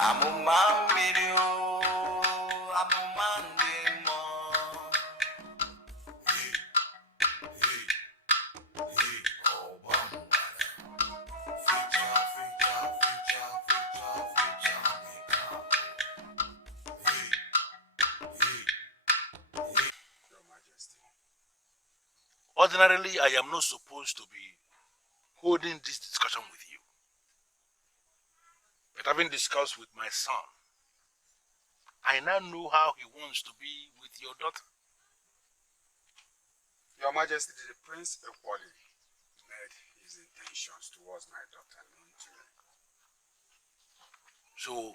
Amuma video, Amuma demo. Oh, bum. Your Majesty. Ordinarily, I am not supposed to be holding this discussion with you. But having discussed with my son, I now know how he wants to be with your daughter. Your Majesty, the Prince equally made his intentions towards my daughter known to me. So,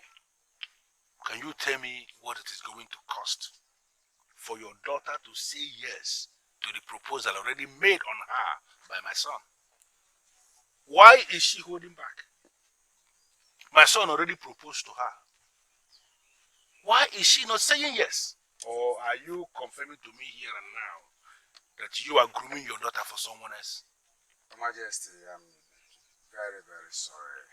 can you tell me what it is going to cost for your daughter to say yes to the proposal already made on her by my son? Why is she holding back? My son already proposed to her. Why is she not saying yes? Or are you confirming to me here and now that you are grooming your daughter for someone else? Your Majesty, I'm very, very sorry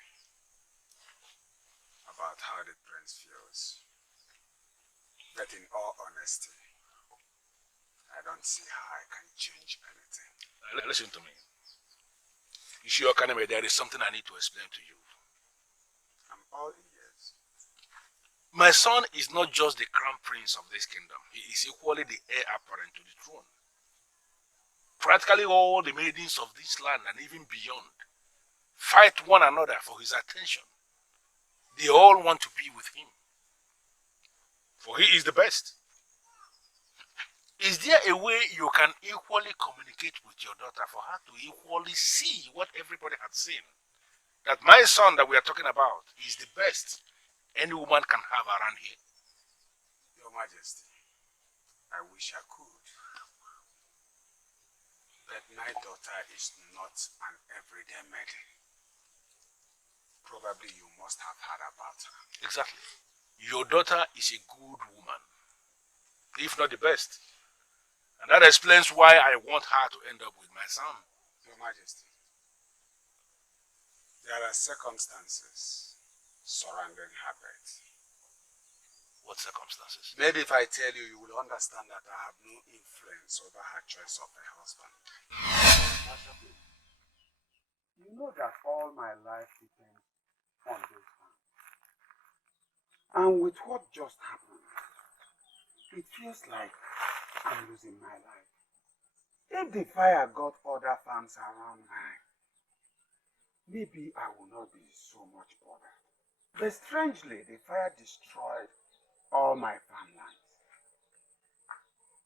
about how the Prince feels. But in all honesty, I don't see how I can change anything. Listen to me. Your Academy, there is something I need to explain to you. I'm all ears. My son is not just the crown prince of this kingdom. He is equally the heir apparent to the throne. Practically all the maidens of this land and even beyond fight one another for his attention. They all want to be with him, for he is the best. Is there a way you can equally communicate with your daughter for her to equally see what everybody has seen? That my son that we are talking about is the best any woman can have around here? Your Majesty, I wish I could. But my daughter is not an everyday maiden. Probably you must have heard about her. Exactly. Your daughter is a good woman, if not the best. And that explains why I want her to end up with my son. Your Majesty, there are circumstances surrounding her birth. What circumstances? Maybe if I tell you, you will understand that I have no influence over her choice of a husband. You know that all my life depends on this man. And with what just happened, it feels like I'm losing my life. If the fire got other farms around mine, maybe I will not be so much bothered. But strangely, the fire destroyed all my farmlands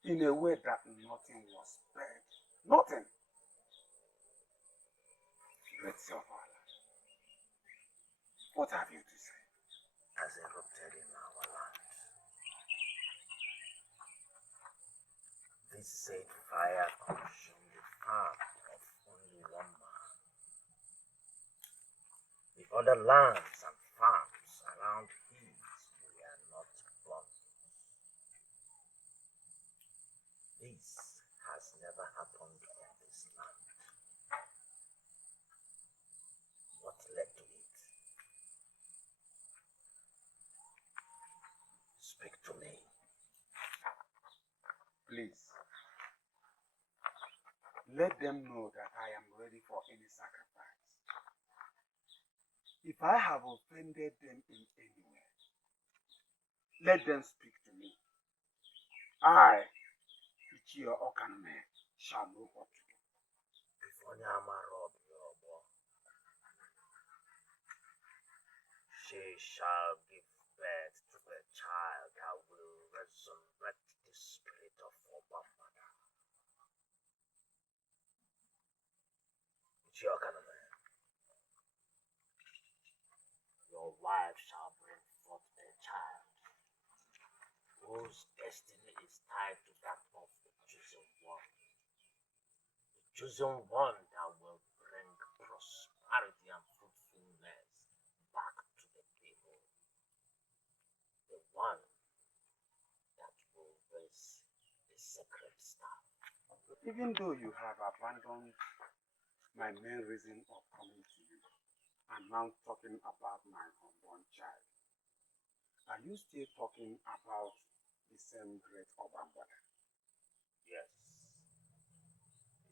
in a way that nothing was spared. Nothing. Let's see of our land. What have you to say? Has erupted in our land. This said fire consumed the farm of only one man. The other lands and farms around his were not burned. This has never happened in this land. What led to it? Speak to me. Please, let them know that I am ready for any sacrifice. If I have offended them in any way, let them speak to me. I, Ichio Okanme, shall know what to do. She shall give birth to a child that will resurrect the spirit of Obamada. Your wife shall bring forth a child whose destiny is tied to that of the chosen one. The chosen one that will bring prosperity and fruitfulness back to the people. The one that will raise the sacred staff. Even though you have abandoned my main reason of coming to you, and now talking about my unborn child, Are you still talking about the same great Obambada? Yes.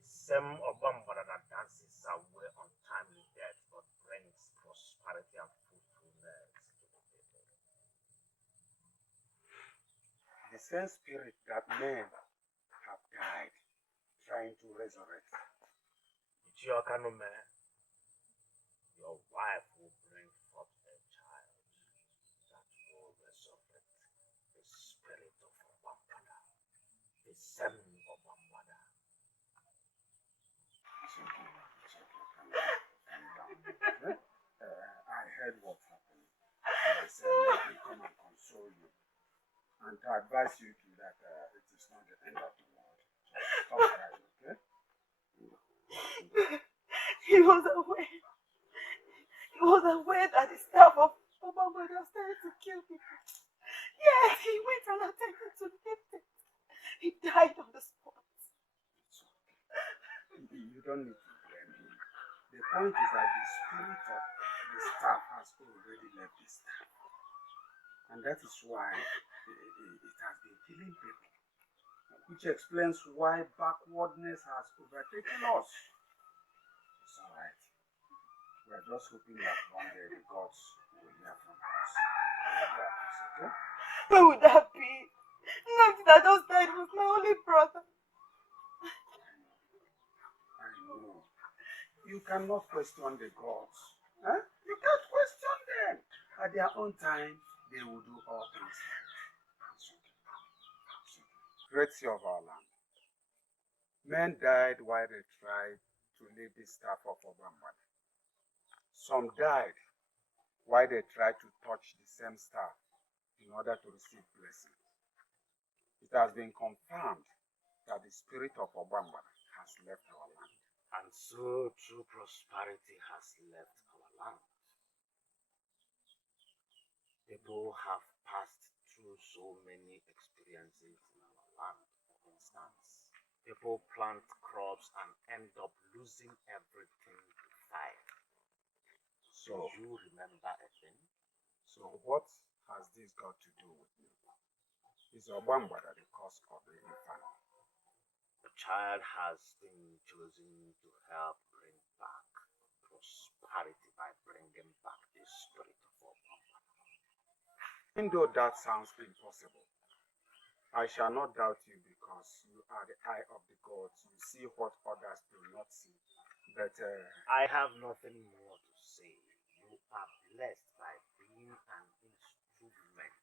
The same Obambara that dances away untimely death but brings prosperity and fruitfulness to the people. The same spirit that men have died trying to resurrect. Ichiokanume, your wife will bring forth a child that will resurrect the spirit of Obambada, the same Obambada. It's okay. It's okay. Calm down. Okay? I heard what happened. And I said, let me come and console you. And to advise you that it is not the end of the world. Just stop crying, okay? He was aware. He was aware that the staff of Obama was started to kill people. Yes, he went and attempted to lift it. He died on the spot. It's okay. You don't need to blame him. The point is that the spirit of the staff has already left the staff. And that is why it has been killing people. Which explains why backwardness has overtaken us. It's alright. We are just hoping that one day the gods will hear from us. Okay? Where would that be? Nothing that just died was my only brother. I know. You cannot question the gods. Huh? You can't question them. At their own time, they will do all things right. It's okay. It's okay. Great sea of our land. Men died while they tried to lead the staff of Obambada. Some died while they tried to touch the same staff in order to receive blessing. It has been confirmed that the spirit of Obambada has left our land. And so true prosperity has left our land. People have passed through so many experiences in our land. For instance, people plant crops and end up losing everything to fire. So, Do you remember a thing? so what has this got to do with me? Is Obambada the cause of the inferno? The child has been chosen to help bring back prosperity by bringing back the spirit of Obama. Even though that sounds impossible, I shall not doubt you because you are the eye of the gods. You see what others do not see. But I have nothing more to say. You are blessed by being an instrument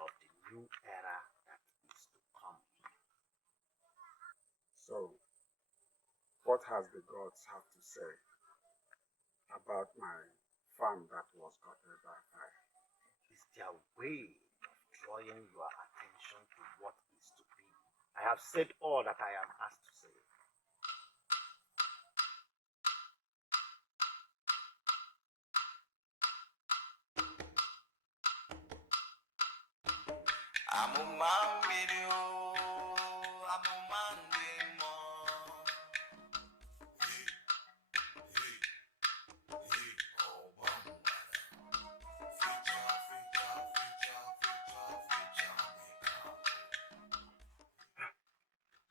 of the new era that is to come. so, what has the gods have to say about my farm that was gutted by fire? It's their way of drawing your attention to what is to be. I have said all that I am asked to say. Amuma video, Amuma demo. Oh,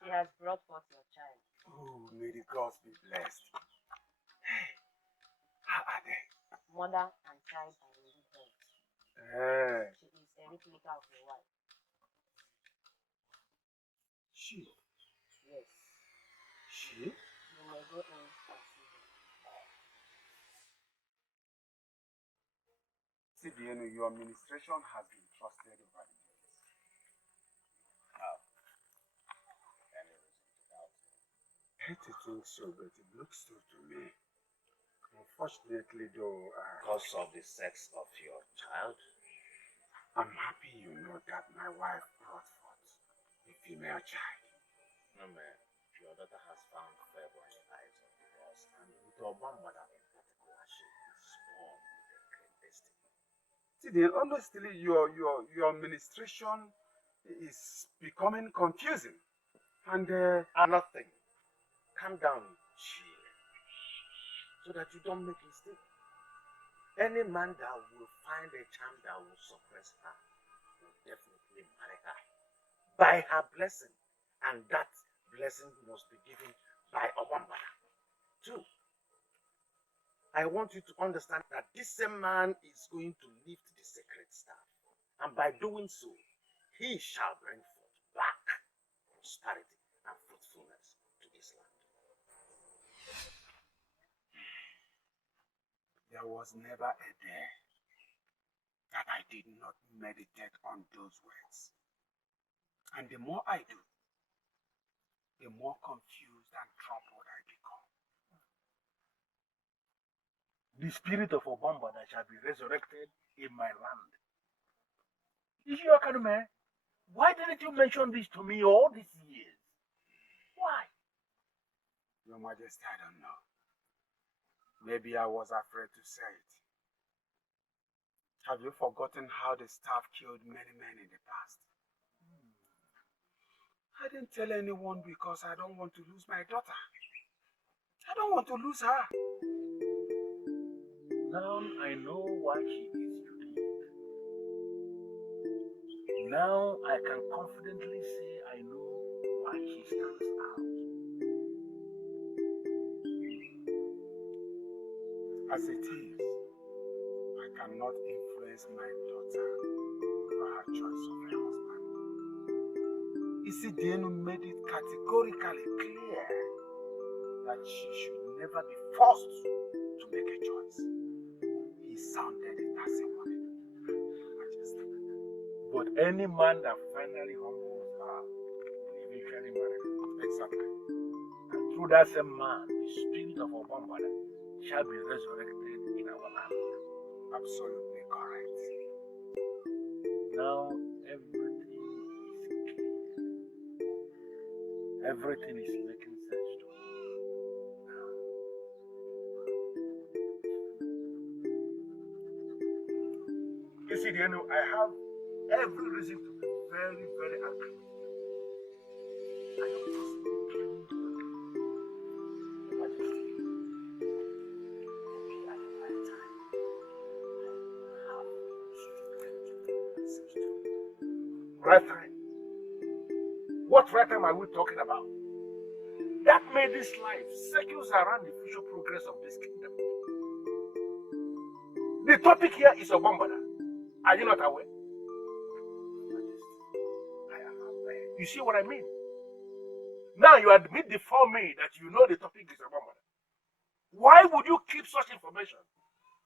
She has brought forth your child. Oh, may the gods be blessed. Hey, how are they? Mother and child are really dead. She is a replica of your wife. She? Yes. She? You may go in and see her. CBN, your administration has been trusted over the years. Have any reason to doubt me? I hate to think so, but it looks so to me. Unfortunately, though, Because of the sex of your child? I'm happy you know that my wife brought forth a female child. No, man. Your daughter has found favor in the eyes of the gods, and with Obambada in particular, she is born with a great destiny. See, honestly, your administration is becoming confusing. And Nothing. Calm down, chill, so that you don't make mistakes. Any man that will find a charm that will suppress her will definitely marry her by her blessing, and that blessing must be given by Obambana. Two, I want you to understand that this same man is going to lift the sacred staff, and by doing so, he shall bring forth back prosperity and fruitfulness to this land. There was never a day that I did not meditate on those words. And the more I do, the more confused and troubled I become. The spirit of Obambana shall be resurrected in my land. Ishiakanume, why didn't you mention this to me all these years? Why? Your Majesty, I don't know. Maybe I was afraid to say it. Have you forgotten how the staff killed many men in the past? I didn't tell anyone because I don't want to lose my daughter. I don't want to lose her. Now I know why she is unique. Now I can confidently say I know why she stands out. As it is, I cannot influence my daughter over her choice of a husband. Isidienu made it categorically clear that she should never be forced to make a choice. He sounded it as a warning. Majesty. But any man that finally humbles her will eventually marry her. Exactly. And through that same man, the spirit of Obambana shall be resurrected in our land. Absolutely correct. Now everything is clear. Everything is making sense to me now. You see, I have every reason to be very, very angry with you. I am possibly dreaming to Your Majesty. Maybe at the right time, I have Right time. What right time are we talking about? That maiden's life circles around the future progress of this kingdom. The topic here is Obambana. Are you not aware? I am aware. You see what I mean? Now you admit before me that you know the topic is Obambana. Why would you keep such information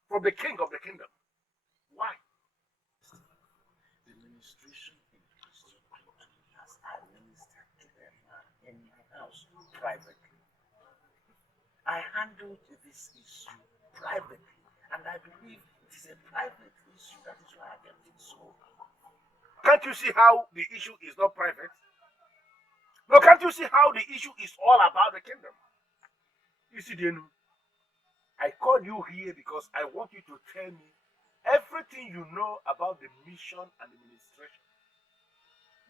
from the king of the kingdom? Why? the ministration in Christian culture as administered to a man in my house privately. I handled this issue privately, and I believe it is a private issue. That is why I kept it so. Can't you see how the issue is not private? No, can't you see how the issue is all about the kingdom? You see, Denu, I called you here because I want you to tell me everything you know about the mission and the administration.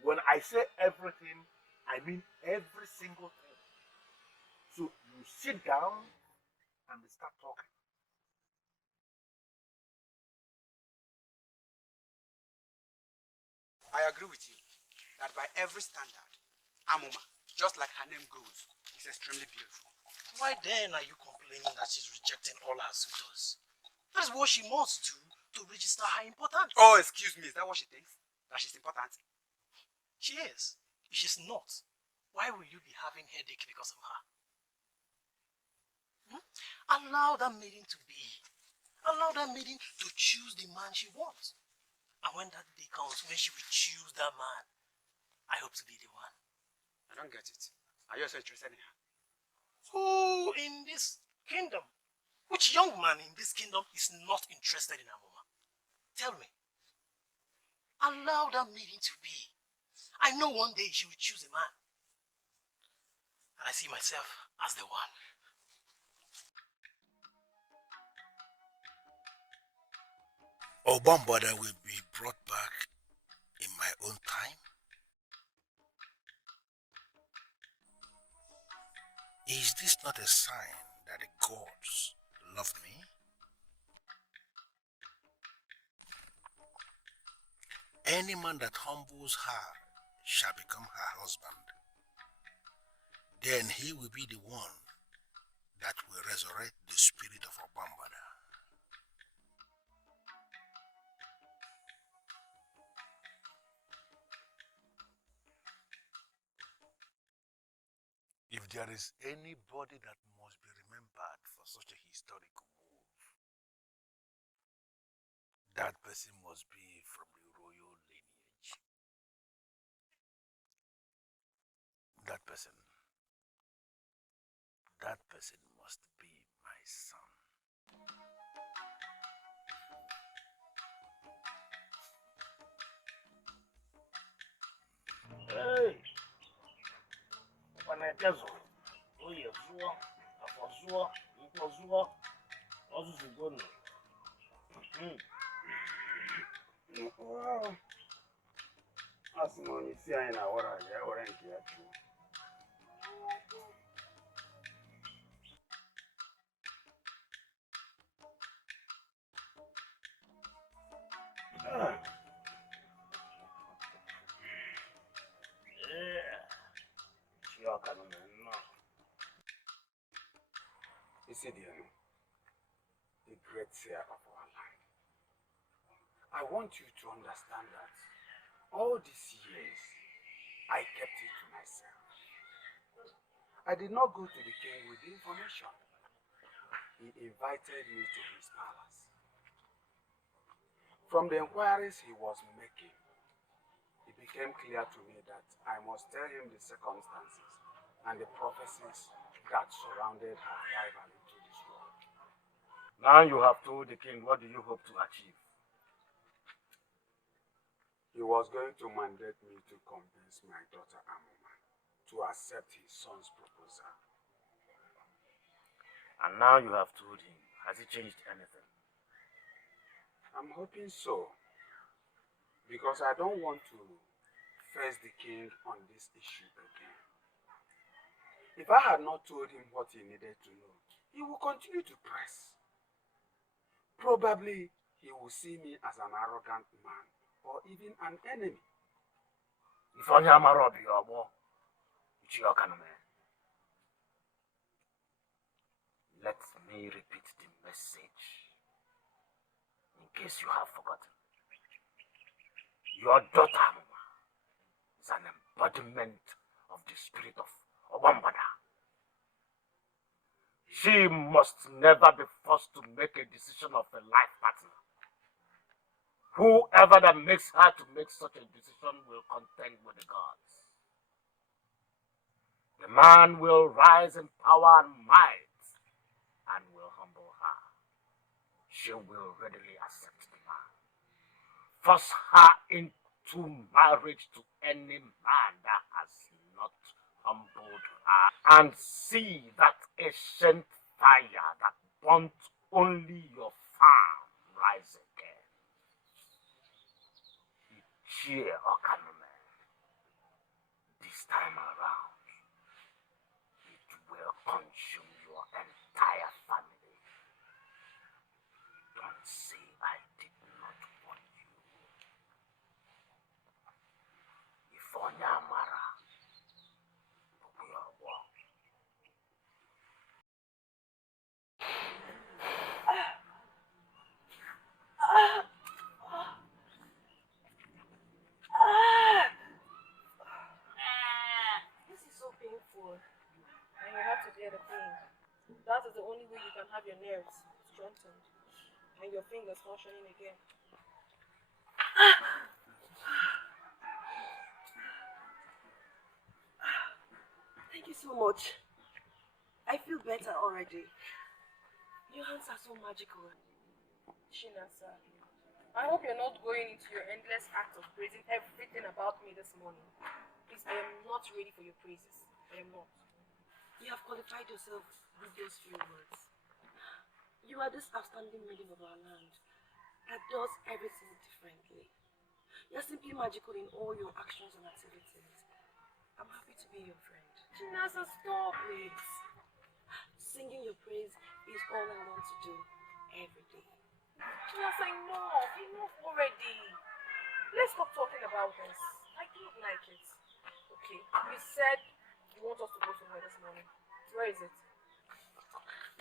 When I say everything, I mean every single thing. So you sit down and start talking. I agree with you that by every standard, Amuma, just like her name goes, is extremely beautiful. Why then are you complaining that she's rejecting all her suitors? That is what she must do to register her importance. Oh, excuse me, is that what she thinks? That she's important? She is. If she's not, why will you be having headache because of her? Allow that maiden to be. Allow that maiden to choose the man she wants. And when that day comes, when she will choose that man, I hope to be the one. I don't get it. Are you also interested in her? Who in this kingdom? Which young man in this kingdom is not interested in Amuma? Tell me. Allow that maiden to be. I know one day she will choose a man. And I see myself as the one. Obambada will be brought back in my own time. Is this not a sign that the gods love me? any man that humbles her shall become her husband. Then he will be the one that will resurrect the spirit of Obambada. If there is anybody that must be remembered for such a historical move, that person must be from the royal lineage. That person must be my son. Hey! When I tell you, oh yeah, Zua, Afozua, Impozua, also Zugonu. Well, as money see in our rank here too. Yeah. You see, the great seer of our land. I want you to understand that all these years, I kept it to myself. I did not go to the king with the information. He invited me to his palace. From the inquiries he was making, it became clear to me that I must tell him the circumstances and the prophecies that surrounded her arrival into this world. Now you have told the king, what do you hope to achieve? He was going to mandate me to convince my daughter Amuma to accept his son's proposal. And now you have told him. Has he changed anything? I'm hoping so. Because I don't want to face the king on this issue again. If I had not told him what he needed to know, he will continue to press. Probably he will see me as an arrogant man or even an enemy. If only I'm a robber, let me repeat the message in case you have forgotten. Your daughter Amuma is an embodiment of the spirit of Obambada. She must never be forced to make a decision of a life partner. Whoever that makes her to make such a decision will contend with the gods. The man will rise in power and might and will humble her. She will readily accept the man. Force her into marriage to any man that has not humbled her, and see that ancient fire that burnt only your farm rise again. Cheer, Okanume. This time around, it will consume your entire family. Don't say I did not warn you. If Onyamara, we are one. This is so painful. And you have to bear the pain. That is the only way you can have your nerves strengthened and your fingers functioning again. Thank you so much. I feel better already. Your hands are so magical. Shinasa, I hope you're not going into your endless act of praising everything about me this morning. Please, I am not ready for your praises. I am not. You have qualified yourself with those few words. You are this outstanding maiden of our land that does everything differently. You're simply magical in all your actions and activities. I'm happy to be your friend. Chinasa, stop! Please. Singing your praise is all I want to do every day. Chinasa, enough! Enough already! Let's stop talking about this. I don't like it. Okay, you said you want us to go somewhere this morning. Where is it?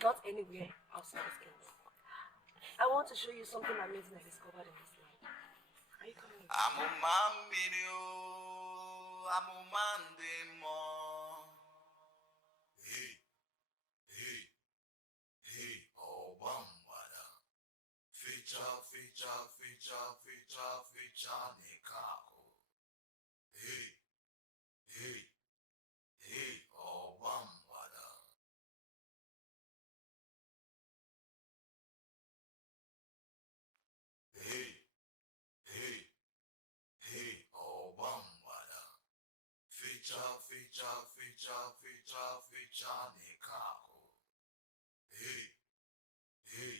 Not anywhere outside this kingdom. I want to show you something amazing I discovered in this land. Are you coming with me? Amuma mmiri o, amụma ndị mmụọ. Hey, hey, hey, ọgba mgbada. Fecha, fecha, fecha, fecha, fecha n'ike ahụ. Hey, hey, hey, ọgba mgbada. Hey, hey, hey, ọgba mgbada. Fecha, fecha, fecha, fecha, fecha n'ike ahụ. Hey, hey,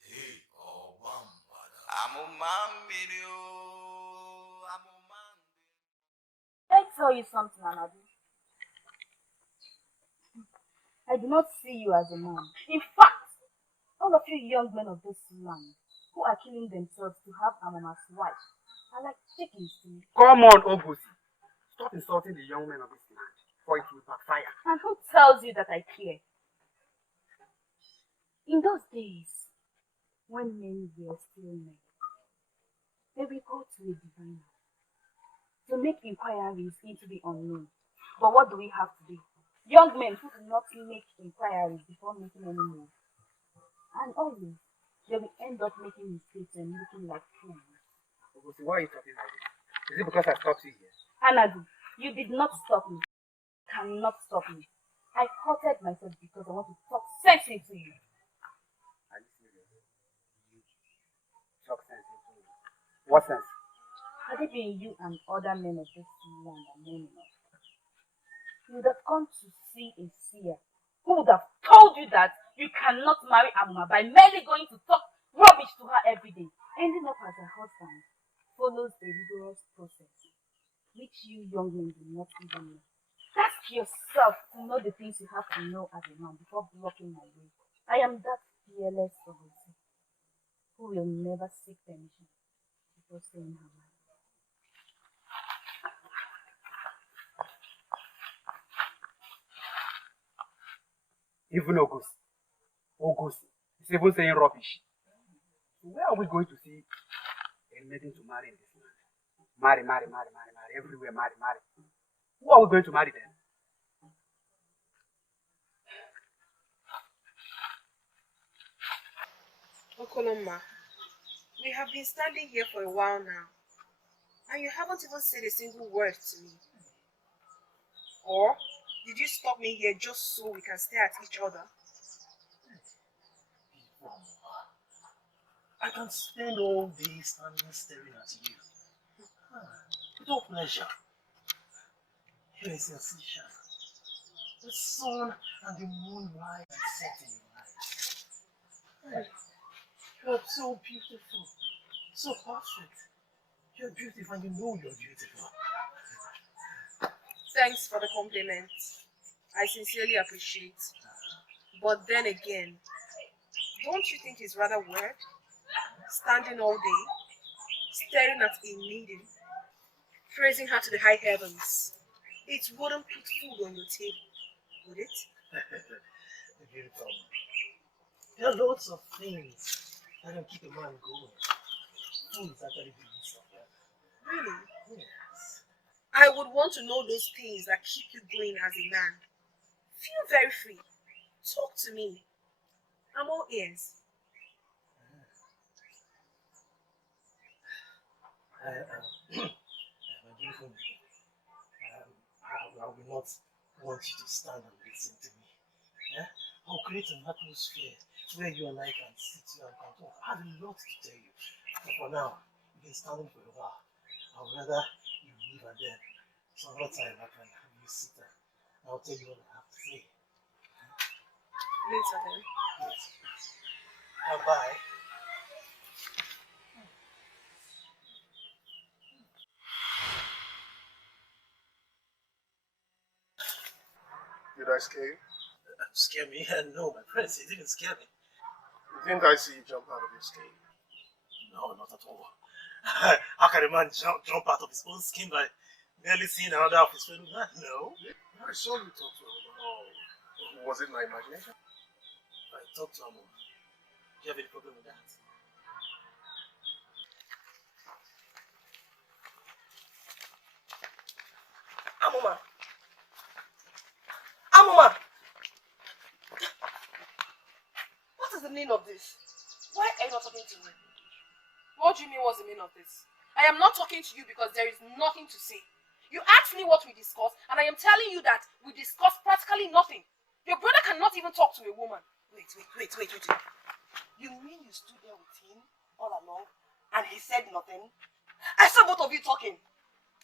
hey, ọgba mgbada. Amụma mmiri o, amụma ndị. Let me tell you something, Anadu. I do not see you as a man. In fact, all of you young men of this land who are killing themselves to have Amuma's wife are like chickens to me. Come on, Ogusi. Stop insulting the young men of this land, for it will backfire. And who tells you that I care? In those days, when men were still men, they would go to a diviner to make inquiries into the unknown. But what do we have today? Young men who do not make inquiries before making any move. And always, they will end up making mistakes and looking like fools. Ogusi, why are you talking like this? Is it because I stopped you here? Anadu, you did not stop me. You cannot stop me. I halted myself because I want to talk sense into you. Are you serious? You talk sense into me. What sense? Had it been you and other men of this land are men enough, you would have come to see a seer who would have told you that you cannot marry Amuma by merely going to talk rubbish to her every day. Ending up as a husband follows a rigorous process, which you young men do not even know. Ask yourself to know the things you have to know as a man before blocking my way. I am that fearless Ogusi who will never seek permission before saying her mind. Even Ogusi. Ogusi. He's even saying rubbish. Where are we going to see a maiden to marry in this land? Marry, marry, marry, marry, marry. Everywhere, marry, marry. Who are we going to marry then? Okoloma, we have been standing here for a while now, and you haven't even said a single word to me. Or did you stop me here just so we can stare at each other? I can spend all day standing staring at you. Without pleasure. Here is your seashell. The sun and the moon rise and set in your eyes. You are so beautiful, so perfect. You're beautiful and you know you're beautiful. Thanks for the compliment. I sincerely appreciate. But then again, don't you think it's rather weird? Standing all day, staring at a maiden, praising her to the high heavens. It wouldn't put food on your table, would it? Beautiful. There are lots of things that can keep a man going. Food is actually the least of them. Really? Yes. I would want to know those things that keep you going as a man. Feel very free. Talk to me. I'm all ears. My beautiful lady, I will not want you to stand and listen to me. Yeah? I'll create an atmosphere where you and I can sit here and can talk. I have a lot to tell you. But for now, you've been standing for a while. I would rather you leave and then some other time I can have you sit there. I'll tell you what I have to say. Later then. Yes. Bye. Did I scare you? Scare me? No, my friends, it didn't scare me. Didn't I see you jump out of your skin? No, not at all. How can a man jump out of his own skin by merely seeing another of his fellow man? No. I saw you talk to him. Oh, was it my imagination? I talked to Amuma. Do you have any problem with that? Amuma. Amuma! What is the meaning of this? Why are you not talking to me? What do you mean what's the meaning of this? I am not talking to you because there is nothing to say. You asked me what we discussed, and I am telling you that we discussed practically nothing. Your brother cannot even talk to a woman. Wait. You mean you stood there with him all along, and he said nothing? I saw both of you talking.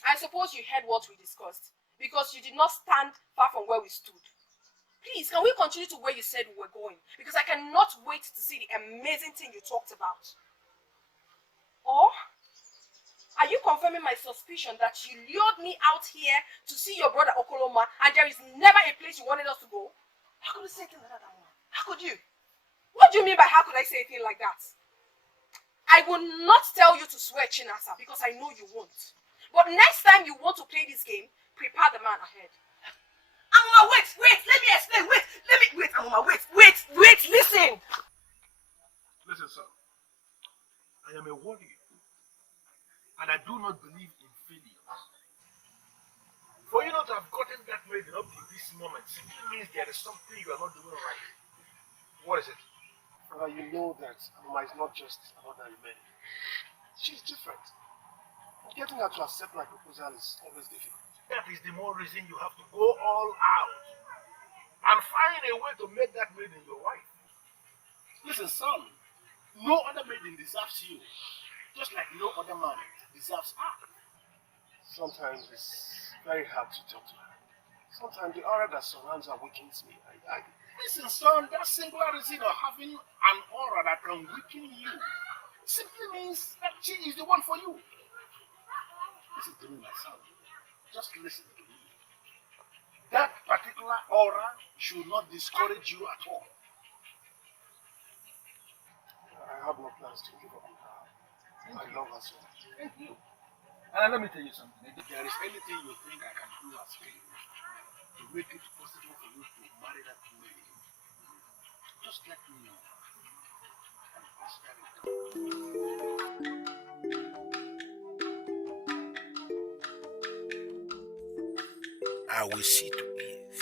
I suppose you heard what we discussed, because you did not stand far from where we stood. Please, can we continue to where you said we were going? Because I cannot wait to see the amazing thing you talked about. Or are you confirming my suspicion that you lured me out here to see your brother Okoloma and there is never a place you wanted us to go? How could you say a thing like that, Amuma? How could you? What do you mean by how could I say a thing like that? I will not tell you to swear Chinasa because I know you won't. But next time you want to play this game, prepare the man ahead. Amuma, wait, let me explain, wait, Amuma, wait, listen. Listen, son. I am a warrior, and I do not believe in failures. For you not to have gotten that maiden up to this moment simply means there is something you are not doing right. What is it? You know that Amuma is not just another man. She's different. Getting her to accept my proposal is always difficult. That is the more reason you have to go all out and find a way to make that maiden your wife. Listen, son, no other maiden deserves you, just like no other man deserves her. Sometimes it's very hard to talk to her. Sometimes the aura that surrounds her weakens me. Listen, son, that singular reason of having an aura that can weaken you simply means that she is the one for you. Listen to me, my son. Just listen to me. That particular aura should not discourage you at all. I have no plans to give up on her. I love her so much. Thank you. And let me tell you something. If there is anything you think I can do as king to make it possible for you to marry that lady, just let me know. And I'll spare it. I will see to it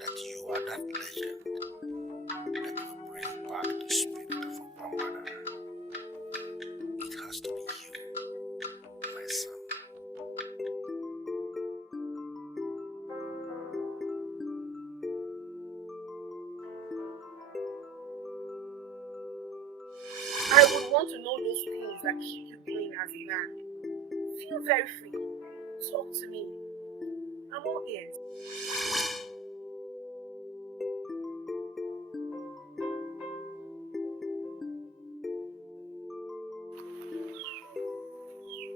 that you are that legend that will bring back the spirit of our mother. It has to be you, my son. I would want to know those things that keep you going as a man. Feel very free. Talk to me. I'm all ears.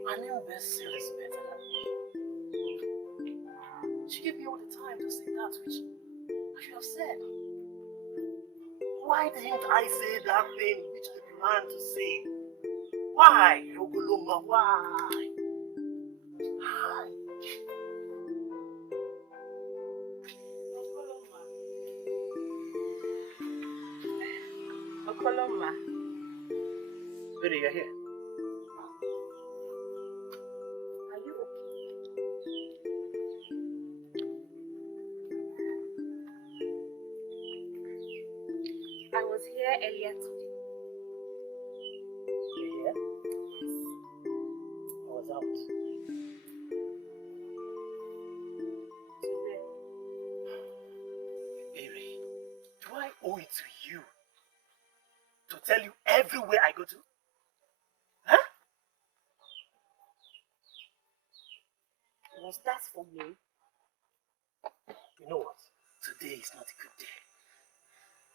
My new best seller is better than me. She gave me all the time to say that which I should have said. Why didn't I say that thing which I planned to say? Why, Oguloma? Why? Why? Okoloma. Baby, you're here. Are you okay? I was here earlier today. You here? I was out. Today. Baby, do I owe it to you to tell you everywhere I go to? Huh? Was that for me? You know what? Today is not a good day.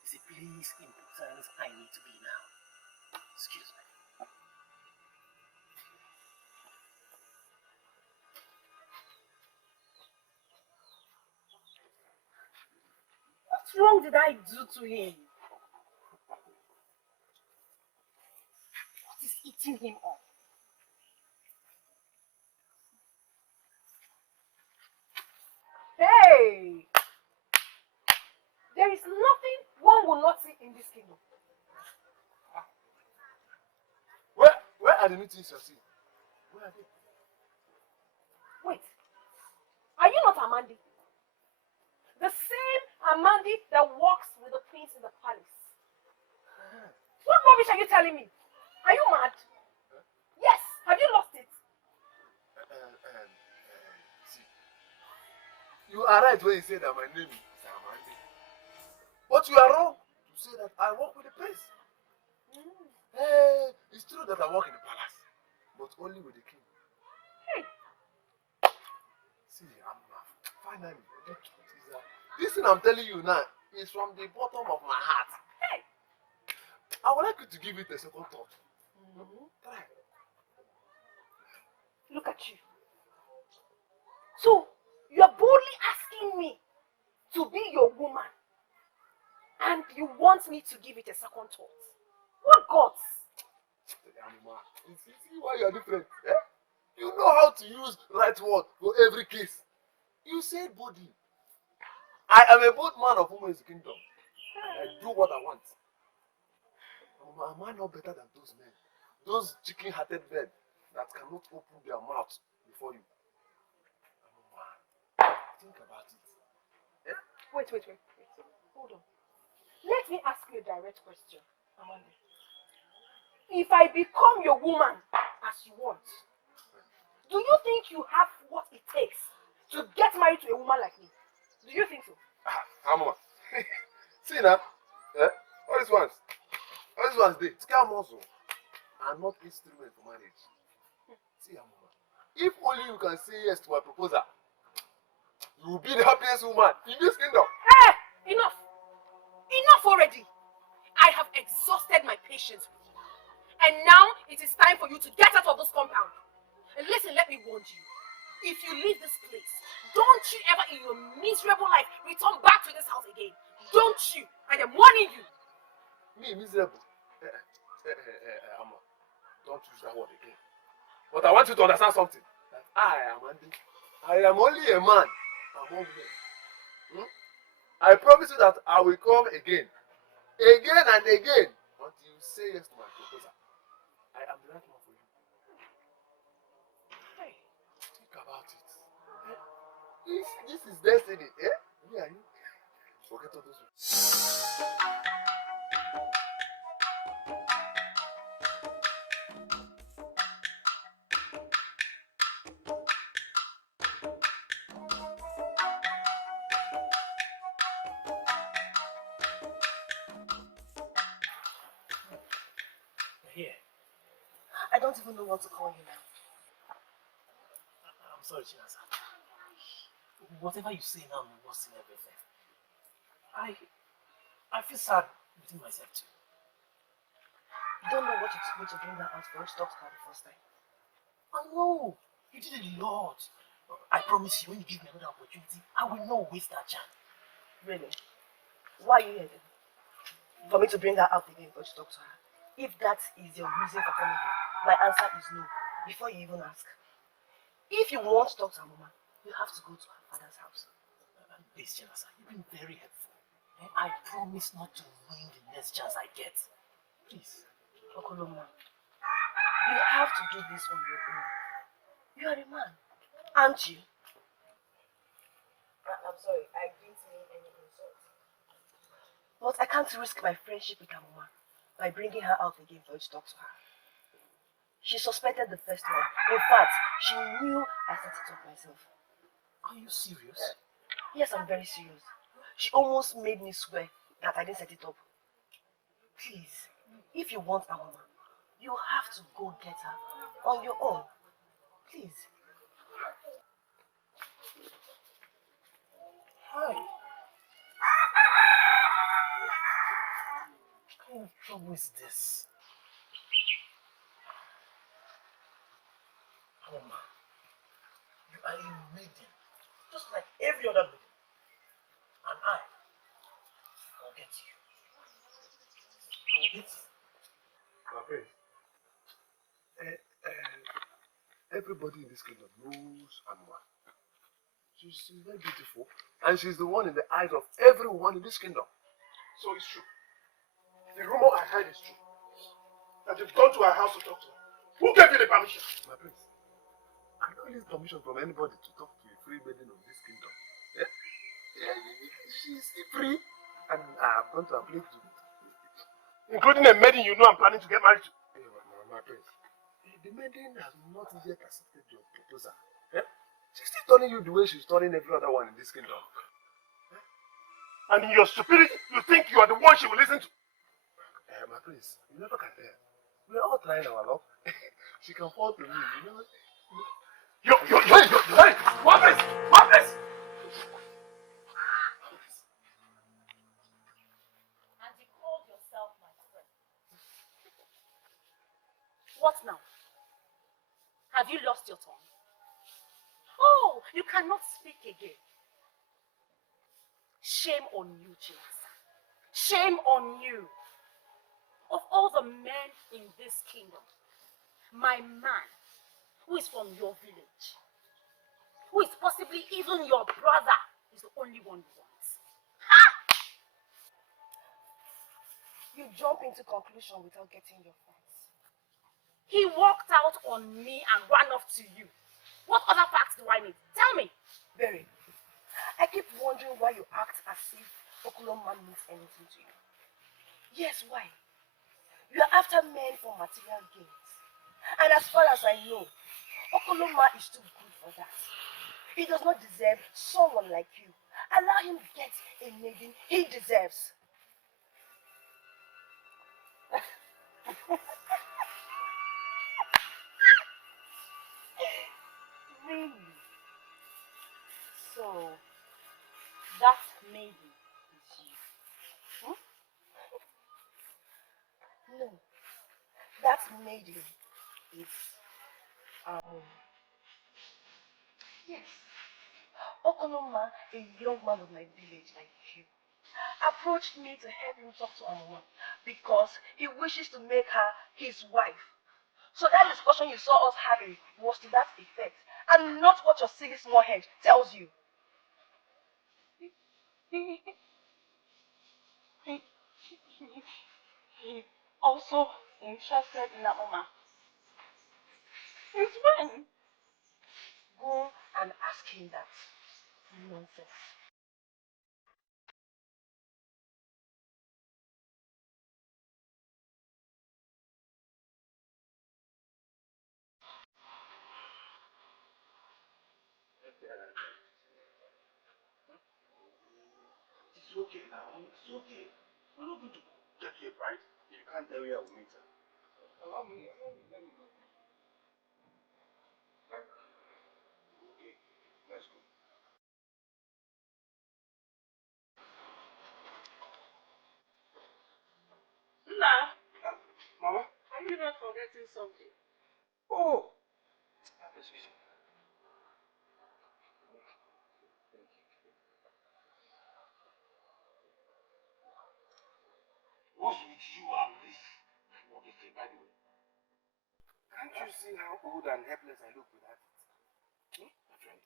There's a place important I need to be now. Excuse me. What wrong did I do to him? What is eating him up? Hey! There is nothing one will not see in this kingdom. Where are the new things you're seeing? Where are they? Wait, are you not Amandi? The same Amandi that walks with the prince in the palace. What rubbish are you telling me? Are you mad? Yes, have you lost it? See, you are right when you say that my name is Amandi. But you are wrong to say that I work with the prince. It's true that I work in the palace, but only with the king. Hey. See, finally, the truth is that this thing I'm telling you now is from the bottom of my heart. Hey. I would like you to give it a second thought. Try. Look at you. So, you're boldly asking me to be your woman, and you want me to give it a second thought. What gods? Amuma, see why you are different. Eh? You know how to use right word for every case. You said body. I am a bold man of women's kingdom. I do what I want. Am I not better than those men? Those chicken-hearted men that cannot open their mouths before you. Think about it. Eh? Wait. Hold on. Let me ask you a direct question, Amanda. If I become your woman as you want, do you think you have what it takes to get married to a woman like me? Do you think so? Amuma. See now. Eh? All these ones, they scare muscle are not instrument for marriage. See, Amuma. If only you can say yes to my proposal, you will be the happiest woman in this kingdom. Hey! Enough! Enough already! I have exhausted my patience with you. And now it is time for you to get out of this compound. And listen, let me warn you. If you leave this place, don't you ever in your miserable life return back to this house again. Don't you? I am warning you. Me, miserable? Amma, don't use that word again. But I want you to understand something. That I am Andy. I am only a man among men. I promise you that I will come again. Again and again. Until you say yes to my proposal. I am the right man for you. Hey. Think about it. This is destiny. Eh? Me and you. Forget all those. Here. I don't even know what to call you now. I'm sorry, Chinasa. Whatever you say now will worsen everything. I feel sad within myself too. You don't know what it took me to bring her out for us to talk to her the first time. I know. You did a lot. I promise you, when you give me another opportunity, I will not waste that chance. Really? Why are you here then? For me to bring her out again for us to talk to her? If that is your reason for coming here, my answer is no, before you even ask. If you want to talk to Amuma, you have to go to her father's house. Please, Chinasa, you've been very helpful. And I promise not to ruin the next chance I get. Please. Okoloma, you have to do this on your own. You are a man, aren't you? I'm sorry, I didn't mean any insult. But I can't risk my friendship with Amuma by bringing her out again for you to talk to her. She suspected the first one. In fact, she knew I set it up myself. Are you serious? Yes, I'm very serious. She almost made me swear that I didn't set it up. Please, if you want Amuma, you have to go get her on your own. Please. Hi. What kind of trouble is this? Amuma, you are a maiden, just like every other maiden. And I will get you. I will get you. My friend, everybody in this kingdom knows Amuma. She's very beautiful. And she's the one in the eyes of everyone in this kingdom. So it's true. The rumor I heard is true. That you've gone to her house to talk to her. Who gave you the permission? My prince, I don't need permission from anybody to talk to a free maiden of this kingdom. Yeah? Yeah, she's free. And I've gone to a place to... Including a maiden you know I'm planning to get married to. Yeah, my prince, the maiden has not yet accepted your proposal. Yeah? She's still turning you the way she's turning every other one in this kingdom. And in your stupidity, you think you are the one she will listen to. My prince, you never can tell. We're all trying our luck. She can fall to me, you know. Hey, what is? What is? And you called yourself my friend. What now? Have you lost your tongue? Oh, you cannot speak again. Shame on you, James. Shame on you. Of all the men in this kingdom, my man, who is from your village, who is possibly even your brother, is the only one you want. You jump into conclusion without getting your facts. He walked out on me and ran off to you. What other facts do I need? Tell me. Berry, I keep wondering why you act as if Okuloma means anything to you. Yes, why? You are after men for material gains. And as far as I know, Okoloma is too good for that. He does not deserve someone like you. Allow him to get a maiden he deserves. Really? So, that maiden is you. No, that maiden is yes. Okoloma, a young man of my village like you, approached me to help him talk to Amuma because he wishes to make her his wife. So that discussion you saw us having was to that effect, and not what your silly small head tells you. He, he, he also interested in Amuma. His friend. Go and ask him that. Nonsense. It's okay now. It's okay. We're not going to get here, right? You can't tell where we'll meet her. Allow me. Let me go. Okay, let's go. Nah, Mama? are you not forgetting something? Oh! Excuse me. What's with you and this? What is it, by the way? Can't you see how old and helpless I look without it? Hmm? My friend,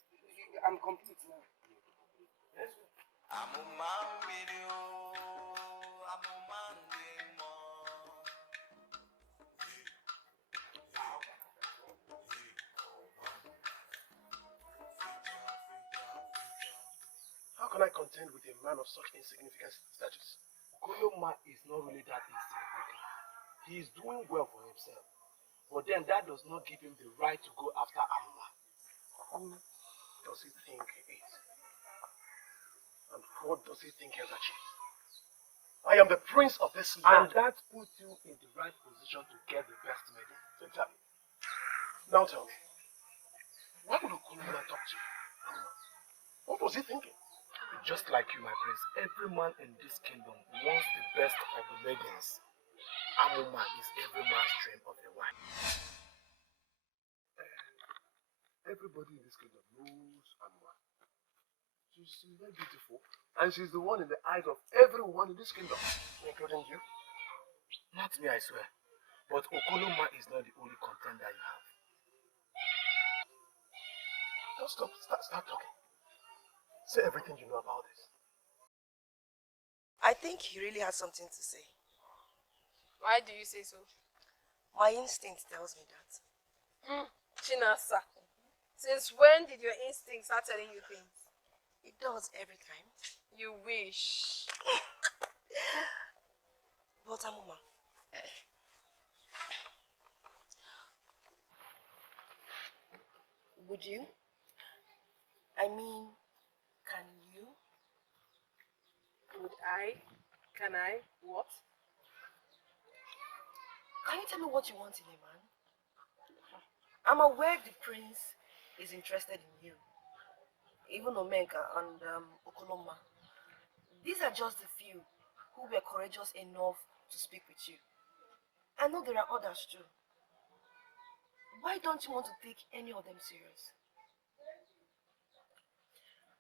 I'm complete now. Let's go. Amuma video, Amuma nemo. How can I contend with a man of such insignificant status? Okoloma is not really that insignificant. He is doing well for himself. But then that does not give him the right to go after Amuma. Who does he think he is? And what does he think he has achieved? I am the prince of this And land. that puts you in the right position to get the best maiden. Exactly. Now tell me, why would Okoloma talk to you? What was he thinking? Just like you, my prince, every man in this kingdom wants the best of the maidens. Amuma is every man's dream of a wife. Everybody in this kingdom knows Amuma. She's very beautiful, and she's the one in the eyes of everyone in this kingdom. Including you? Not me, I swear. But Okoloma is not the only contender you have. Just stop. Start talking. Say everything you know about this. I think he really has something to say. Why do you say so? My instinct tells me that. Chinasa, since when did your instinct start telling you things? It does every time. You wish. But Amuma, would you? I mean, can you? Would I? Can I? What? Can you tell me what you want in a man? I'm aware the prince is interested in you. Even Omenka and Okoloma. These are just the few who were courageous enough to speak with you. I know there are others too. Why don't you want to take any of them serious?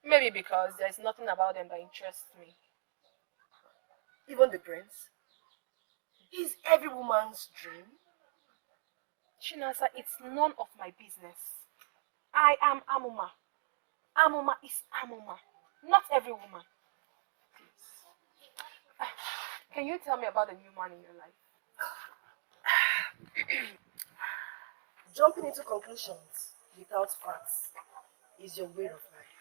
Maybe because there's nothing about them that interests me. Even the prince? He's every woman's dream. Chinasa, it's none of my business. I am Amuma. Amuma is Amuma, not every woman. Please. Can you tell me about the new man in your life? Jumping into conclusions without facts is your way of life.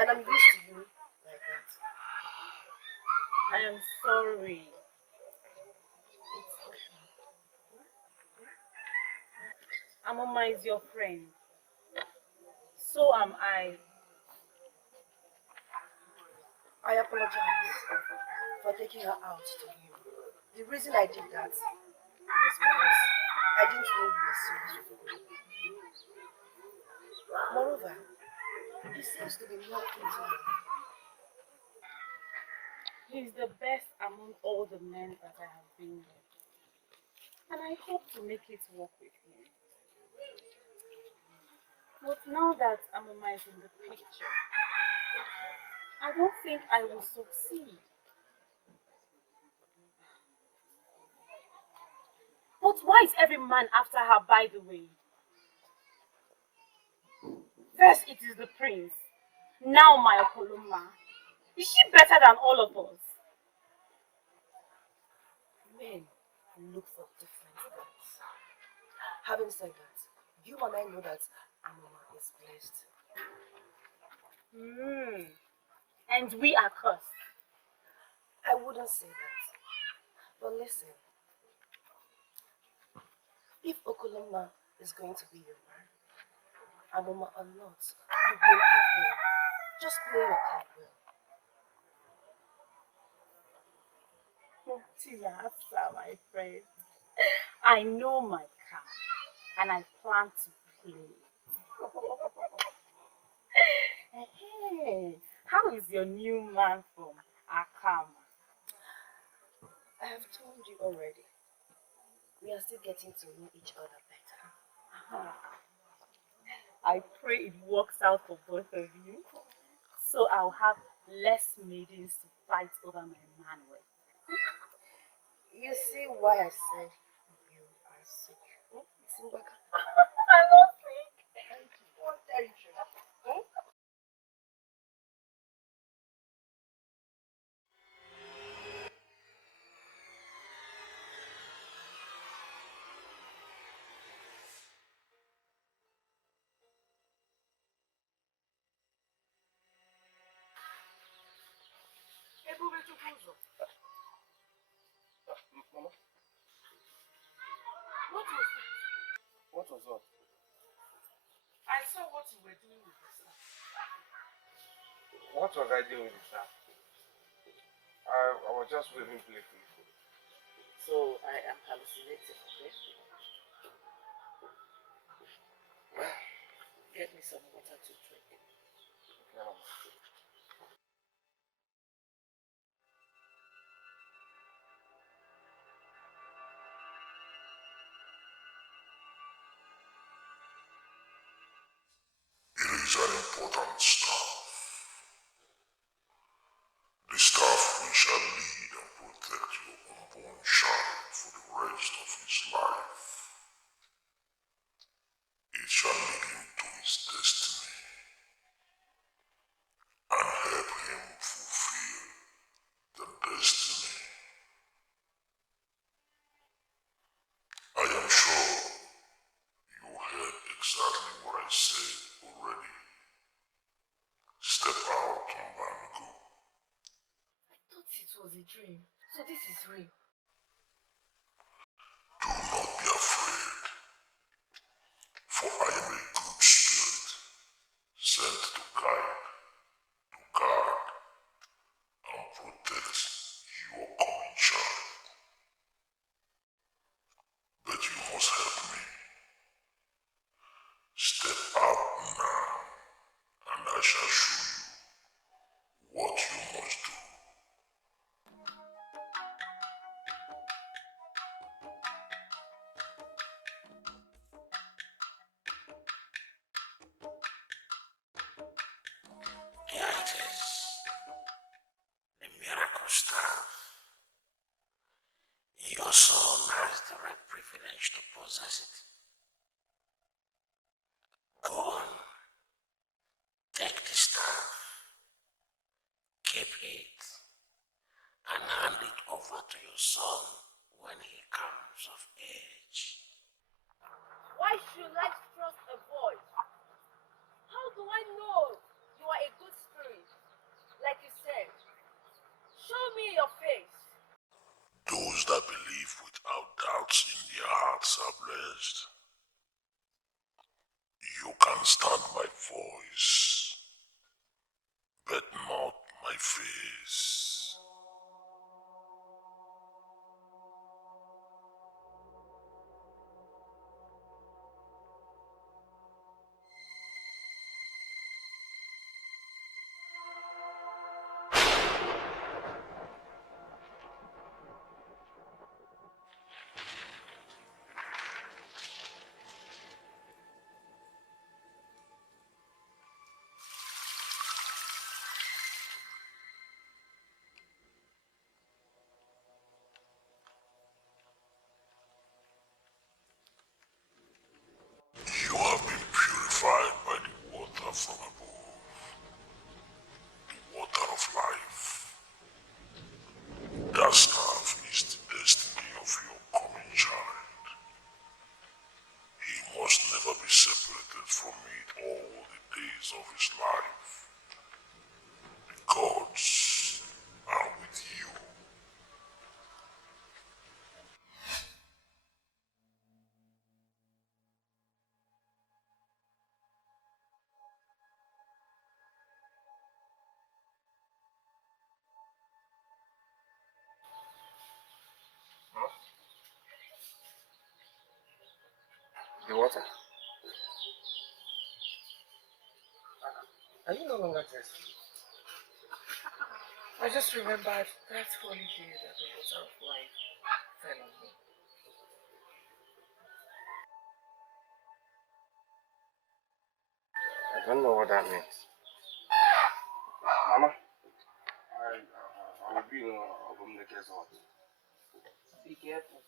And I'm used to you like that. I am sorry. Amuma is your friend. So am I. I apologize for taking her out to him. The reason I did that was because I didn't know you were serious with her. Moreover, he seems to be more into her. He's the best among all the men that I have been with. And I hope to make it work with him. But now that Amuma is in the picture, I don't think I will succeed. But why is every man after her, by the way? First it is the prince, now my Okoloma. Is she better than all of us? Men look for different things. Having said that, you and I know that Amuma is blessed. And we are cursed. I wouldn't say that. But listen, if Okoloma is going to be your man, Amuma or not, you will have him. Just play your card well. Chinasa, my friend. I know my card and I plan to play. Hey, how is your new man from Akama? I have told you already. We are still getting to know each other better. I pray it works out for both of you, so I'll have less maidens to fight over my man with. You see why I said you are sick? Simbaka. I'm not sick. And you want territory. Mama, What was that? what was that? I saw what you were doing with the staff. What was I doing with the staff? I was just waving playfully. So I am hallucinating, okay? Get me some water to drink. Okay, Mama. It is an important staff. The staff which shall lead and protect your unborn child for the rest of his life. It shall lead him to his destiny. sure you heard exactly what I said already. Step out and let me go. I thought it was a dream. So this is real. Do not be afraid, for I am a good spirit, sent to guide, to guard, and protect your coming child. But you must help me. Step out now, and I shall show you what you must do. Here it is, the miracle staff. Your son has the right privilege to possess it. Go on, take the staff, keep it, and hand it over to your son when he comes of age. Why should I trust a voice? How do I know you are a good spirit? Like you said, show me your face. Those that believe without doubts in their hearts are blessed. You can stand my voice, but not my face. You have been purified by the water from above, the water of life. That staff is the destiny of your coming child. He must never be separated from it all the days of his life. The gods are with you. The water. Are you no longer thirsty? I just remembered that holy day that the water of life fell on me. I don't know what that means. Mama, I will be in Obumneke's hut. Be careful.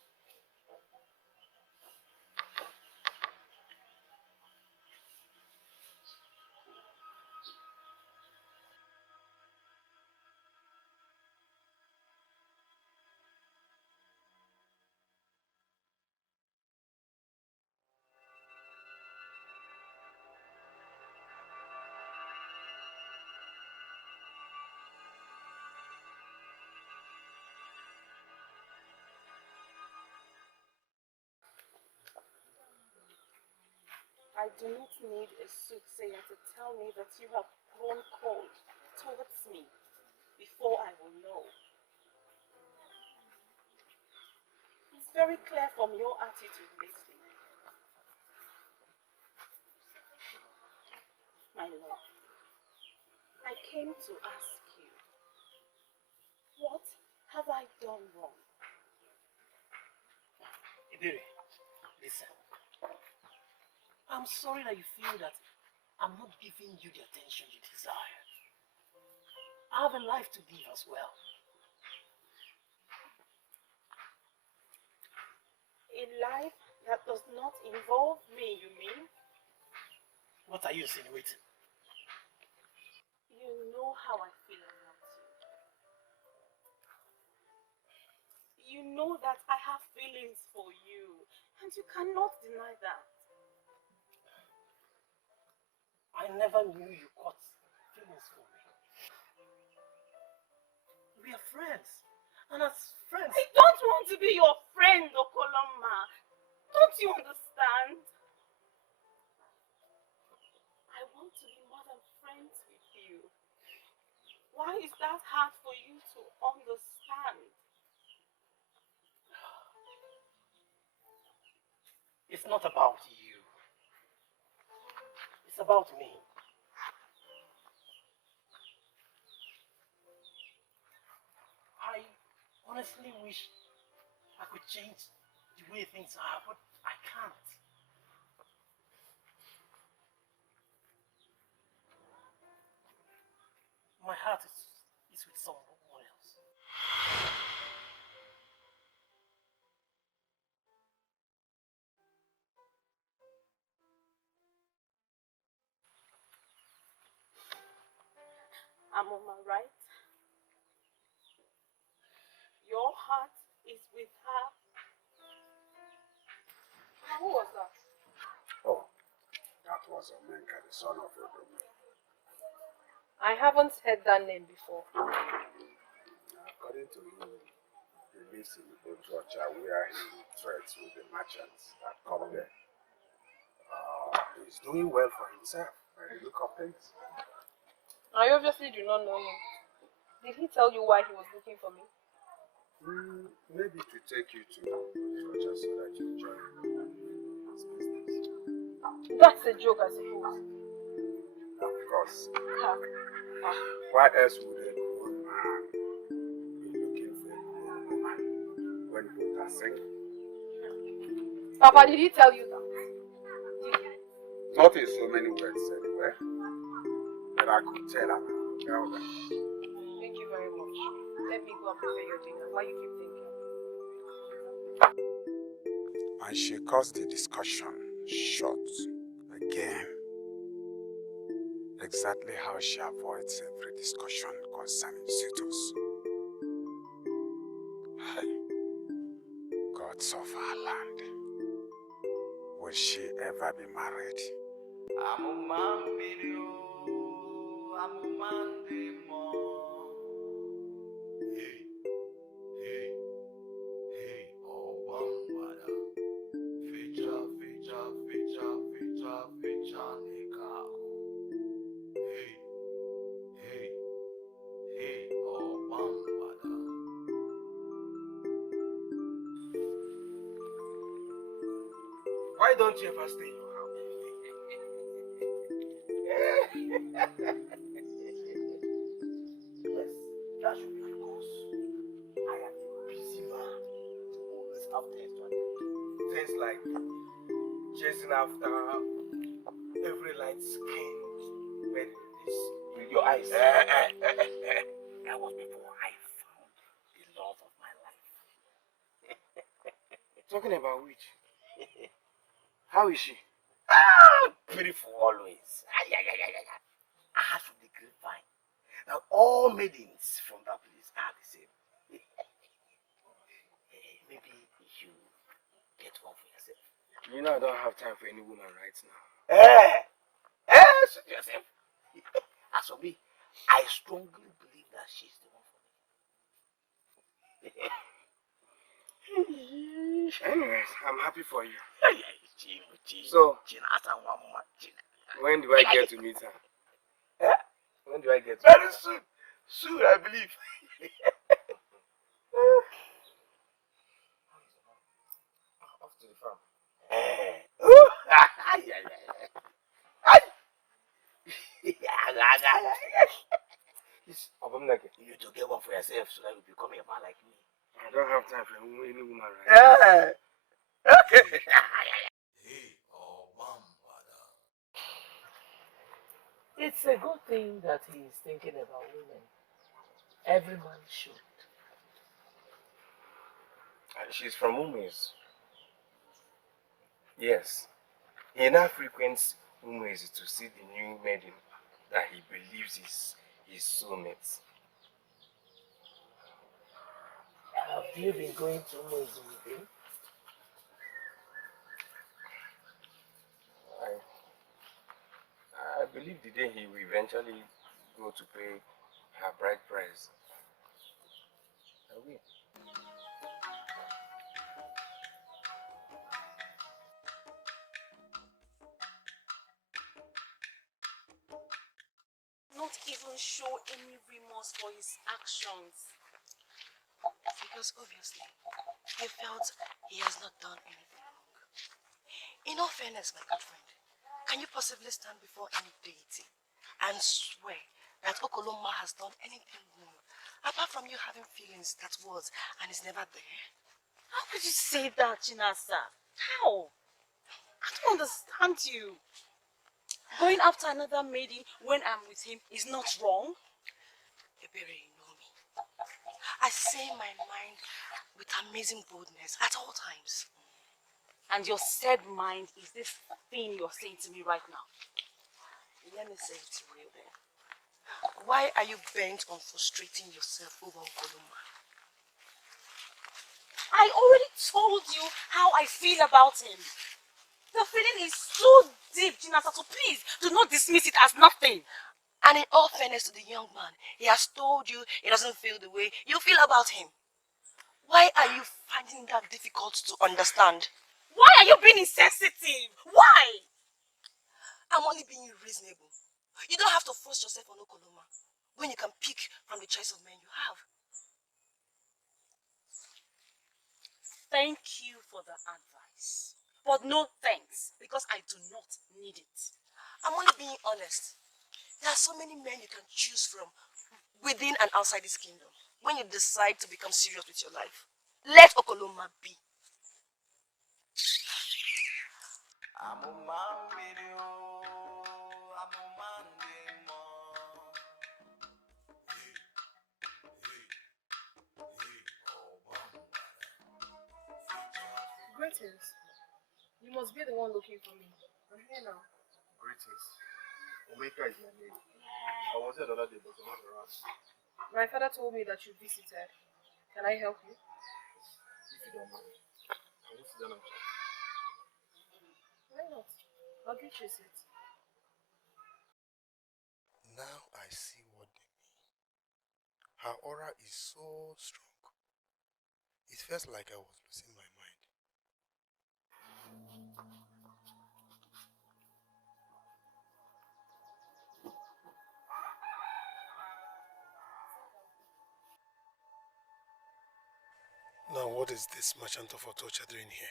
I do not need a soothsayer to tell me that you have grown cold towards me before I will know. It's very clear from your attitude lately. My lord, I came to ask you, what have I done wrong? Iberi, listen. I'm sorry that you feel that I'm not giving you the attention you desire. I have a life to live as well. A life that does not involve me, you mean? What are you insinuating? You know how I feel about you. You know that I have feelings for you, and And you cannot deny that. I never knew you caught feelings for me. We are friends. And as friends... I don't want to be your friend, Okoloma. Don't you understand? I want to be more than friends with you. Why is that hard for you to understand? It's not about you. It's about me. I honestly wish I could change the way things are, but I can't. My heart is with someone else. Amuma, right? Your heart is with her. Now, who was that? Oh, that was Omenka, the son of Odomi. I haven't heard that name before. According to him, he lives in Otuacha where he trades with the merchants that come there. He's doing well for himself by the look of things. I obviously do not know him. Did he tell you why he was looking for me? Maybe to take you to Otuacha so that you join his business. That's a joke, I suppose. Of course. Ha. Why else would a grown man be looking for a grown woman when both are single? Papa, did he tell you that? Not in so many words anyway, but I could tell her. Thank you very much. Let me go and prepare your dinner while you keep thinking. And she cuts the discussion short again. Exactly how she avoids every discussion concerning suitors. Hey, gods of our land, will she ever be married? Amuma video, Amuma demo. Hey, hey, hey, oh Bambada. Feature, feature, feature, feature, feature, Nikako. Hey, hey, hey, oh Bambada. Why don't you ever stay in your house? Yes, that should be because I am a busy man who always have things to do. Things like chasing after every light skinned when it's with your eyes. That was before I found the love of my life. Talking about which? How is she? Beautiful always. I heard from the grapevine that all maidens from that place are the same. Maybe you get one for yourself. You know I don't have time for any woman right now. Suit yourself. As for me, I strongly believe that she's the one for me. Anyways, I'm happy for you. So, when do I get to meet her? When do I get to very meet her? soon. Soon, I believe. Off to the farm. You to get one for yourself so that you become a man like me. I don't have time for any woman right now. Okay. Hey, oh Bambada. It's a good thing that he is thinking about women. Every man should. She's from Umes. Yes. He now frequents Umes to see the new maiden that he believes is his soulmate. Have you been going to Maiden with him? pick the day he will eventually go to pay her bride price, I will. Not even show any remorse for his actions. Because obviously, he felt he has not done anything wrong. In all fairness, my good friend, can you possibly stand before any deity and swear that Okoloma has done anything wrong, apart from you having feelings that was and is never there? How could you say that, Chinasa? How? I don't understand you. Going after another maiden when I'm with him is not wrong. Ebere, you know me. I say my mind with amazing boldness at all times. And your said mind is this thing you're saying to me right now. Let me say it to you then. Why are you bent on frustrating yourself over Okoloma? I already told you how I feel about him. The feeling is so deep, Chinasa, so please do not dismiss it as nothing. And in all fairness to the young man, he has told you he doesn't feel the way you feel about him. Why are you finding that difficult to understand? Why are you being insensitive? Why? I'm only being reasonable. You don't have to force yourself on Okoloma when you can pick from the choice of men you have. Thank you for the advice. But no thanks, because I do not need it. I'm only being honest. There are so many men you can choose from within and outside this kingdom when you decide to become serious with your life. Let Okoloma be. Amuma video, Amuma demo. Greetings. You must be the one looking for me. I'm here now. Greetings. Omeka is my name. I was here the other day, but I'm not around. My father told me that you visited. Can I help you? If you don't mind. I will sit down and chat. Why not? I'll get you a seat. Now I see what they mean. Her aura is so strong. It felt like I was losing my mind. Now what is this merchant of torture doing here?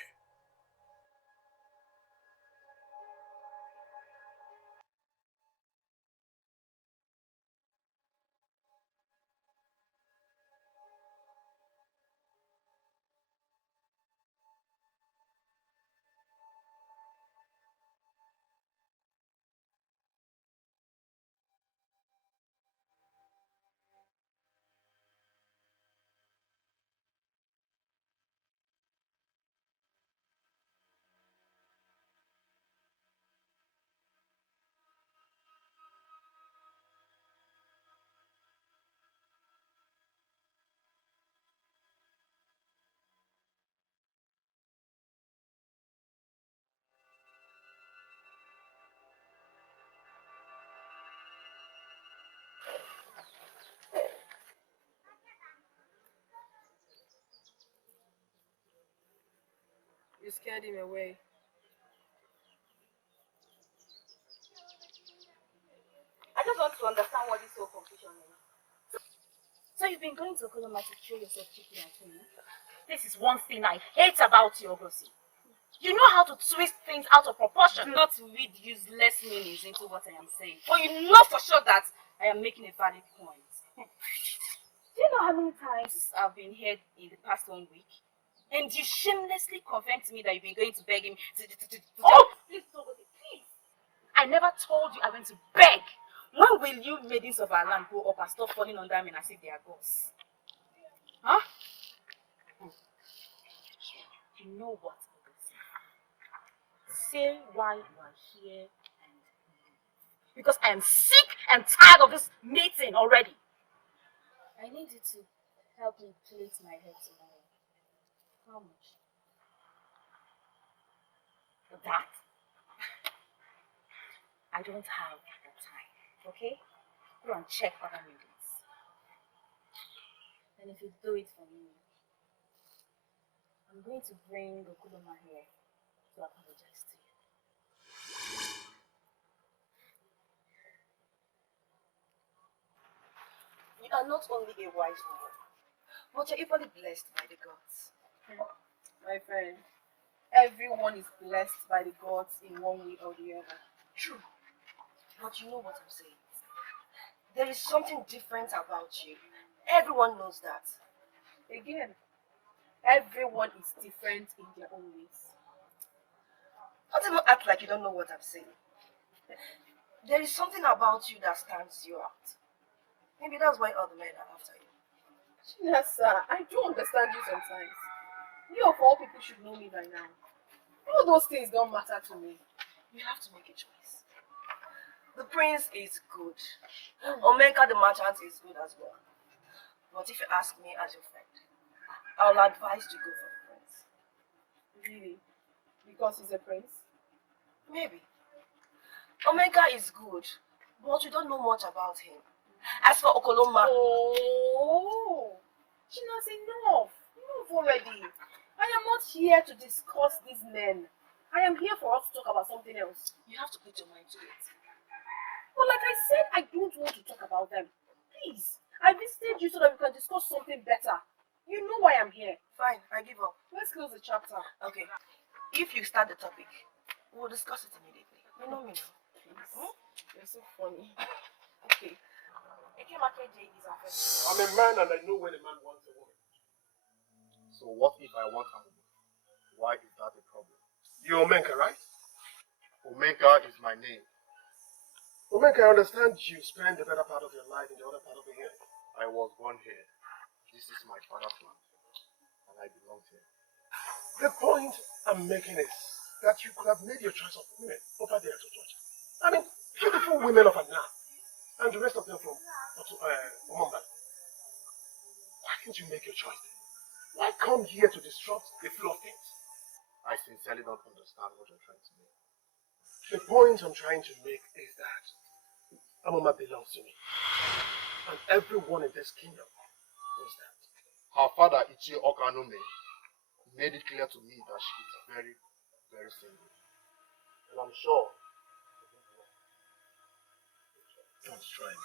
You scared him away. I just want to understand what this whole confusion is. So you've been going to Okoloma to show yourself cheeky and funny? This is one thing I hate about you, Ogosi. You know how to twist things out of proportion. Not to read useless meanings into what I am saying. But you know for sure that I am making a valid point. Do you know how many times I've been here in the past 1 week? And you shamelessly confirmed to me that you've been going to beg him to please, Ogosi, please. I never told you I went to beg. When will you maidens of our land grow up and stop falling under men as if they are gods? Huh? You know what? Say why you are here and leave. Because I am sick and tired of this meeting already. I need you to help me plait my hair tomorrow. How much? That? I don't have the time. okay? Go and check other maidens. And if you do it for me, I'm going to bring Okuloma here to apologize to you. You are not only a wise woman, but you're equally blessed by the gods. My friend, everyone is blessed by the gods in one way or the other. True. But you know what I'm saying? There is something different about you. Everyone knows that. Again, everyone is different in their own ways. Don't even act like you don't know what I'm saying. There is something about you that stands you out. Maybe that's why all the men are after you. Yes, sir. I do understand you sometimes. You of all people should know me by now. All those things don't matter to me. You have to make a choice. The prince is good. Omeka the merchant is good as well. But if you ask me as your friend, I'll advise you to go for the prince. Really? Because he's a prince? Maybe. Omeka is good, but you don't know much about him. As for Okoloma... Oh! China's enough. Enough already. I am not here to discuss these men. I am here for us to talk about something else. You have to put your mind to it. But like I said, I don't want to talk about them. Please, I visited you so that we can discuss something better. You know why I'm here. Fine, I give up. Let's close the chapter. Okay. If you start the topic, we'll discuss it immediately. You know me now. Please. Hmm? You're so funny. Okay. I'm a man and I know when a man wants a woman. So what if I want Amuma? Why is that a problem? You're Omenka, right? Omega is my name. Omenka, I understand you spend the better part of your life in the other part of the year. I was born here. This is my father's land. And I belong here. The point I'm making is that you could have made your choice of women over there to Georgia. I mean, beautiful women of Anna. And the rest of them from Omamba. Why didn't you make your choice then? Why come here to disrupt the flow of things? I sincerely don't understand what you're trying to make. The point I'm trying to make is that Amuma belongs to me. And everyone in this kingdom knows that. Her father, Ichie Okanume, made it clear to me that she is very, very single. And I'm sure. Don't try me.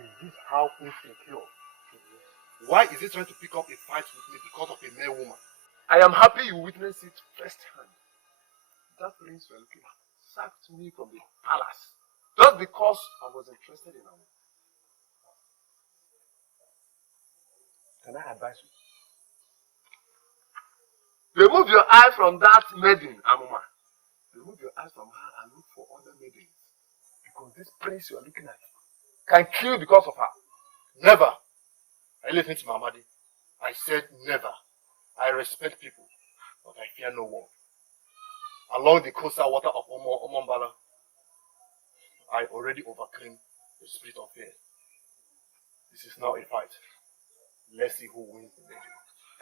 Is this how insecure she is? Why is he trying to pick up a fight with me because of a mere woman? I am happy you witnessed it firsthand. That prince you're looking at sacked me from the palace just because I was interested in him. Can I advise you? Remove your eye from that maiden, Amuma. Remove your eyes from her and look for other maidens. Because this prince you are looking at can kill because of her. Never. I listen to Mamadi. I said never. I respect people, but I fear no one. Along the coastal water of Omombala, I already overcame the spirit of fear. This is now a fight. Let's see who wins the maiden.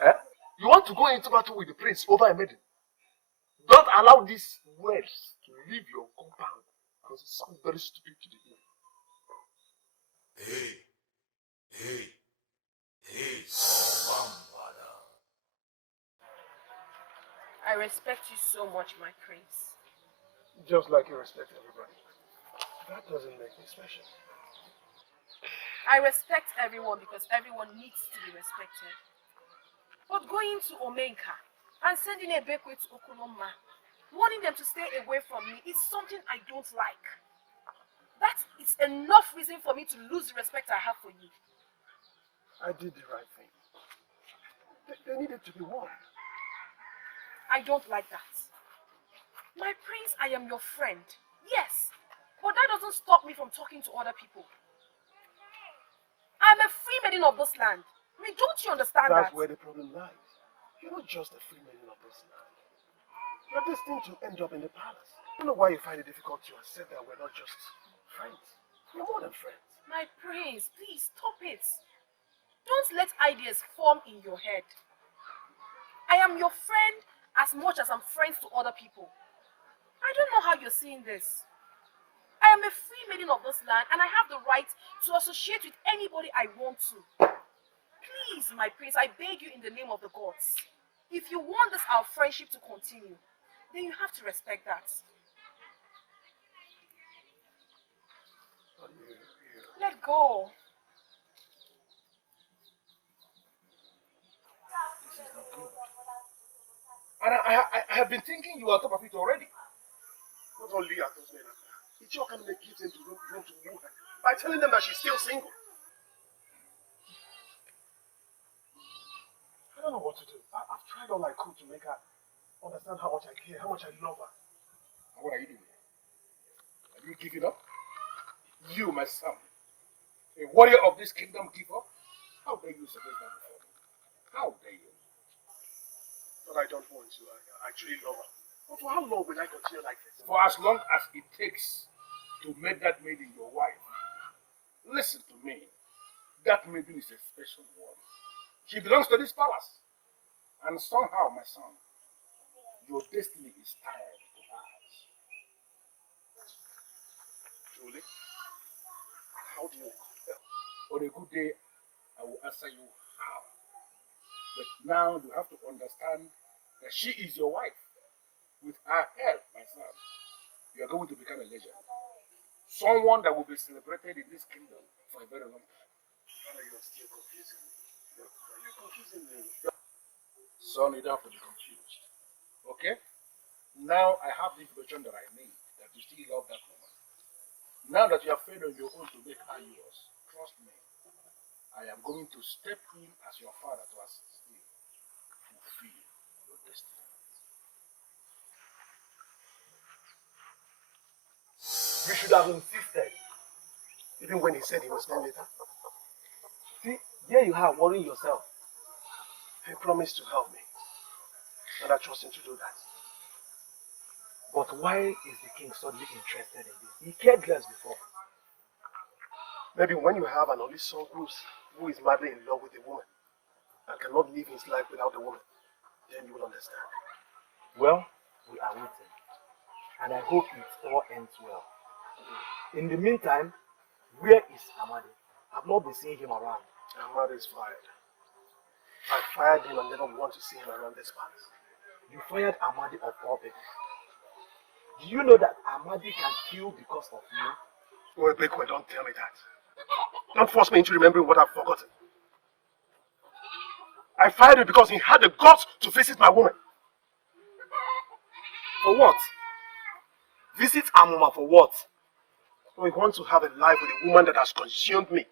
Eh? You want to go into battle with the prince over a maiden? Don't allow these words to leave your compound because it sounds very stupid to the ear. I respect you so much, my prince. Just like you respect everybody. That doesn't make me special. I respect everyone because everyone needs to be respected. But going to Omenka and sending a Bekwe to Okoloma, warning them to stay away from me is something I don't like. That is enough reason for me to lose the respect I have for you. I did the right thing. They needed to be warned. I don't like that. My prince, I am your friend. Yes, but that doesn't stop me from talking to other people. I'm a free maiden of this land. I mean, don't you understand that? That's where the problem lies. You're not just a free maiden of this land. You're destined to end up in the palace. I don't know why you find it difficult to accept that we're not just friends. We're more than friends. My prince, please stop it. Don't let ideas form in your head. I am your friend as much as I'm friends to other people. I don't know how you're seeing this. I am a free maiden of this land and I have the right to associate with anybody I want to. Please, my prince, I beg you in the name of the gods. If you want this our friendship to continue, then you have to respect that. Let go. And I have been thinking you are on top of it already. Not only are those men after her, Ichio can make it into room to woo her by telling them that she's still single. I don't know what to do. I've tried all I could to make her understand how much I care, how much I love her. And what are you doing? Are you giving up? You, my son, a warrior of this kingdom, give up? How dare you suggest that before me? How dare you? But I don't want to. I truly love her. But for how long will I continue like this? For as long as it takes to make that maiden your wife. Listen to me. That maiden is a special one. She belongs to this palace. And somehow, my son, your destiny is tied to hers. Truly? How do you? On a good day, I will answer you how. But now you have to understand that she is your wife. With her help, my son, you are going to become a legend. Someone that will be celebrated in this kingdom for a very long time. Father, you are still confusing me. You're confusing me. Son, you don't have to be confused. Okay? Now I have the information that I need that you still love that woman. Now that you have failed on your own to make her yours, trust me, I am going to step in as your father to assist you fulfill your destiny. You should have insisted, even when he said he was coming later. See, here you are worrying yourself. He promised to help me, and I trust him to do that. But why is the king suddenly interested in this? He cared less before. Maybe when you have an only son who is madly in love with a woman and cannot live his life without a woman, then you will understand. Well, we are waiting, and I hope it all ends well. In the meantime, where is Amadi? I've not been seeing him around. Amadi is fired. I fired him and never want to see him around this palace. You fired Amadi of all people. Do you know that Amadi can kill because of you? Oh, Bekwe, don't tell me that. Don't force me into remembering what I've forgotten. I fired him because he had the guts to visit my woman. For what? Visit Amuma for what? So he wants to have a life with a woman that has consumed me.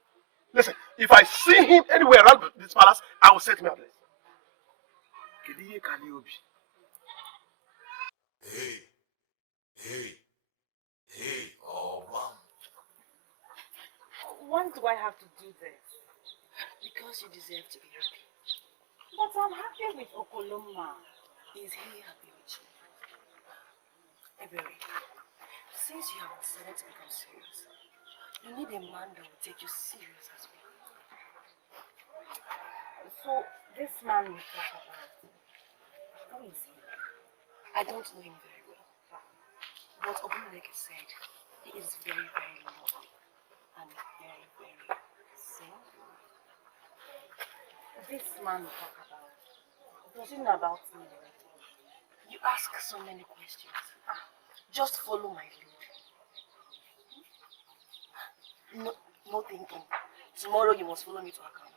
Listen, if I see him anywhere around this palace, I will set him ablaze. Why do I have to do this? Because you deserve to be happy. But I'm happy with Okoloma. Is he happy with you? Ebere, since you have decided to become serious, you need a man that will take you serious as well. So, this man we talk about, who is he? I don't know him very well. But Obumneke said he is very, very lovely and very, very single. This man we talk about, does he know about me? You ask so many questions. Just follow my lead. No thinking. Tomorrow you must follow me to Akama.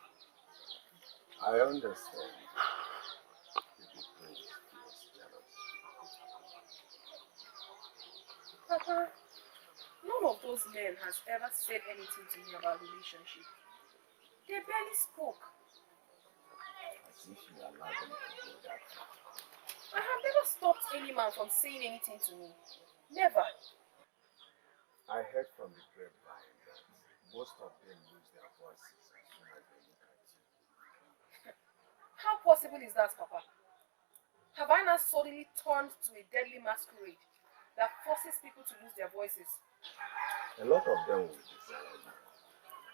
I understand. Papa, none of those men has ever said anything to me about relationship. They barely spoke. As if you allow them to do that. I have never stopped any man from saying anything to me. Never. I heard from the grapevine that most of them lose their voices as soon as they look at you. How possible is that, Papa? Have I not suddenly turned to a deadly masquerade that forces people to lose their voices? A lot of them will desire you,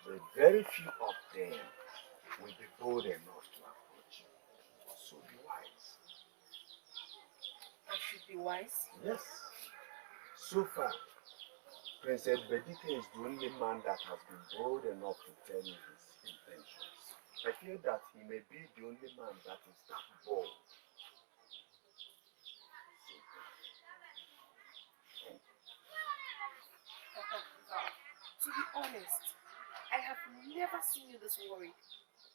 but very few of them will be bold enough to approach you. So be wise. I should be wise? Yes. So far, President Bedike is the only man that has been bold enough to tell you his intentions. I feel that he may be the only man that is that bold. To be honest, I have never seen you this worried.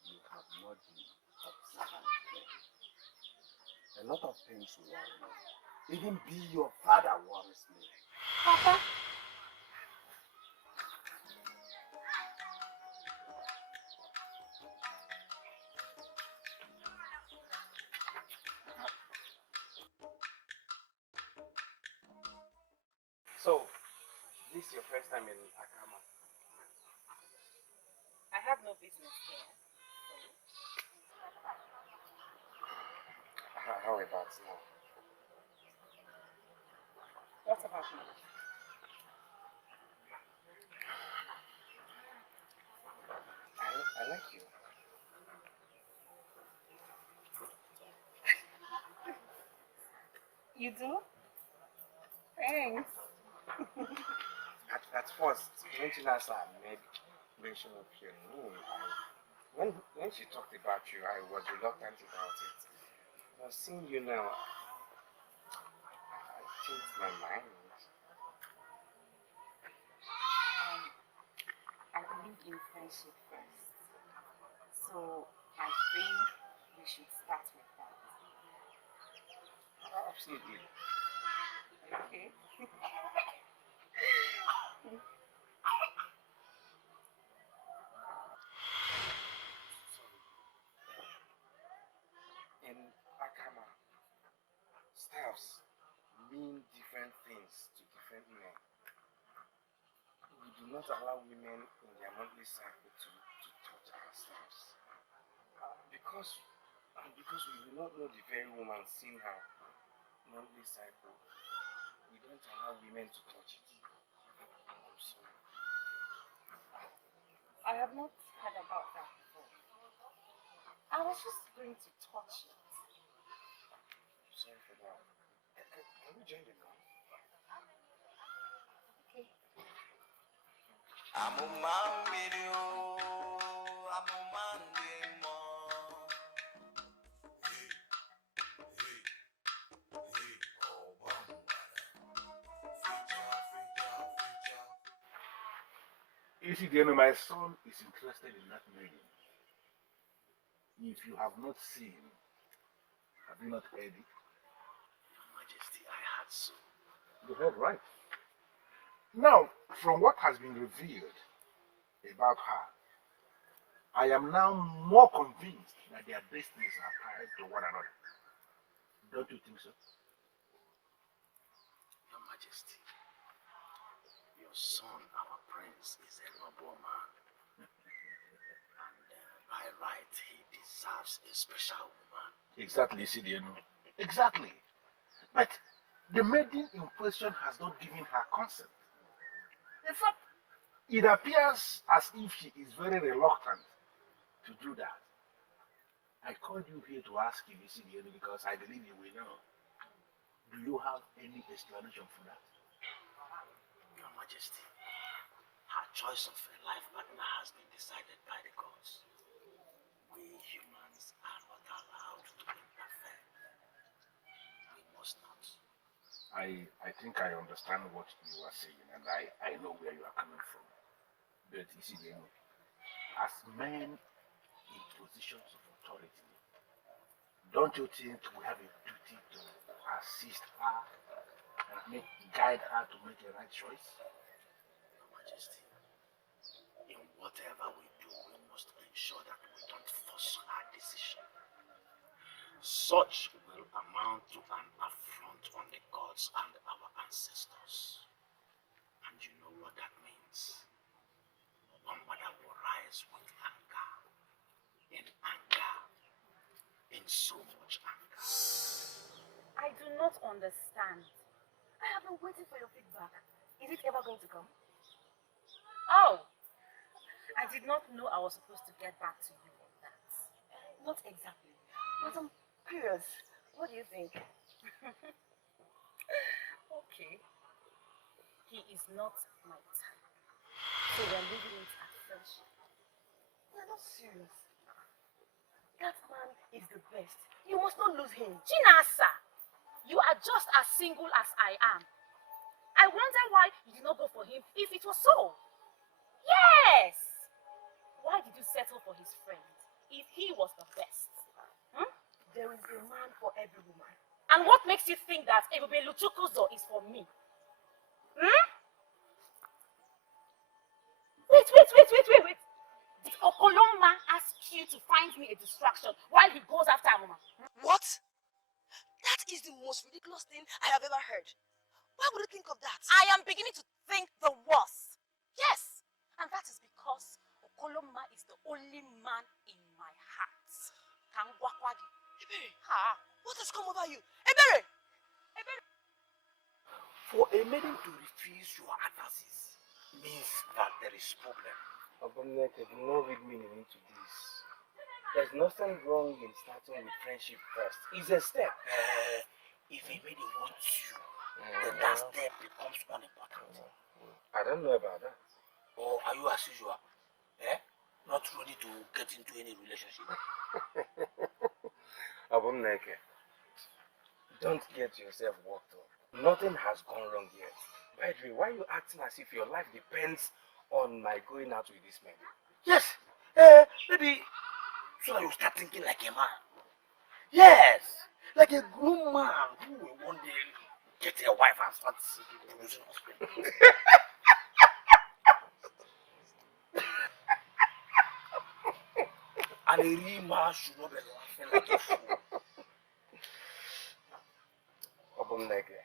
You have not been observant. A lot of things worry me. Even be your father worries me. Papa? So, this is your first time in Akama. I have no business here. How about now? What about me? I like you. You do? Thanks. At first, when Chinasa made mention of your name, when she talked about you, I was reluctant about it. But seeing you now, I changed my mind. I believe in friendship first. So I think we should start with that. Absolutely. Okay. In Akama, staffs mean different things to different men. We do not allow women in their monthly cycle to touch our staffs. Because we do not know the very woman seeing her monthly cycle, we don't allow women to touch it. I'm sorry. I have not heard about that before. I was just going to touch it. Sorry for that. Can we join the car? Okay. Amuma video, Amuma demo. You see, my son is interested in that maiden. If you have not seen, have you not heard it? Your Majesty, I heard so. You heard right. Now, from what has been revealed about her, I am now more convinced that their destinies are tied to one another. Don't you think so? Your Majesty, your son, our prince, is a noble man. And by right, he deserves a special woman. Exactly, Sidiano. Exactly. But the maiden in question has not given her consent. In fact, it appears as if she is very reluctant to do that. I called you here to ask you, Sidiano, because I believe you will know. Do you have any explanation for that? Your Majesty, her choice of a life partner has been decided by the gods. We humans are not allowed to interfere. We must not. I think I understand what you are saying, and I know where you are coming from. But you see, as men in positions of authority, don't you think we have a duty to assist her and guide her to make the right choice? Your Majesty, in whatever we do, we must ensure that we don't force her decision. Such will amount to an affront on the gods and our ancestors. And you know what that means. One mother will rise with anger, in so much anger. I do not understand. I have been waiting for your feedback. Is it ever going to come? Oh! I did not know I was supposed to get back to you on that. Not exactly. But I'm curious. What do you think? Okay. He is not my type. So we're leaving it at friendship. You're not serious. That man is the best. You must not lose him. Chinasa, you are just as single as I am. I wonder why you did not go for him if it was so. Yes! Why did you settle for his friend if he was the best? Hmm? There is a man for every woman. And what makes you think that Ebube Luchukuzo is for me? Hmm? Wait. Did Okoloma ask you to find me a distraction while he goes after Amuma? What? That is the most ridiculous thing I have ever heard. Why would you think of that? I am beginning to think the worst. Yes, and that is because Okoloma is the only man in my heart. Kangwakwagi. Ebere, Ha. what has come over you? Ebere! For a maiden to refuse your advances means that there is problem. Abomneke, do not read meaning into this. There's nothing wrong in starting with friendship first. It's a step. If a maiden wants you, then that step becomes unimportant. I don't know about that. Or are you as usual? Not ready to get into any relationship? Abomneke, don't get yourself worked up. Nothing has gone wrong yet. By the way, why are you acting as if your life depends on my going out with this man? Yes. Maybe so that you start thinking like a man. Yes. Like a grown man who will one day get a wife and start producing offspring. And a real man should not be laughing like a fool. Obumnege,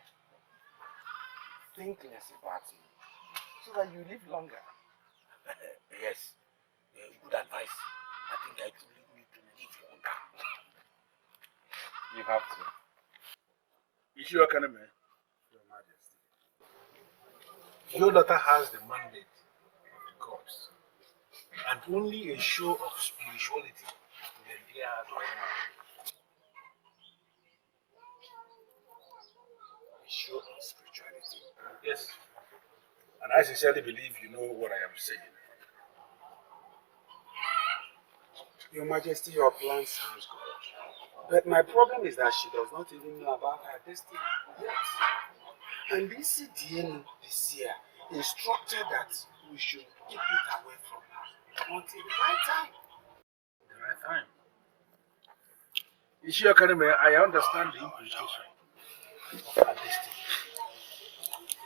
think less about me so that you live longer. Yes. Good advice. I think I truly need to live longer. You have to. Your Majesty. Your daughter has the mandate of the gods, and only a show of spirituality will endear her to any man. A show of spirituality. Yes. And I sincerely believe you know what I am saying. Your Majesty, your plan sounds good. But my problem is that she does not even know about her destiny yet. And this CDN this year instructed that we should keep it away from her until the right time. The right time. Ishio Academy, I understand the implication of her destiny.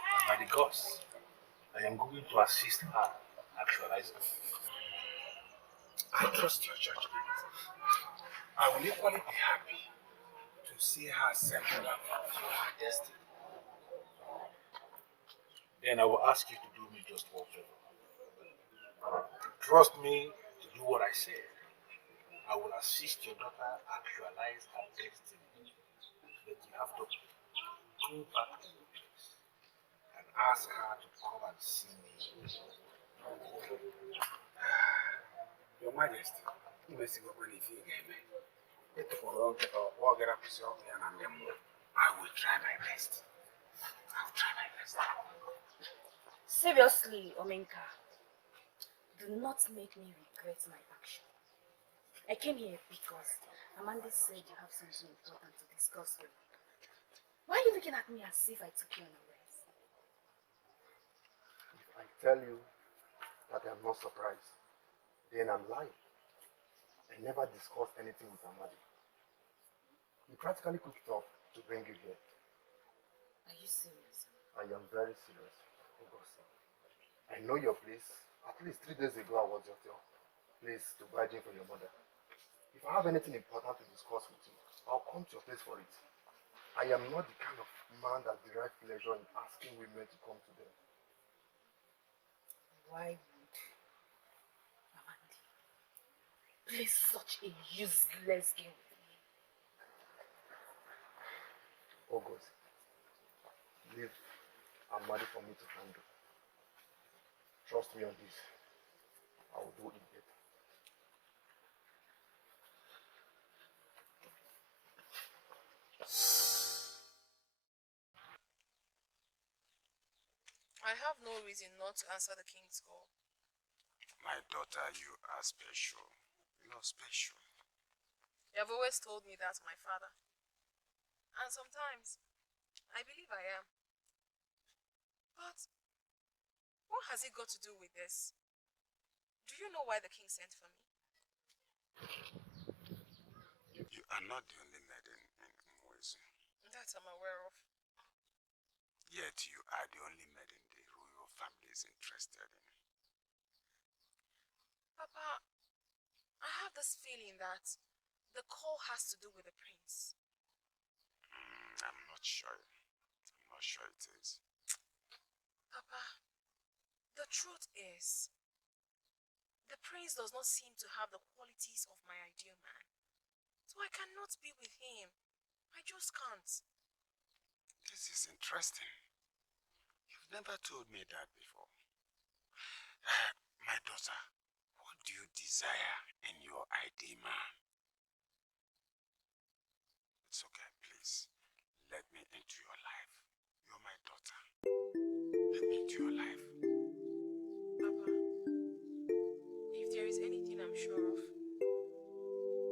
And by the gods, I am going to assist her actualize it. I trust your judgment. I will equally be happy to see her settle up for her destiny. Then I will ask you to do me just one favor. Trust me to do what I said. I will assist your daughter actualize her destiny. But you have to go back to the place and ask her to come and see me. Your Majesty, I will try my best. I'll try my best. Seriously, Omenka, do not make me regret my action. I came here because Amanda said you have something important to discuss with me. Why are you looking at me as if I took you unawares? If I tell you that I'm not surprised, then I'm lying. I never discussed anything with Amadi. He practically cooked up to bring you here. Are you serious? I am very serious, August. I know your place. At least 3 days ago, I was at your place to buy drink for your mother. If I have anything important to discuss with you, I'll come to your place for it. I am not the kind of man that derives pleasure in asking women to come to them. Why would Amanda play such a useless game with me? August, leave Amadi for me to handle. Trust me on this. I will do it better. I have no reason not to answer the king's call. My daughter, you are special. You're special. You have always told me that's my father. And sometimes, I believe I am. But, what has it got to do with this? Do you know why the king sent for me? You are not the only maiden in Mwezi. That I'm aware of. Yet you are the only maiden the royal family is interested in. Papa, I have this feeling that the call has to do with the prince. I'm not sure. I'm not sure it is. Papa, the truth is, the prince does not seem to have the qualities of my ideal man. So I cannot be with him. I just can't. This is interesting. You've never told me that before. My daughter, what do you desire in your ideal man? It's okay, please. Let me into your life. You're my daughter. Let me into your life. Papa, if there is anything I'm sure of,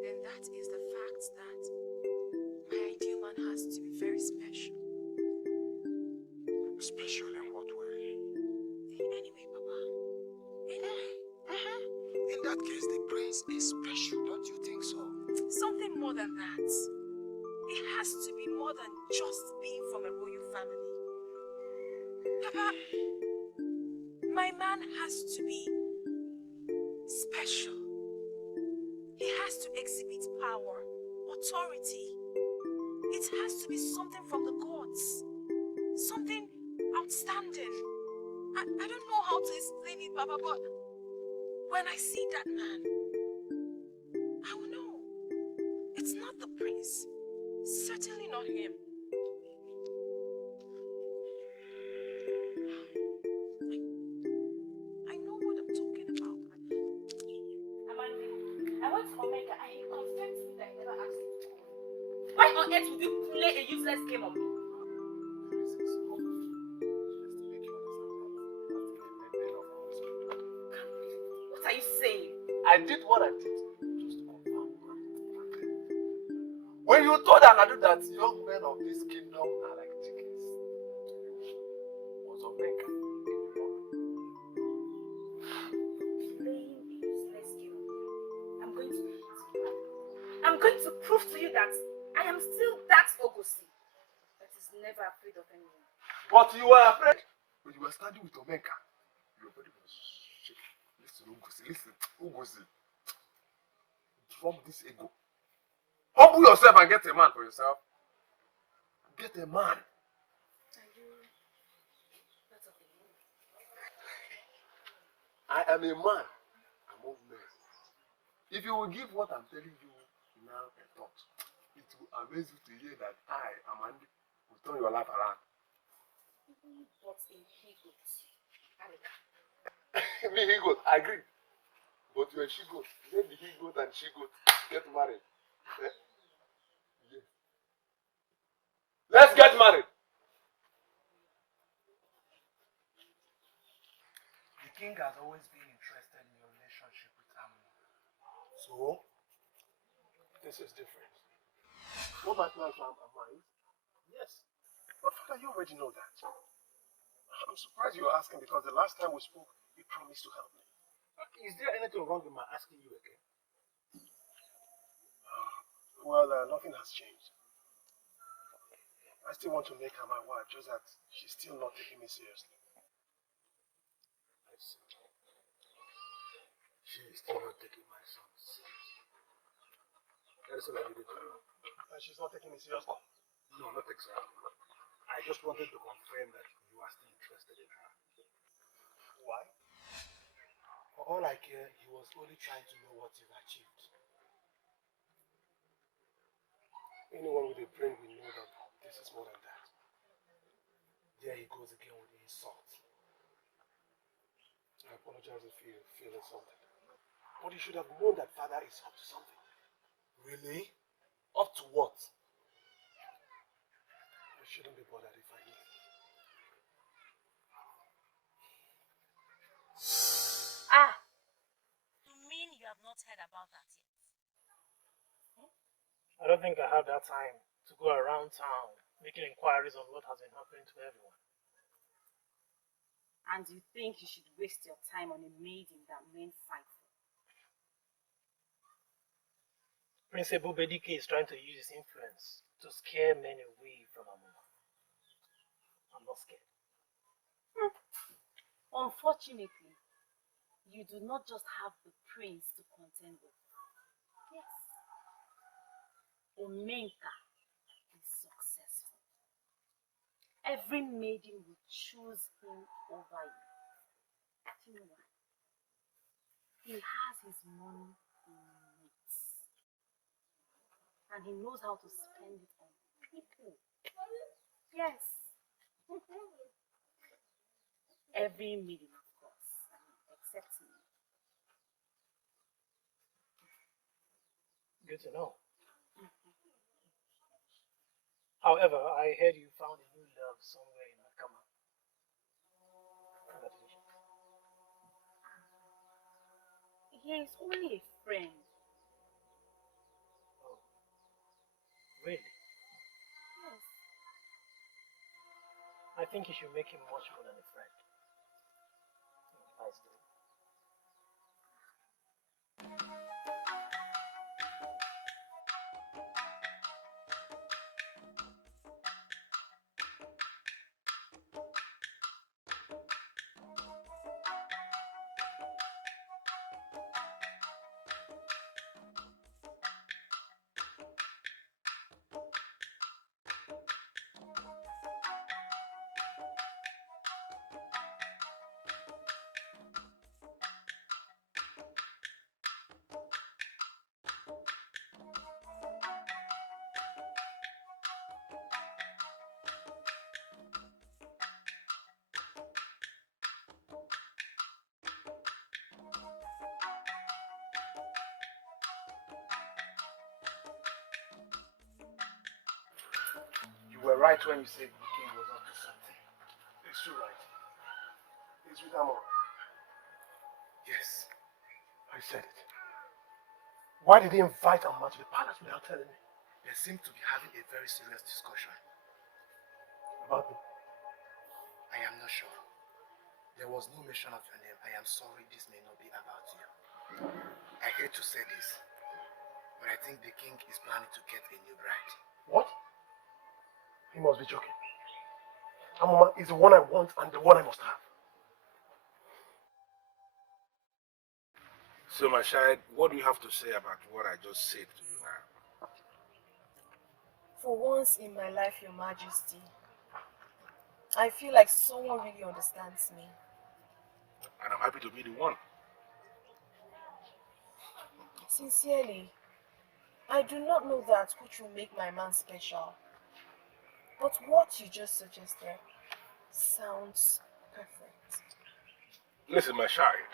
then that is the fact that my ideal man has to be very special. Special in what way? Anyway, Papa. Anyway. In that case, the prince is special, don't you think so? Something more than that. It has to be more than just being from a royal family. Papa, my man has to be special. He has to exhibit power, authority. It has to be something from the gods. Something outstanding. I don't know how to explain it, Papa, but when I see that man, I will know. It's not the prince. Certainly not him. I know what I'm talking about. Amanda, I went to Omega and he confessed to me that he never asked you to call me. Why on earth would you play a useless game on me? What are you saying? I did what I did just to confirm. When you told Anadu that young men of this kingdom are like chickens, was Omega Playing a useless game. I'm going to prove to you. I'm going to prove to you that I am still that Ogosi that is never afraid of anyone. but you were afraid. When you were standing with Omega, your body was shaking. Listen, Ugosi, listen, Ugosi. Drop this ego. Humble yourself and get a man for yourself. Get a man. I am a man among men. If you will give what I'm telling you now a thought, it will amaze you to hear that I, Amanda, will turn your life around. But a he-goat. Me, he-goat, I agree. But you're a she-goat. Let the he-goat and she-goat get married. Eh? Yes. Let's get married. The king has always been interested in your relationship with Amuma. So, this is different. What my plans are mine? Yes. But father, you already know that. I'm surprised you're asking because the last time we spoke, you promised to help me. Is there anything wrong with my asking you again? Well, nothing has changed. I still want to make her my wife, just that she's still not taking me seriously. I see. She is still not taking my son seriously. That is all I needed to know. She's not taking me seriously? No, not exactly. I just wanted to confirm that you are still interested in her. Why? For all I care, he was only trying to know what you've achieved. Anyone with a brain will know that this is more than that. There he goes again with the insult. I apologize if you feel insulted. But you should have known that father is up to something. Really? Up to what? I shouldn't be bothered if I knew. I don't think I have that time to go around town making inquiries on what has been happening to everyone. And you think you should waste your time on a maiden that men fight for? Principal Bedike is trying to use his influence to scare men away from Amuma. I'm not scared. Unfortunately, you do not just have the prince to contend with. Yes, Omenka is successful. Every maiden will choose him over you. Do you know why? He has his money in notes. And he knows how to spend it on people. Yes. Every maiden, of course, except me. Good to know. However, I heard you found a new love somewhere in Nakama. Congratulations. He is only a friend. Oh, really? Yes. I think you should make him much more than a friend. Nice dude. You were right when you said the king was up to something. It's too right. It's with Amon. Yes, I said it. Why did he invite Amuma to the palace without telling me? they seem to be having a very serious discussion. About me? I am not sure. There was no mention of your name. I am sorry this may not be about you. I hate to say this, but I think the king is planning to get a new bride. What? He must be joking. Amuma is the one I want and the one I must have. So, my child, what do you have to say about what I just said to you now? For once in my life, Your Majesty, I feel like someone really understands me. And I'm happy to be the one. Sincerely, I do not know that which will make my man special. But what you just suggested sounds perfect. Listen, my child,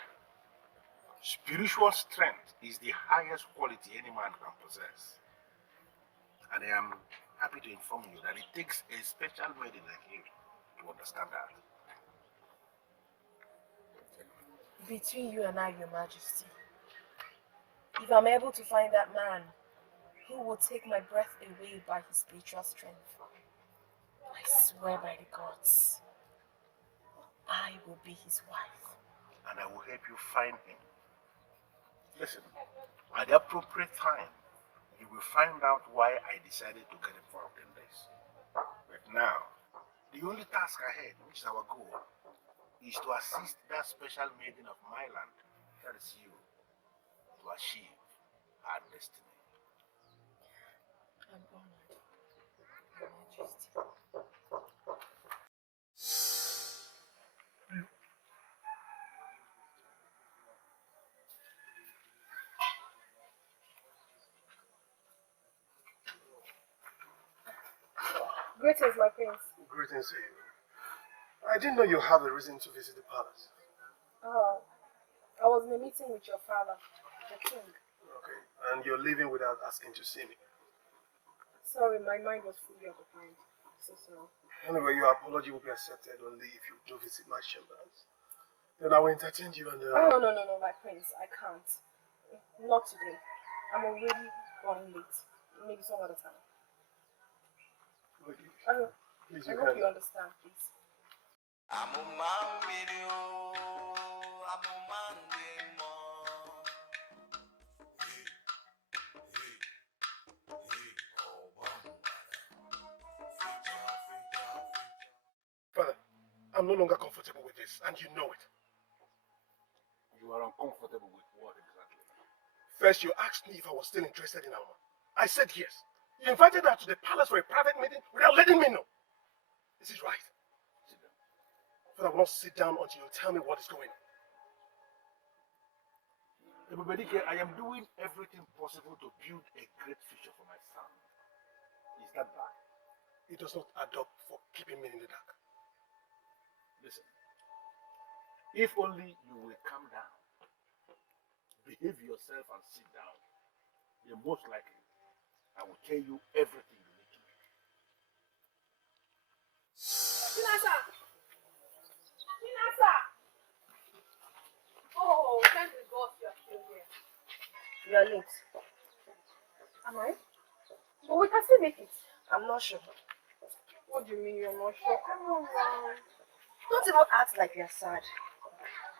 spiritual strength is the highest quality any man can possess. And I am happy to inform you that it takes a special maiden like you to understand that. Between you and I, Your Majesty, if I'm able to find that man who will take my breath away by his spiritual strength, I swear by the gods, I will be his wife. And I will help you find him. Listen, at the appropriate time, you will find out why I decided to get involved in this. But now, the only task ahead, which is our goal, is to assist that special maiden of my land, that is you, to achieve her destiny. I'm honored, Your Majesty. Greetings, my prince. Greetings to you. I didn't know you have a reason to visit the palace. Oh, I was in a meeting with your father, the king. Okay, and you're leaving without asking to see me. Sorry, my mind was fully occupied. So sorry. Anyway, your apology will be accepted only if you do visit my chambers. Then I will entertain you and Oh, no, my prince. I can't. Not today. I'm already running late. maybe some other time. Please, I you hope can. you understand, please. Amuma video, Amuma demo. Father, I'm no longer comfortable with this, and you know it. You are uncomfortable with what exactly? First, you asked me if I was still interested in Amuma. I said yes. You invited her to the palace for a private meeting without letting me know. Is it right? Sit down. But I will not sit down until you tell me what is going on. Ebubedike, I am doing everything possible to build a great future for my son. Is that bad? It does not add up for keeping me in the dark. Listen, if only you will calm down, behave yourself and sit down, then most likely I will tell you everything you need to know. Chinasa! Chinasa! Oh, thank the gods you are still here. You are late. Am I? But we can still make it. I'm not sure. What do you mean you're not sure? Come on now. Don't even act like you're sad.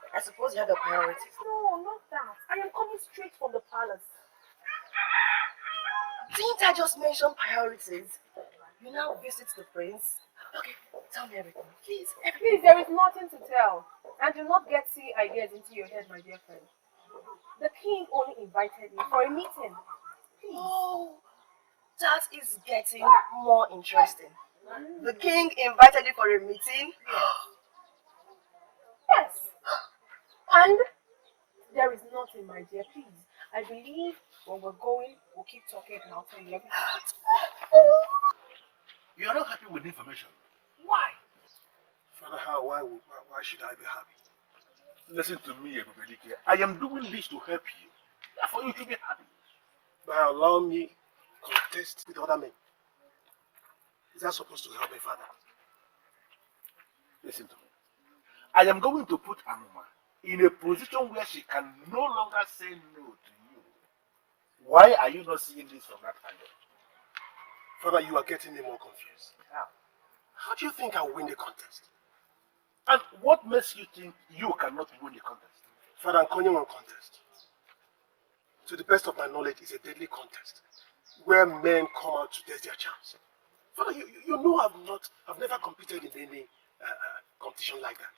I suppose you have your priorities. No, not that. I am coming straight from the palace. Didn't I just mention priorities? You now visit the prince? Okay, tell me everything. Please, Please, there is nothing to tell. And do not get silly ideas into your head, my dear friend. The king only invited me for a meeting. Please. Oh, that is getting more interesting. The king invited you for a meeting? Yes. And there is nothing, my dear. Please. I believe when we're going, we'll keep talking and I'll tell you everything. You are not happy with the information. Why? Father, why should I be happy? Listen to me, Ebubedike. I am doing this to help you. Therefore, you should be happy. By allowing me to contest with other men. Is that supposed to help me, Father? Listen to me. I am going to put Amuma in a position where she can no longer say no to you. Why are you not seeing this from that angle? Father, you are getting me more confused. How do you think I'll win the contest? And what makes you think you cannot win the contest? Father, I'm calling on contest. To the best of my knowledge, it's a deadly contest where men come out to test their chance. Father, you know I've never competed in any competition like that.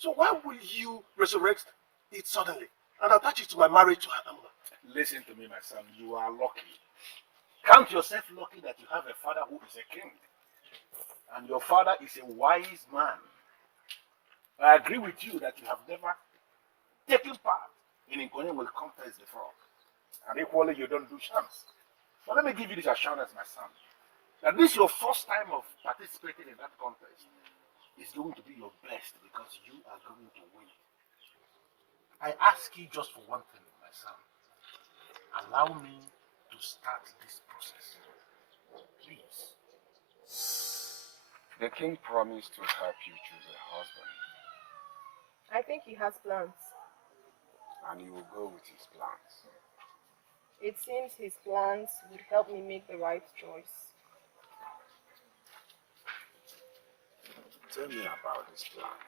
So why will you resurrect it suddenly and attach it to my marriage to Amuma? Listen to me, my son. You are lucky. Count yourself lucky that you have a father who is a king. And your father is a wise man. I agree with you that you have never taken part in Nkone will contest before. And equally, you don't do shams. But let me give you this assurance, my son, that this your first time of participating in that contest is going to be your best because you are going to win. I ask you just for one thing, my son. Allow me to start this process. Please. The king promised to help you choose a husband, I think he has plans. and you will go with his plans. It seems his plans would help me make the right choice. Tell me about his plan.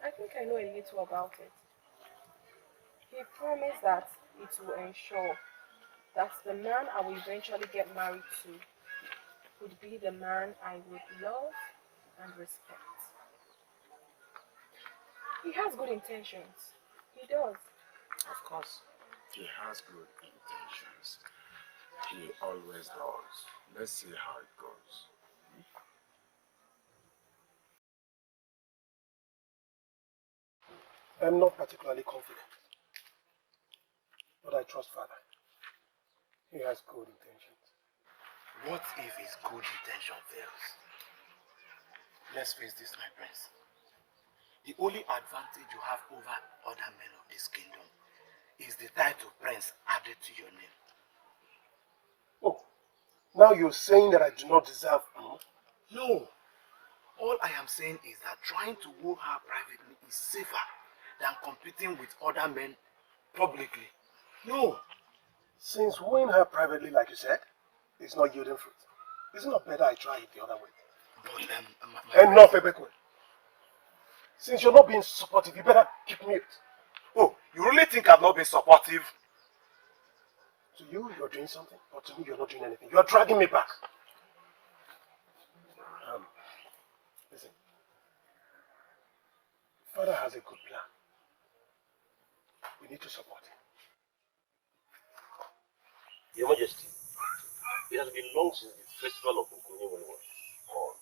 I think I know a little about it. He promised that it will ensure that the man I will eventually get married to would be the man I would love and respect. He has good intentions. He does. Of course, he has good intentions. He always does. Let's see how it goes. I'm not particularly confident, but I trust Father. He has good intentions. What if his good intention fails? Let's face this, my prince. The only advantage you have over other men of this kingdom is the title prince added to your name. Oh, now you're saying that I do not deserve Amuma? No. All I am saying is that trying to woo her privately is safer than competing with other men publicly. No. Since wooing her privately, like you said, is not yielding fruit. Is it not better I try it the other way? But, Enough, Ebekwe. Since you're not being supportive, you better keep mute. oh, you really think I've not been supportive? To you, you're doing something, but to me, you're not doing anything. You're dragging me back. Listen. Father has a good plan. We need to support him. Your Majesty, it has been long since the festival of Ugonye was on.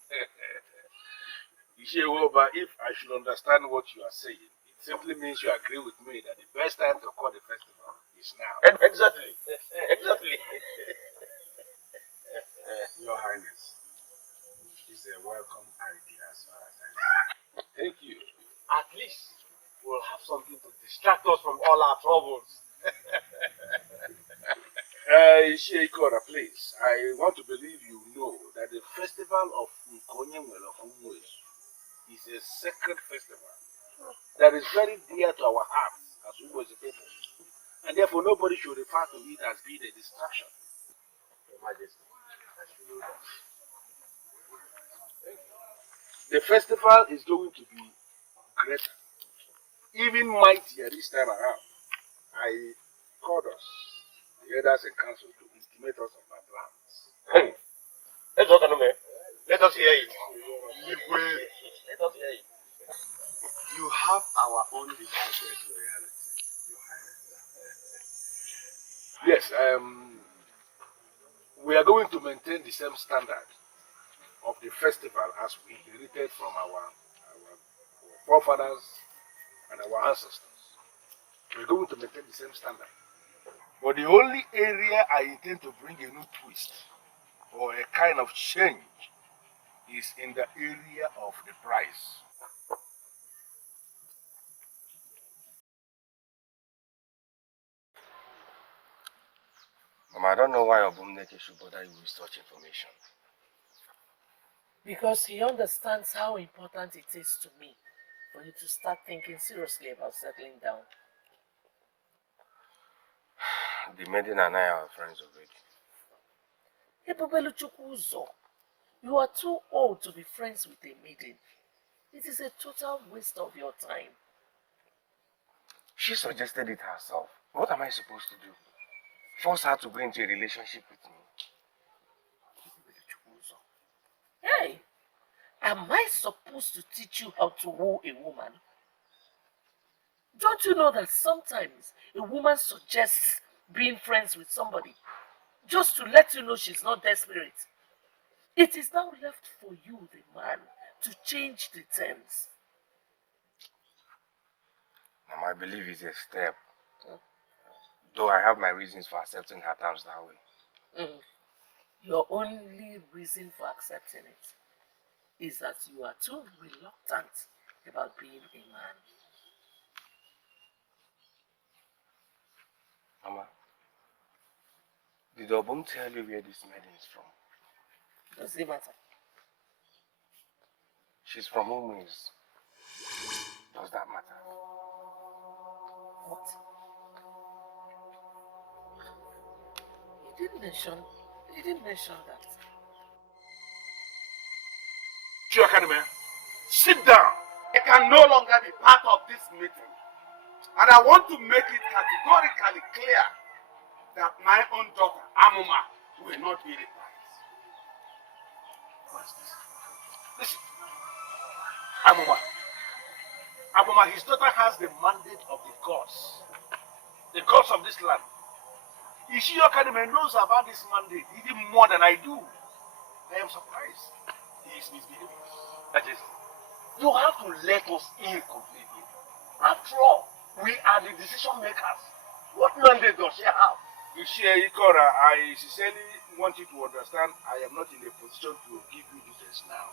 Ishewoba, if I should understand what you are saying, it simply means you agree with me that the best time to call the festival is now. Exactly. Exactly. Your Highness, is a welcome idea as far as I know. Thank you. At least we'll have something to distract us from all our troubles. Isheikora, please, I want to believe you know that the festival of Ugonye is a sacred festival that is very dear to our hearts as Ugozi people. And therefore nobody should refer to it as being a distraction. Your Majesty, as you know that. The festival is going to be greater, even mightier this time around. I called us, the elders and council, to intimate us of my plans. Hey, let's talk, man. Let us hear it. Let us hear it. You have our undivided loyalty, Your Highness. Yes, we are going to maintain the same standard of the festival as we inherited from our forefathers and our ancestors. We're going to maintain the same standard. But the only area I intend to bring a new twist or a kind of change is in the area of the price. Mama, I don't know why Obumneke should bother you with such information. Because he understands how important it is to me for you to start thinking seriously about settling down. The Maiden and I are friends already. Ebubelu Chukwuzo, you are too old to be friends with a maiden. It is a total waste of your time. She suggested it herself. What am I supposed to do? Force her to go into a relationship with me? Hey, am I supposed to teach you how to woo a woman? Don't you know that sometimes a woman suggests being friends with somebody just to let you know she's not desperate? It is now left for you, the man, to change the terms. Mama, I believe it's a step. Though I have my reasons for accepting her terms that way. Your only reason for accepting it is that you are too reluctant about being a man. Mama, did Obum tell you where this maiden is from? Does it matter? She's from Umu's. Does that matter? What? He didn't mention that. Chiakanime, sit down. I can no longer be part of this meeting. And I want to make it categorically clear that my own daughter, Amuma, will not be the prize. What's this? Listen, Amuma, his daughter has the mandate of the gods of this land. Ishio Academy knows about this mandate even more than I do. I am surprised he is misbehaving. That is, you have to let us in completely. After all, we are the decision makers. What mandate does she have? Ishio Ikora, I sincerely want you to understand I am not in a position to give you details now.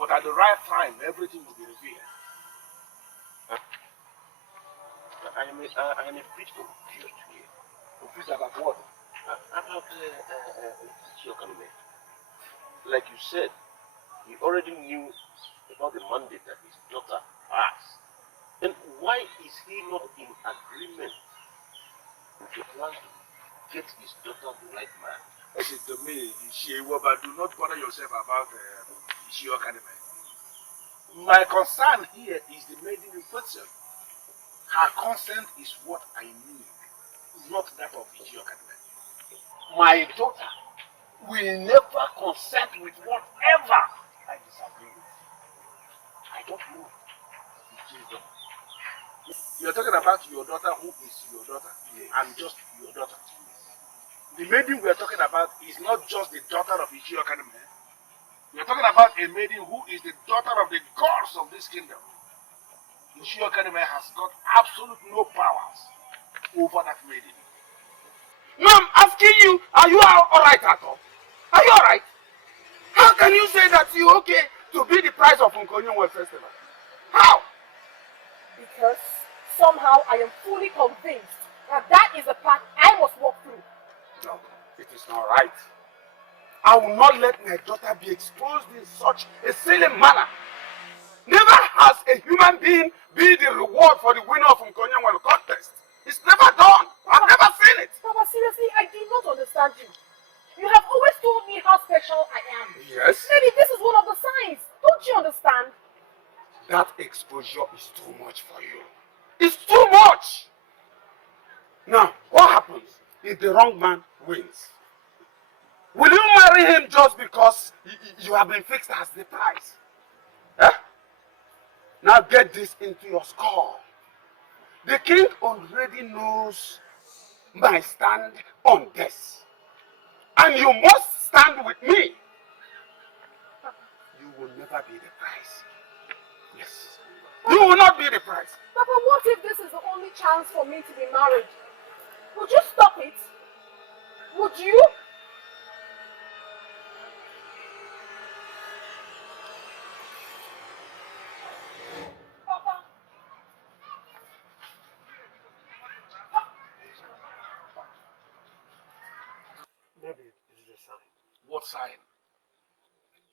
But at the right time, everything will be revealed. I am a bit confused here. Confused about what? About Chiokanume. Like you said, he already knew about the mandate that his daughter has. Then why is he not in agreement wants to get his daughter the right man. Listen to me, but do not bother yourself about Ishio Academy. My concern here is the maiden in question. Her consent is what I need, not that of Ishio Academy. My daughter will never consent with whatever I disagree with. I don't know. You're talking about your daughter who is your daughter, Yes. and just your daughter. The maiden we are talking about is not just the daughter of Ishio Academy. We are talking about a maiden who is the daughter of the gods of this kingdom. Ishio Academy has got absolute no powers over that maiden. No, I'm asking you, are you alright at all? Are you alright? How can you say that you okay to be the price of Nkonyonwe festival? How? Because somehow I am fully convinced that that is the path I must walk through. No, it is not right. I will not let my daughter be exposed in such a silly manner. Never has a human being be the reward for the winner of Nkonyonwe contest. It's never done. I've never seen it. Papa, seriously, I do not understand you. You have always told me how special I am. Yes. Maybe this is one of the signs. Don't you understand? That exposure is too much for you. It's too much. Now, what happens if the wrong man wins? Will you marry him just because you have been fixed as the prize? Eh? Now get this into your skull. The king already knows my stand on this. And you must stand with me. You will never be the prize. Yes. You will not be the prize. Papa, what if this is the only chance for me to be married? Would you stop it? Would you? Papa. Maybe it is a sign. What sign?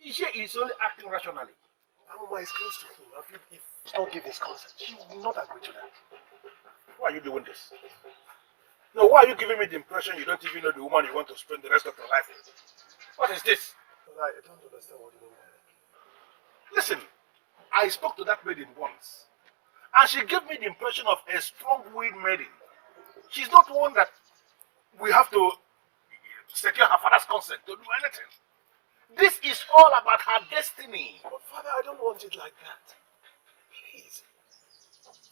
Ishio is only acting rationally. Amuma is close to him. If he does not give his consent, he will not agree to that. Why are you doing this? No, why are you giving me the impression you don't even know the woman you want to spend the rest of your life with? What is this? But I don't understand what you mean by that. Listen, I spoke to that maiden once, and she gave me the impression of a strong-willed maiden. She's not one that we have to secure her father's consent to do anything. This is all about her destiny. But Father, I don't want it like that. Please.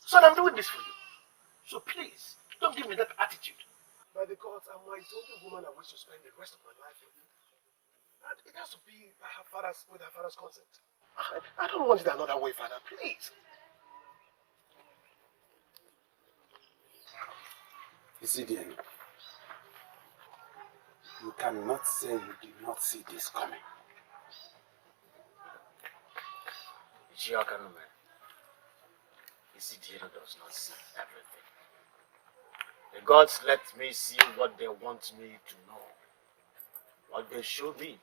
Son, I'm doing this for you. So please, don't give me that attitude. By the gods, Amuma is the only woman I wish to spend the rest of my life with. And it has to be by with her father's consent. I don't want it another way, Father. Please. You see, dear, you cannot say you did not see this coming. Ishio Academy. Isidino does not see everything. The gods let me see what they want me to know. What they show me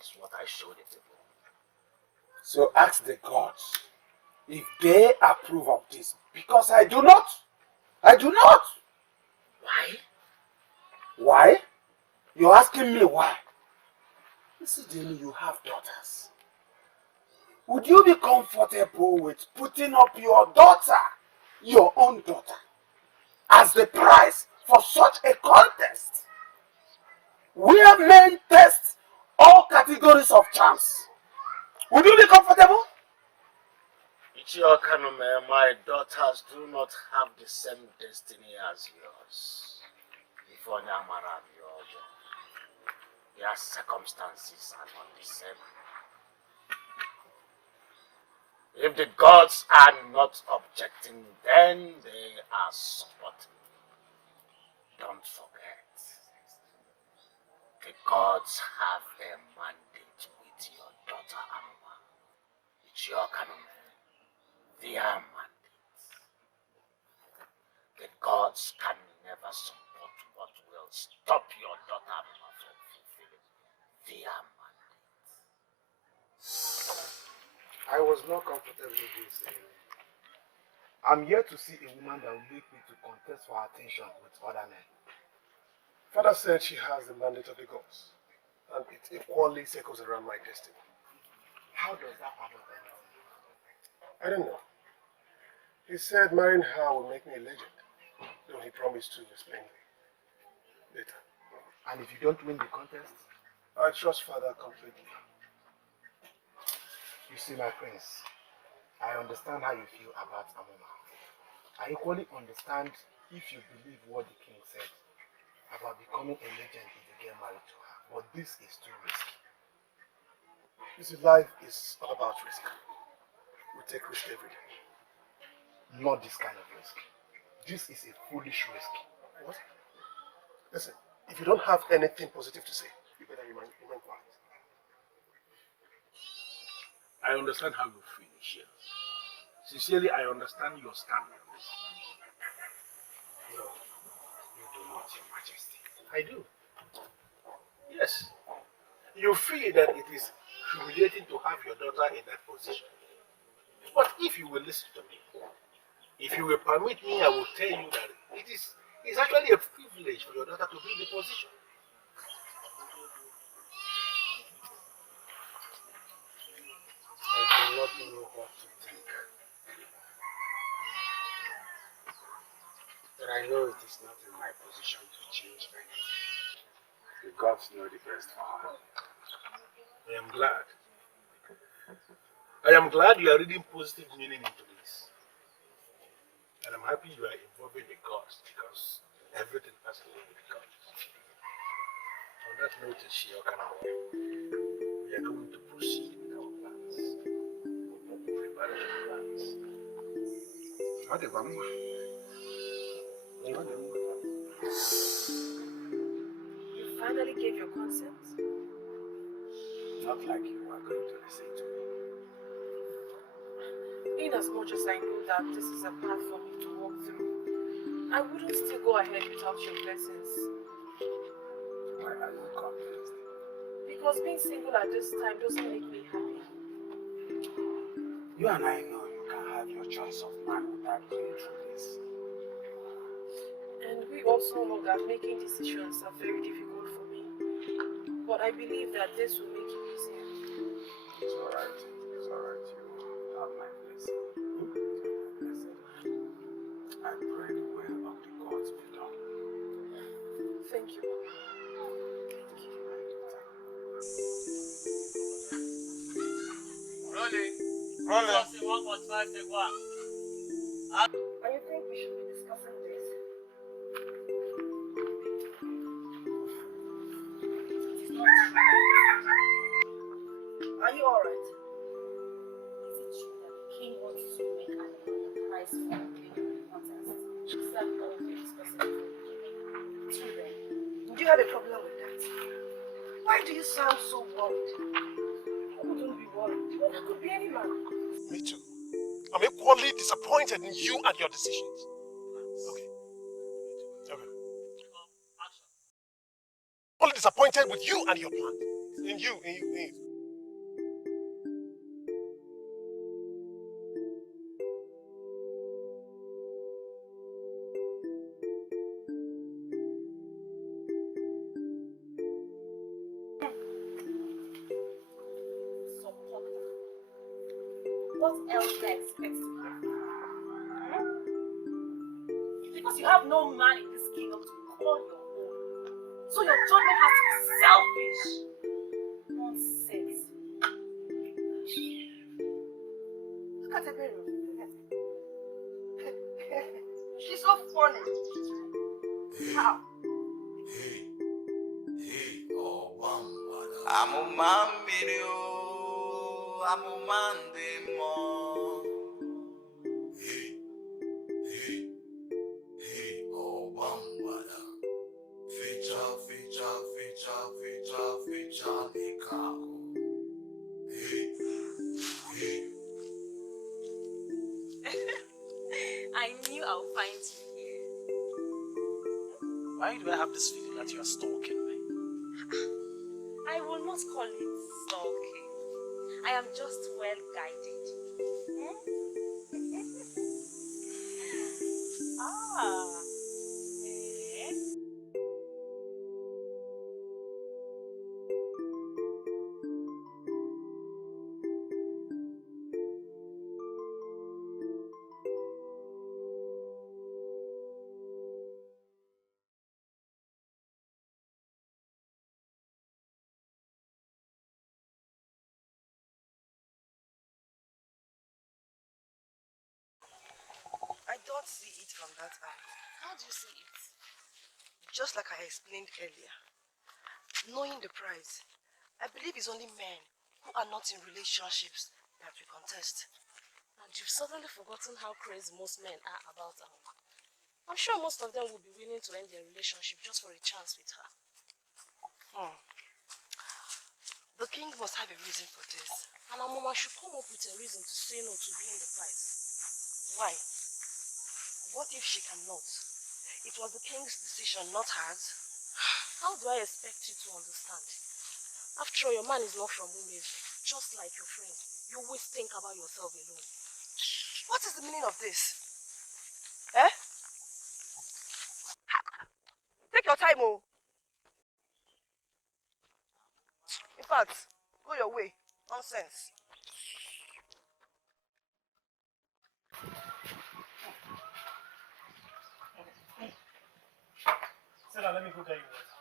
is what I show the people. So ask the gods if they approve of this, because I do not. I do not. Why? Why? You're asking me why? Listen, Jenny, you have daughters. Would you be comfortable with putting up your daughter, your own daughter, as the prize for such a contest? Where men test all categories of charms. Would you be comfortable? Ishio Academy, my daughters do not have the same destiny as yours. Before Nyamara, their circumstances are not the same. If the gods are not objecting, then they are supporting. Don't forget, the gods have a mandate with your daughter Amuma. It's your canon, their mandate. The gods can never support what will stop your daughter Amuma from fulfilling their mandate. I was not comfortable with this. I'm here to see a woman that will make me to contest for attention with other men. Father said she has the mandate of the gods, and it equally circles around my destiny. How does that add up? I don't know. He said marrying her will make me a legend, though he promised to explain later. And if you don't win the contest? I trust Father completely. You see, my prince, I understand how you feel about Amuma. I equally understand if you believe what the king said about becoming a legend if you get married to her. But this is too risky. You see, life is all about risk. We take risk every day. Not this kind of risk. This is a foolish risk. What? Listen, if you don't have anything positive to say, you better remain quiet. I understand how you feel, Michelle. Sincerely, I understand your stand on this. No, you do not, Your Majesty. I do. Yes. You feel that it is humiliating to have your daughter in that position. But if you will listen to me, if you will permit me, I will tell you that it's actually a privilege for your daughter to be in the position. I do not know what to think. But I know it is not in my position to change anything. The gods know the best for her. I am glad. I am glad you are reading positive meaning into this. And I'm happy you are involving the gods because everything has to do with the gods. On that note, we are going to proceed with our plans. Preparation plans. You finally gave your consent? Not like you are going to listen to me. In as much as I know that this is a path for me to walk through, I wouldn't still go ahead without your blessings. Why are you confused? Because being single at this time doesn't make me happy. You and I know you can have your choice of man without going through this. And we also know that making decisions are very difficult for me. But I believe that this will make it easier. It's alright. It's alright. You have my blessing. I pray the will of the gods be done. Thank you. Thank you, my daughter. Rolling. And you think we should be discussing this? It is not true. Are you alright? Is it true that the king wants to make an prize for the contest? Is that all we're discussing? True then. Do you have a problem with that? Why do you sound so worried? I wouldn't be worried. Well, that could be any man. Me too. I'm equally disappointed in you and your decisions. Okay. Equally disappointed with you and your plans. In you. What else do I expect to get? Because you have no man in this kingdom to call your own. So your judgment has to be selfish. Nonsense. Look at her bedroom. She's so funny. How? Amuma mmiri o, amụma ndị mmụọ. Ọgba mgbada. Fecha n'ike ahụ. I knew I would find you here. Why do I have this feeling that you are stalking me? I will not call it stalking. I am just well guided. Ah. Eh? don't see it from that eye. How do you see it? Just like I explained earlier, knowing the prize, I believe it's only men who are not in relationships that we contest. And you've suddenly forgotten how crazy most men are about Amuma. I'm sure most of them would be willing to end their relationship just for a chance with her. The king must have a reason for this. And Amuma should come up with a reason to say no to being the prize. Why? What if she cannot? It was the king's decision, not hers. How do I expect you to understand? After all, your man is not from Umezi, just like your friend. You always think about yourself alone. What is the meaning of this? Eh? Take your time, oh. In fact, go your way. Nonsense. Sarah, let me go get you water.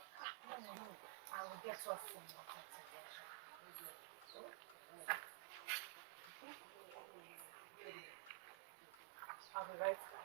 No. I will get us some water together. I'll be right back.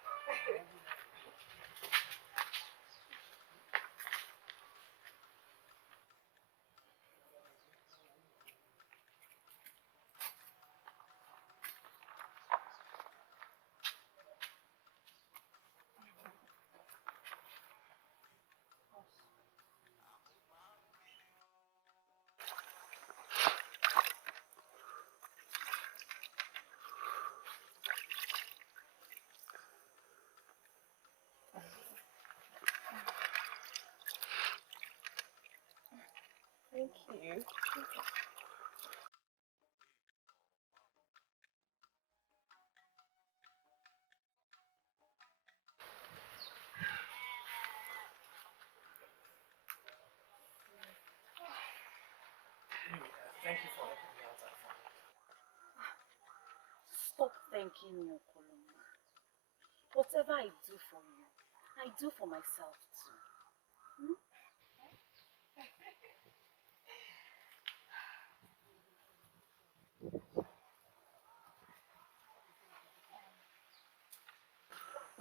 Thank you. Thank you for helping me out at home. Stop thanking me, Okoloma. Whatever I do for you, I do for myself too.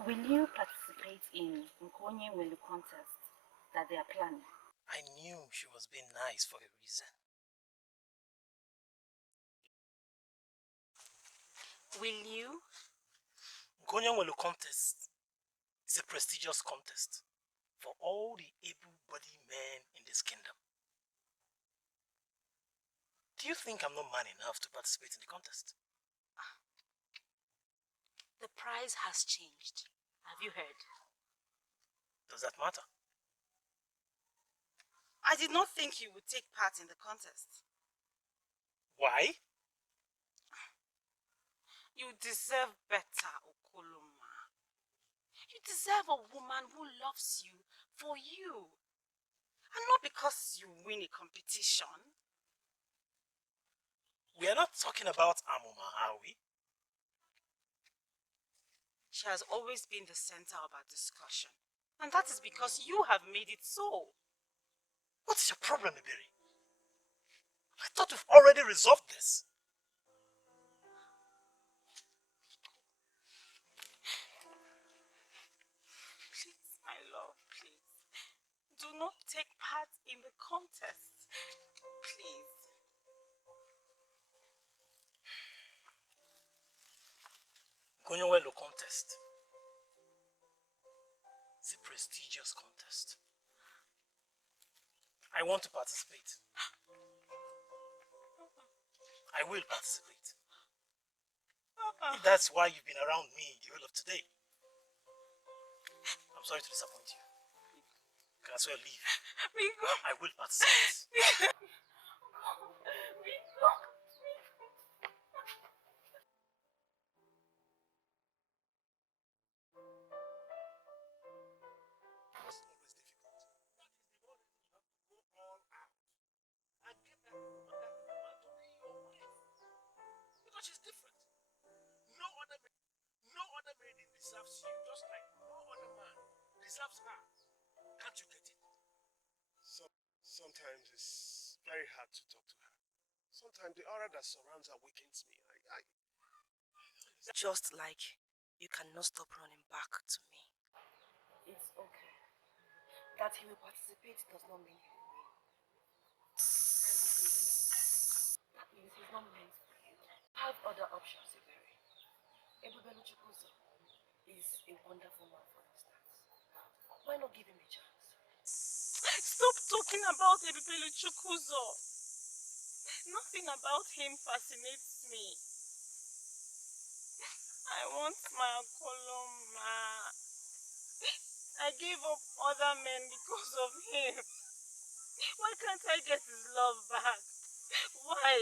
Will you participate in Nkonye Welu contest that they are planning? I knew she was being nice for a reason. Will you? Gonyangwelu contest is a prestigious contest for all the able-bodied men in this kingdom. Do you think I'm not man enough to participate in the contest? The prize has changed. Have you heard? Does that matter? I did not think you would take part in the contest. Why? You deserve better, Okoloma. You deserve a woman who loves you for you. And not because you win a competition. We are not talking about Amuma, are we? She has always been the center of our discussion. And that is because you have made it so. What's your problem, Iberi? I thought we've already resolved this. Please, my love, please. Do not take part in the contest. Please. Gonyowelo contest. It's a prestigious contest. I want to participate. I will participate. If that's why you've been around me the whole of today. I'm sorry to disappoint you. You can as well leave. I will participate. Because she's different. No other maiden deserves you, just like no other man deserves her. Can't you get it? Sometimes it's very hard to talk to her. Sometimes the aura that surrounds her weakens me. Just like you cannot stop running back to me. It's okay. That he will participate does not mean he will win. That means he's not meant for you. I have other options, Iberi. Ebubelu Chukwuzo is a wonderful man, for instance. Why not give him a chance? Stop talking about Ebubelu Chukwuzo. Nothing about him fascinates me. I want my Koloma. I gave up other men because of him. Why can't I get his love back? Why?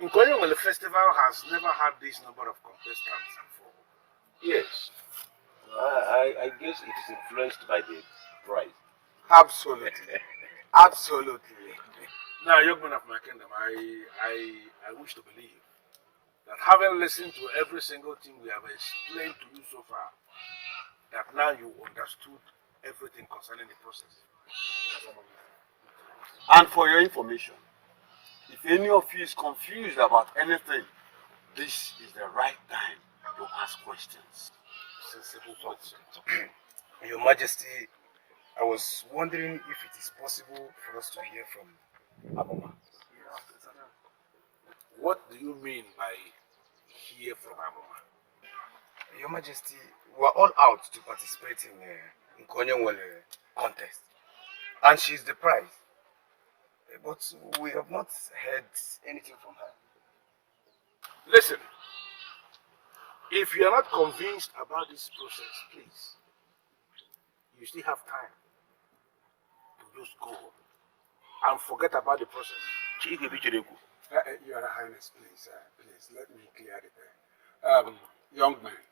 Nkoyo Festival has never had this number of contestants before. Yes. I guess it is influenced by the price. Absolutely. Absolutely. Now, young man of my kingdom, I wish to believe that having listened to every single thing we have explained to you so far, that now you understood everything concerning the process. And for your information, if any of you is confused about anything, this is the right time to ask questions. Sensible questions. Your Majesty, I was wondering if it is possible for us to hear from Amuma. What do you mean by hear from Amuma? Your Majesty, we are all out to participate in Nkonyewole contest. And she is the prize. But we have not heard anything from her. Listen, if you are not convinced about this process, please, you still have time to just go and forget about the process. Your Highness, please, please, let me clear the air. Young man,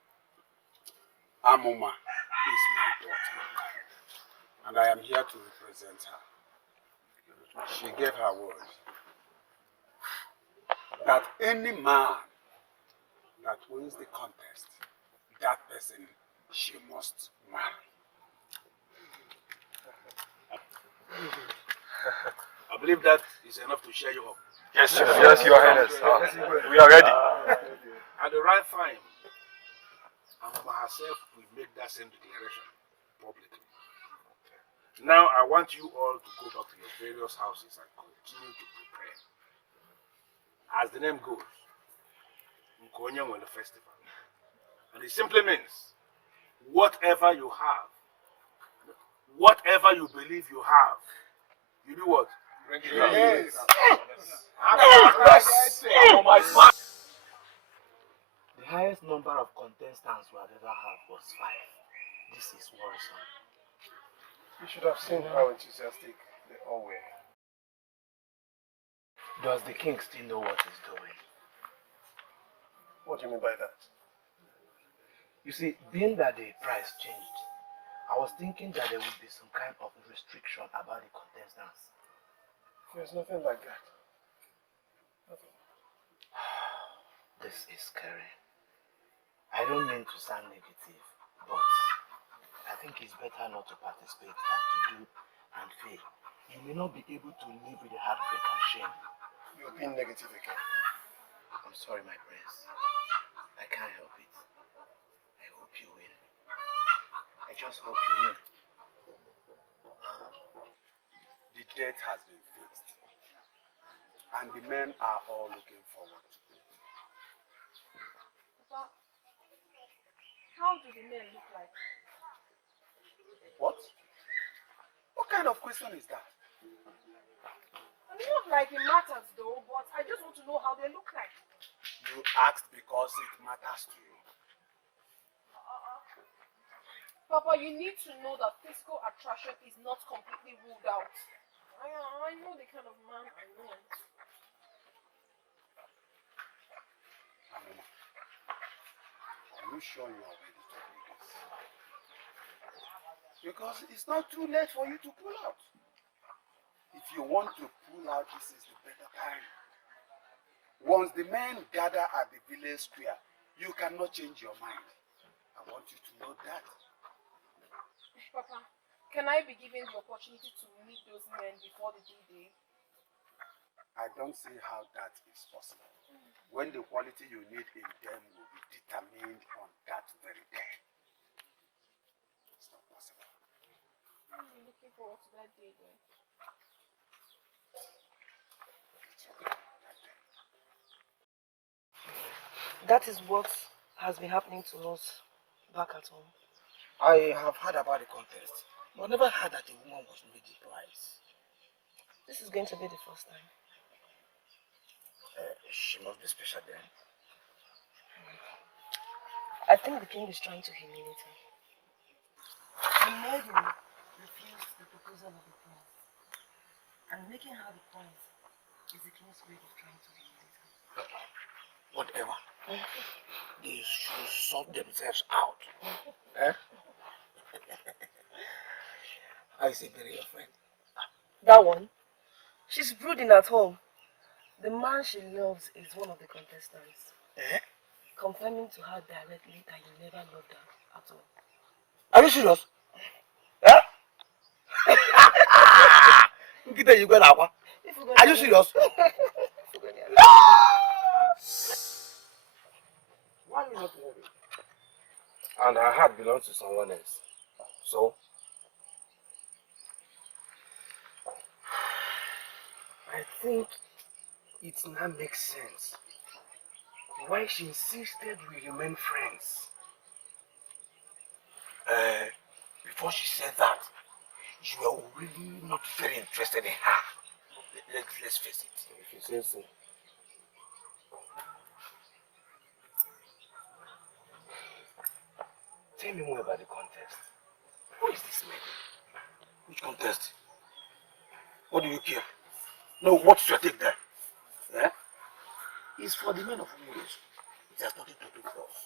Amuma is my daughter, and I am here to represent her. She gave her word that any man that wins the contest, that person she must marry. I believe that is enough to cheer you up. Yes, Your Highness. We are ready. At the right time, Amuma herself will make that same declaration publicly. Now I want you all to go back to your various houses and continue to prepare. As the name goes, Nkonyewole Festival. And it simply means whatever you have, whatever you believe you have, you do what? Bring it out. Yes. The highest number of contestants we have ever had was 5. This is worrisome. You should have seen how enthusiastic they all were. Does the king still know what he's doing? What do you mean by that? You see, being that the price changed, I was thinking that there would be some kind of restriction about the contestants. There's nothing like that. Nothing. This is scary. I don't mean to sound negative, but I think it's better not to participate than to do and fail. You may not be able to live with the heartbreak and shame. You're being negative again. I'm sorry, my prince. I can't help it. I hope you win. I just hope you win. The date has been fixed, and the men are all looking forward to it. Papa, how do the men look like? What? What kind of question is that? I mean, not like it matters though, but I just want to know how they look like. You asked because it matters to you. Papa, you need to know that physical attraction is not completely ruled out. I know the kind of man I want. Amuma, are you sure you are ready to do this? Because it's not too late for you to pull out. If you want to pull out, this is the better time. Once the men gather at the village square, you cannot change your mind. I want you to know that. Papa, can I be given the opportunity to meet those men before the D-Day? I don't see how that is possible. When the quality you need in them will be determined on that very day. It's not possible. I'm looking forward to that day then. That is what has been happening to us back at home. I have heard about the contest, but never heard that a woman was made the prize. This is going to be the first time. She must be special then. I think the king is trying to humiliate her. The maiden refused the proposal of the prince, and making her the prize is the king's way of trying to humiliate her. Whatever. They should sort themselves out. I say, bury your friend. That one? She's brooding at home. The man she loves is one of the contestants. Confirming to her directly that he never loved her at all. Are you serious? Are you serious? Why are you not worried? And her heart belongs to someone else. So? I think it now makes sense why she insisted we remain friends. Before she said that, you were really not very interested in her. Let's face it. If you say so. Tell me more about the contest. Who is this man? Which contest? What do you care? No, what's your take there? It's for the men of Umuris. It has nothing to do with us.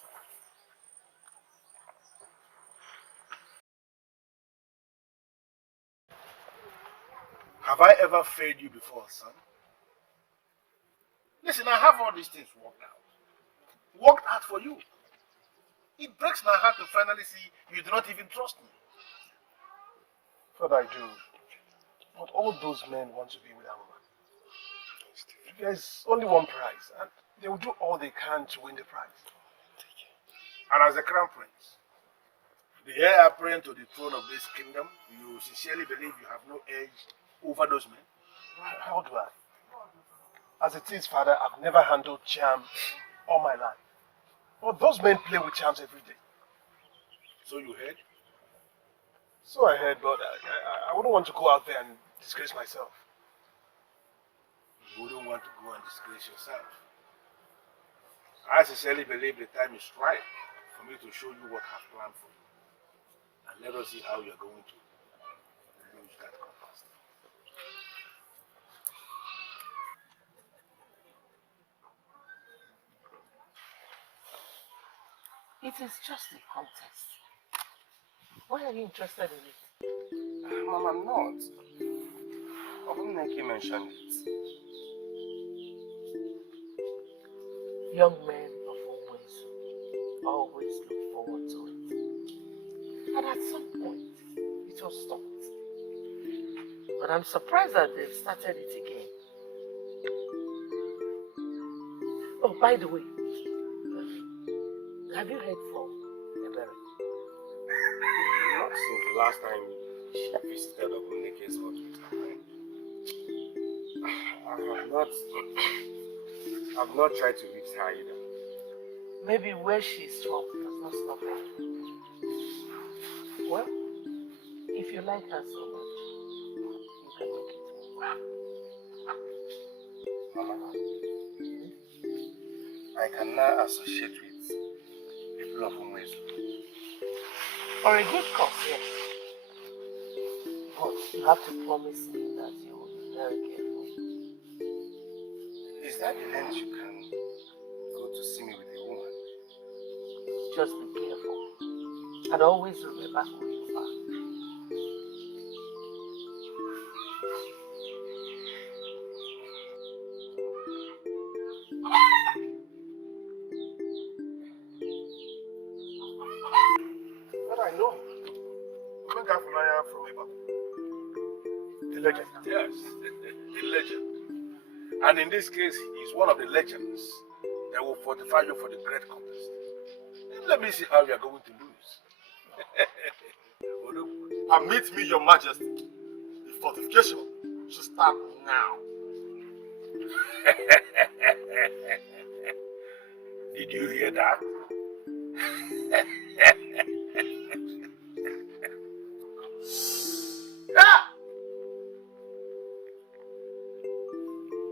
Have I ever failed you before, son? Listen, I have all these things worked out. Worked out for you. It breaks my heart to finally see you do not even trust me. Father, I do. But all those men want to be with Amuma. There's only one prize, and they will do all they can to win the prize. And as the crown prince, the heir apparent to the throne of this kingdom, you sincerely believe you have no edge over those men? How do I? As it is, Father, I've never handled charm all my life. But those men play with charms every day. So you heard? So I heard, but I wouldn't want to go out there and disgrace myself. You wouldn't want to go and disgrace yourself. I sincerely believe the time is right for me to show you what I've planned for you. And let us see how you're going to lose that contest. It is just a contest. Why are you interested in it? Mom, I'm not. Obumneke mentioned it. Young men of Onwesu always look forward to it. And at some point, it was stopped. But I'm surprised that they've started it again. Oh, by the way, have you heard from Ebere? Not since the last time she visited Obumneke's hut with her friend. I've not tried to reach her either. Maybe where she's from does not stop her. Well, if you like her so much, you can make it work. Mama, I can now associate with people of Umuezu. For a good cause, yes. But you have to promise me that you will be very careful. Is that the length you can go to see me with a woman? Just be careful. And always remember who you are. But I know. From The legend. Yes, the legend. And in this case, he's one of the legends that will fortify you for the great contest. Let me see how you are going to lose. Permit me, your majesty. The fortification should start now. Did you hear that?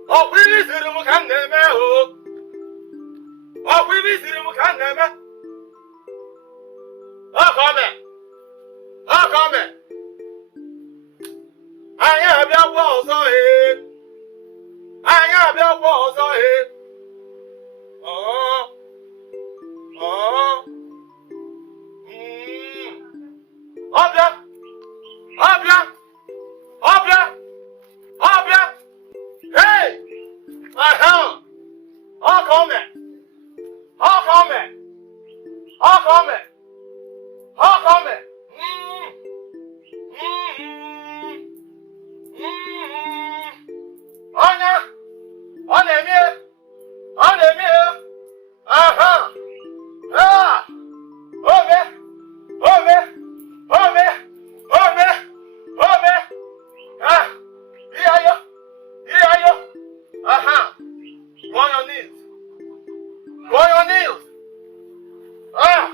Oh, we need to can name. Oh, we need to can name. Oh, come. Oh, come. I am your walls on it. I am your walls on it. Oh, oh, Obia, Obia, Obia, Obia. Hey, oh, come. Oh, come. Oh, come. Oh, come. Onya, on est mieux, on est mieux. Ah, ah, oh, mais, oh, mais, oh, mais, oh, mais, oh, mais. Ah, here you, go on your knees, go on your knees. Ah,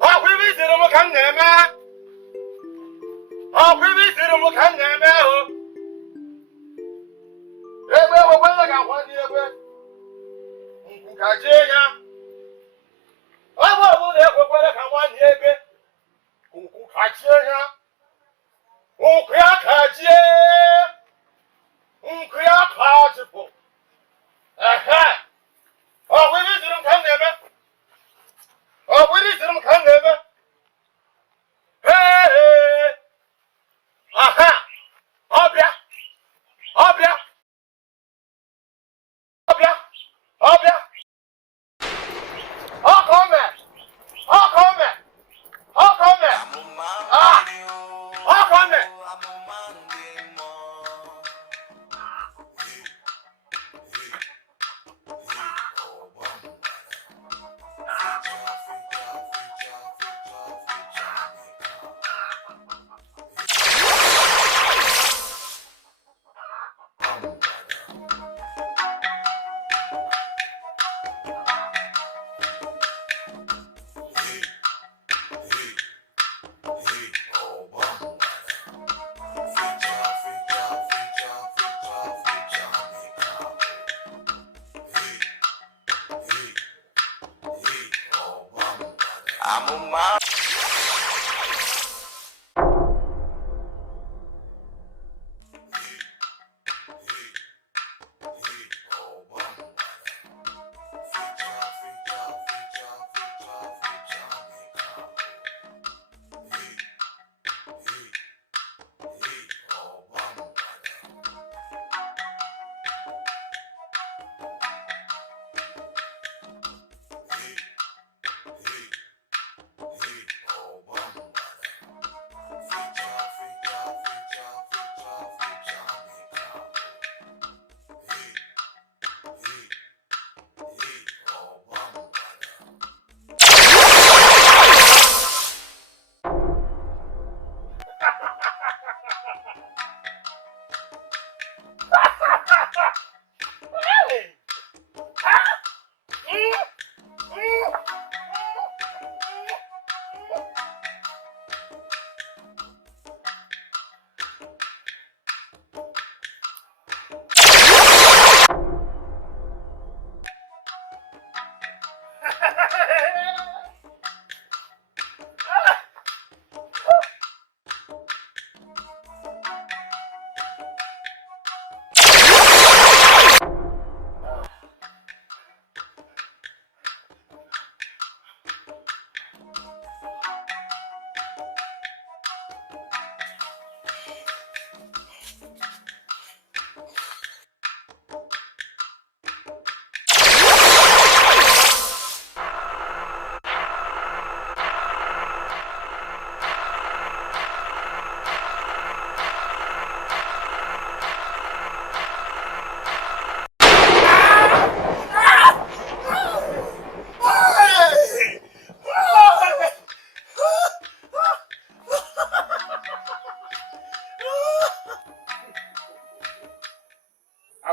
oh, we visit him, can never. Oh, we visit him, can never. Ebe wewe ga kwa ni ebe. Nkukajenya. Aba mu le kwekwele ka kwa ni ebe. Nkukajenya. Nkuya kaje. Nkuya kajipo. Oh, we need them kan ebe. Oh, we need them kan ebe. Hey. Obia. Obia. Obia. Obia. Oh, come. Oh, come. Oh, come. Ah. Oh, come. Amuma.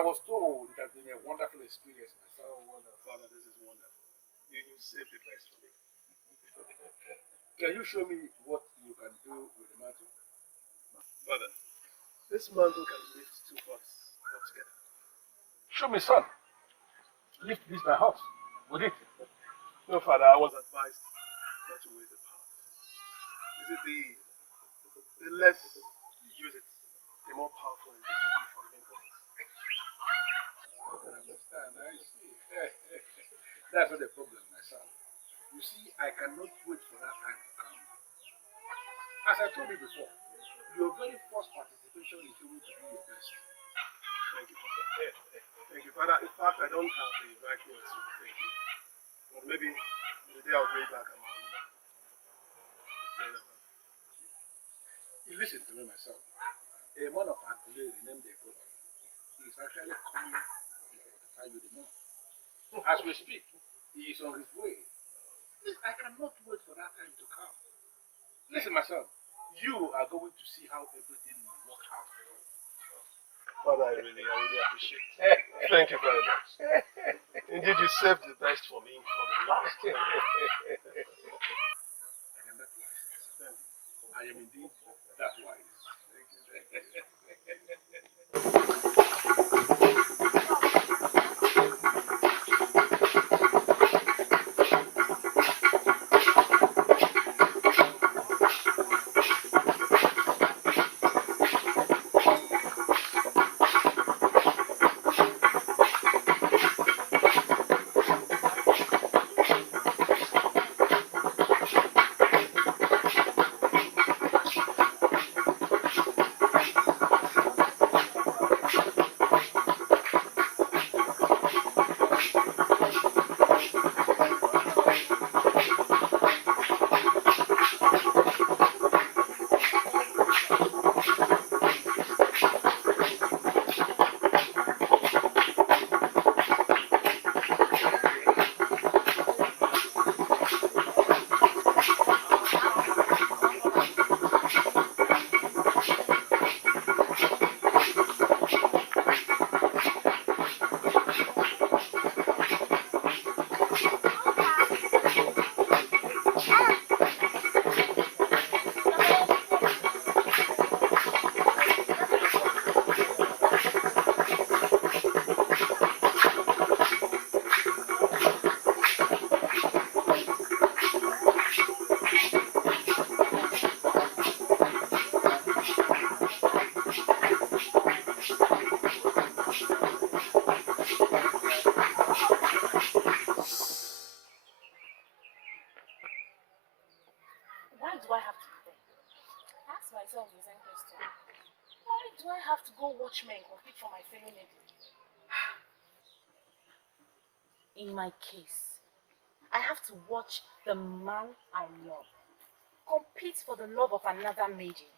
I was told it has been a wonderful experience. Oh, wonderful, Father, this is wonderful. You saved the best for me. Can you show me what you can do with the mantle? Father, this mantle can lift two hearts up together. Show me, son. Lift this my house. Would it? No, Father, I was advised not to waste the power. Is it the less you use it, the more powerful it will be for me. I understand. I see. That's not the problem, my son. You see, I cannot wait for that time to come. As I told you before, your very first participation is going to be your best. Thank you, Father. Thank you, Father. In fact, I don't have the right words to thank you. But maybe the day I'll bring back, I'm you listen to me, my son. A man of Adelaide named the brother. He is actually coming to notify you the more. As we speak, he is on his way. Please, I cannot wait for that time to come. Listen, my son, you are going to see how everything will work out. Father, I really appreciate it. Thank you very much. Indeed, you saved the best for me for the last time. I am that wise. I am indeed that wise. Thank Why do I have to be there? Ask myself the same question. Why do I have to go watch men compete for my fellow lady? In my case, I have to watch the man I love compete for the love of another maiden.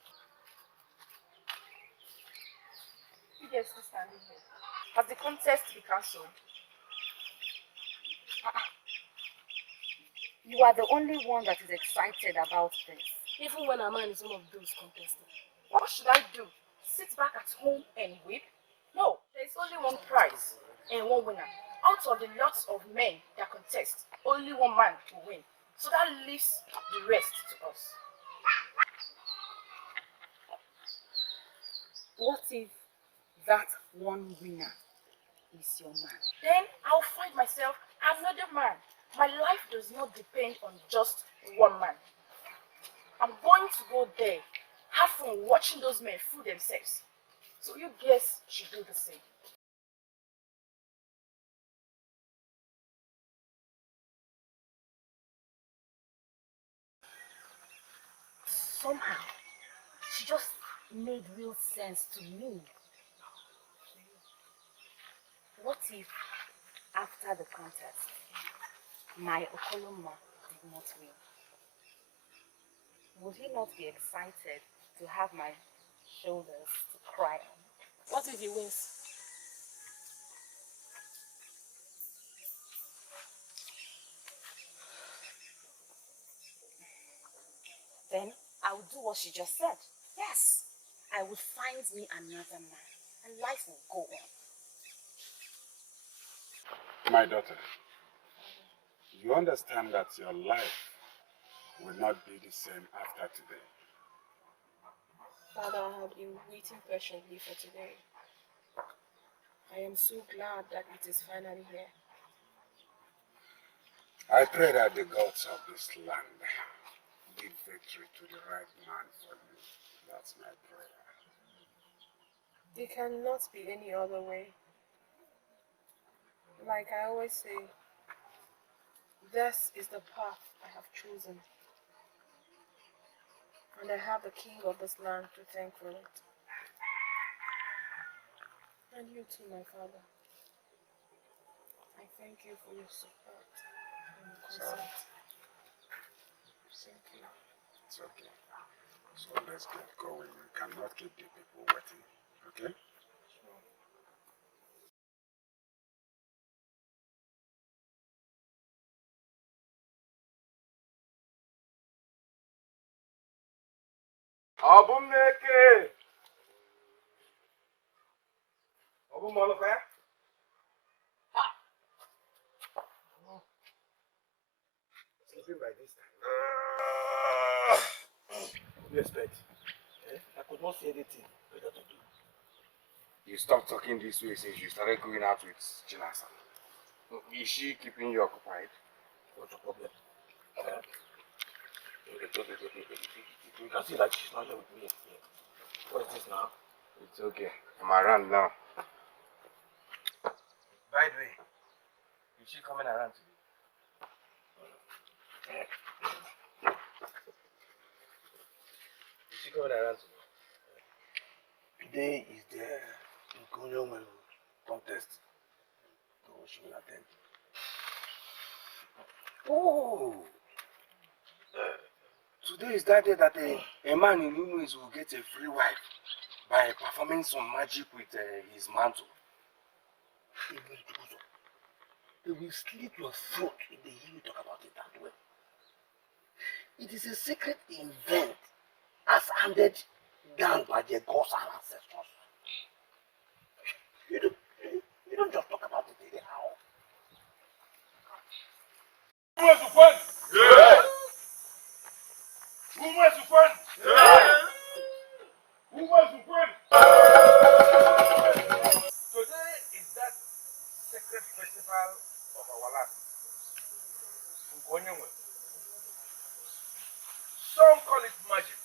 You guys still standing here. Has the contest been cancelled? You are the only one that is excited about this. Even when a man is one of those contesting. What should I do? Sit back at home and weep? No, there is only one prize and one winner. Out of the lots of men that contest, only one man will win. So that leaves the rest to us. What if that one winner is your man? Then I'll find myself another man. My life does not depend on just one man. I'm going to go there, have fun watching those men fool themselves. So you guys should do the same. Somehow, she just made real sense to me. What if, after the contest, my Okoloma did not win? Would he not be excited to have my shoulders to cry on? What if he wins? Then I would do what she just said. Yes, I would find me another man and life will go on. My daughter, you understand that your life will not be the same after today. Father, I have been waiting patiently for today. I am so glad that it is finally here. I pray that the gods of this land give victory to the right man for you. That's my prayer. It cannot be any other way. Like I always say, this is the path I have chosen. And I have the king of this land to thank for it. And you too, my father. I thank you for your support and your consent. Thank you. It's okay. So let's get going. We cannot keep the people waiting. Okay? Sure. Obumneke! Obumoloka? Sleeping by this time. What do you expect? Eh? I could not see anything better to do. You stopped talking this way since you started going out with Chinasa. Is she keeping you occupied? What's the problem? You can see like she's not here with me. What is this now? It's okay. I'm around now. By the way, is she coming around today? Is she coming around today? Today is the Nigerian contest. So she will attend. Oh! Today is that day that a man in Umus will get a free wife by performing some magic with his mantle. They will slit your throat if they hear you talk about it that way. It is a secret event as handed down by their gods and ancestors. You don't just talk about it anyhow. Who wants to fund? Yes. Who wants to fund? Yes. Who wants to fund? Today is that sacred festival of our land. Nkonyengwe. Some call it magic,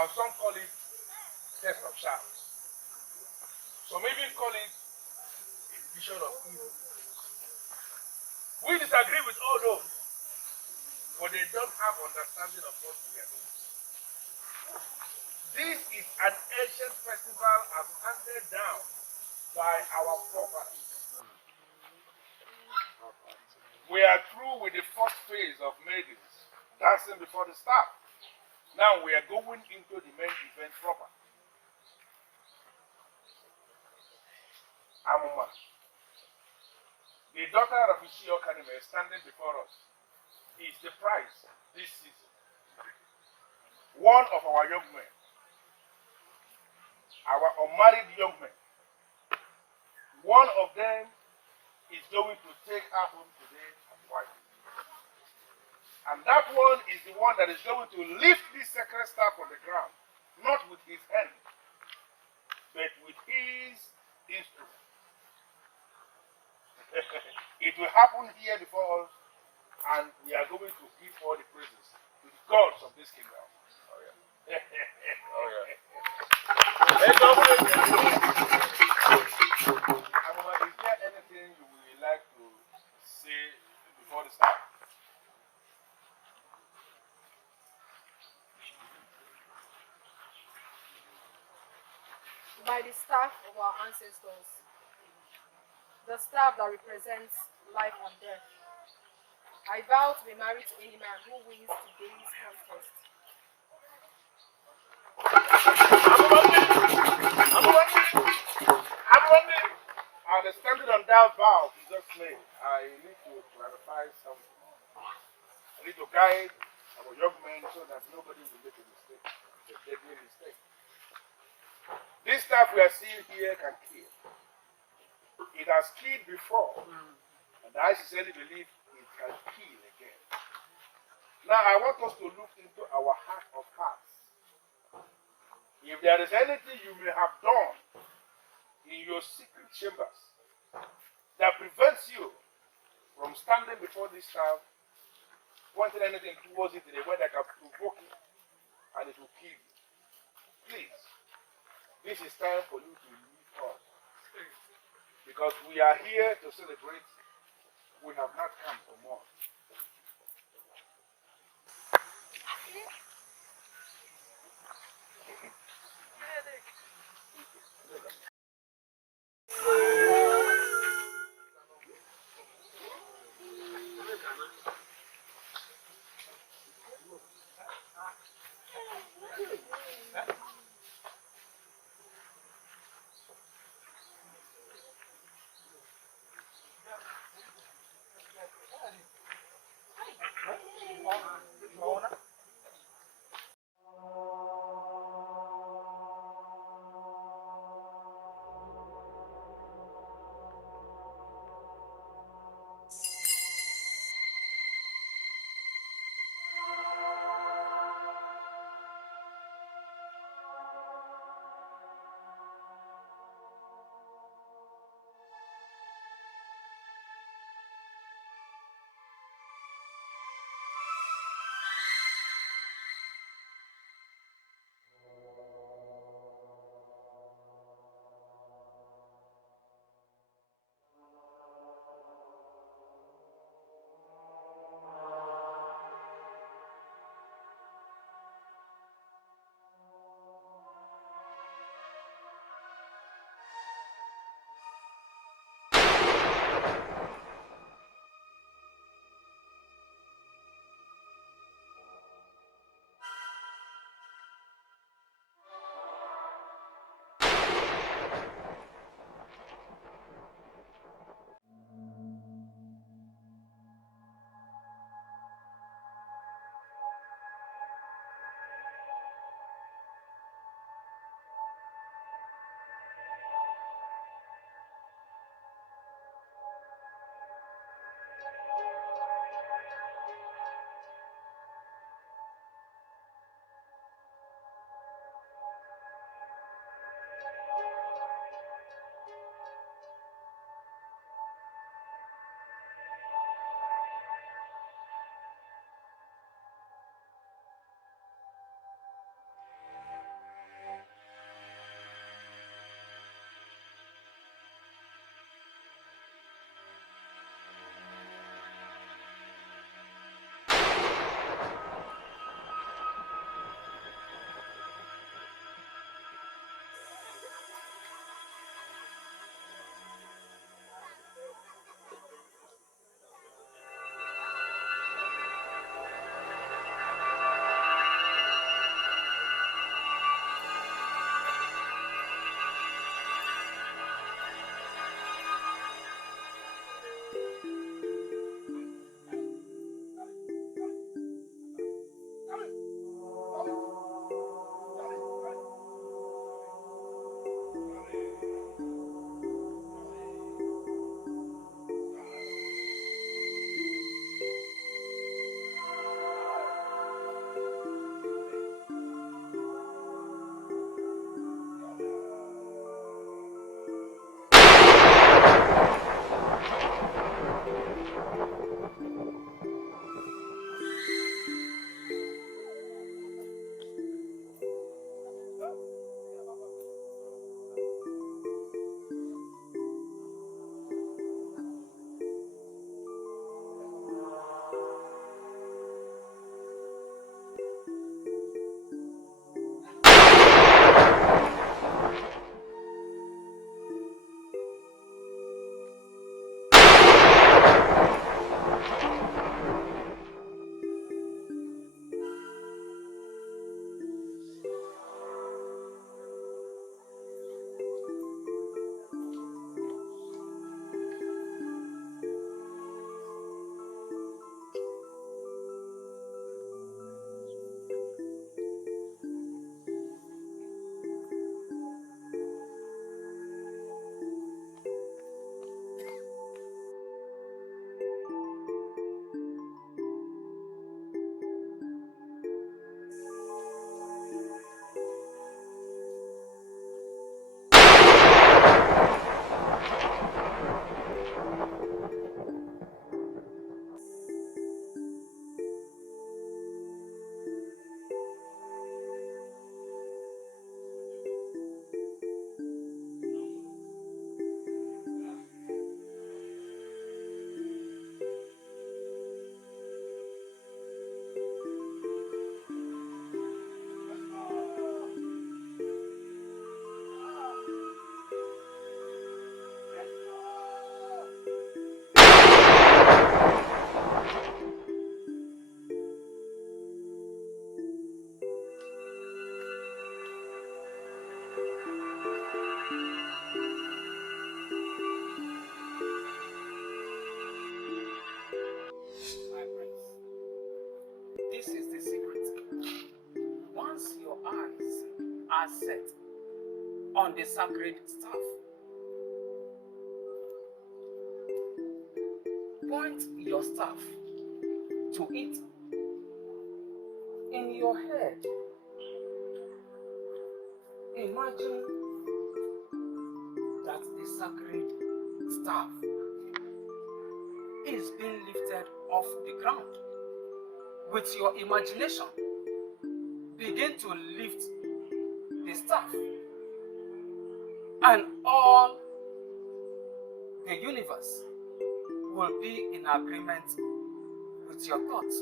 and some call it test of charms. Some even call it a vision of evil. We disagree with all those, but they don't have understanding of what we are doing. This is an ancient festival as handed down by our forefathers. We are through with the first phase of maidens, dancing before the staff. Now we are going into the main event proper. Amuma, the daughter of Ishio Kanime, is standing before us. He is the prize this season. One of our young men, our unmarried young men, one of them is going to take her home today as wife. And that one is the one that is going to lift this sacred staff from the ground, not with his hand, but with his instrument. It will happen here before us, and we are going to give all the praises to the gods of this kingdom. Oh yeah. Oh yeah. Amuma, is there anything you would like to say before the start? By the staff of our ancestors, the staff that represents life and death, I vow to be married to any man who wins today's contest. And standing on that vow you just made, I need to clarify something. I need to guide our young men so that nobody will make a mistake, a deadly mistake. This stuff we are seeing here can kill. It has killed before, and I sincerely believe it can kill again. Now I want us to look into our heart of hearts. If there is anything you may have done in your secret chambers that prevents you from standing before this child, pointing anything towards it in a way that can provoke it, and it will kill you. Please, this is time for you to leave us. Because we are here to celebrate. We have not come for more. on the sacred staff. Point your staff to it in your head. Imagine that the sacred staff is being lifted off the ground. With your imagination, begin to lift the staff, and all the universe will be in agreement with your thoughts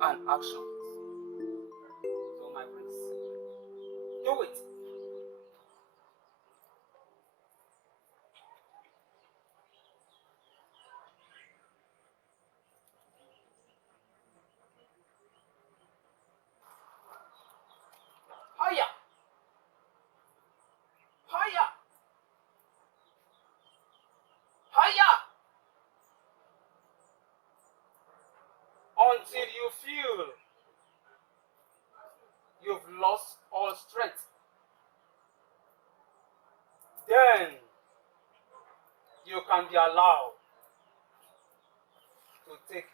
and actions. So, my prince, do it. Higher! Higher! Higher! Until you feel you've lost all strength. Then you can be allowed to take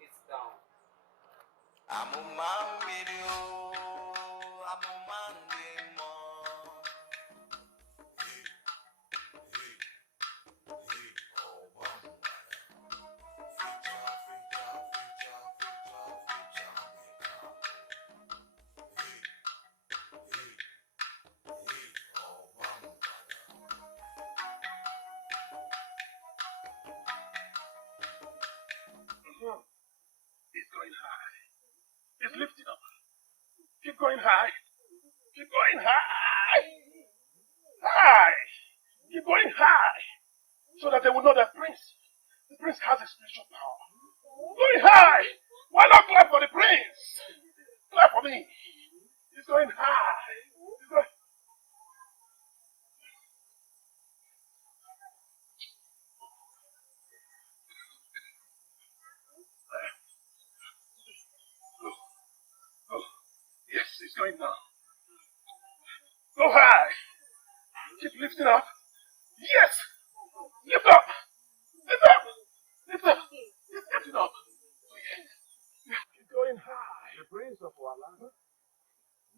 it down. Amuma video, amuma ndemo. It's going high. It's lifting up. Keep going high. Keep going high. High. Keep going high. So that they will know that the prince has a spiritual power. Going high. Why not clap for the prince? Clap for me. He's going high. He's going... Oh, yes, he's going now. Go high. Keep lifting up. Yes. Lift up. Lift up. Lift up. Lift lifting up. Yes. Keep going high. The prince of our land,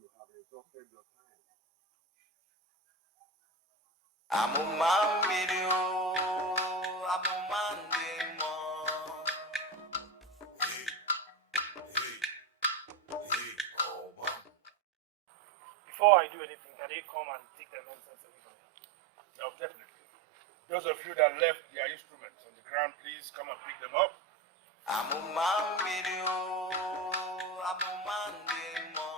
you have exhausted your time. Amuma video, amuma ndemo. Before I do anything, can they come and take their nonsense away? No, definitely. Those of you that left their instruments on the ground, please come and pick them up. Amuma video, amuma ndemo.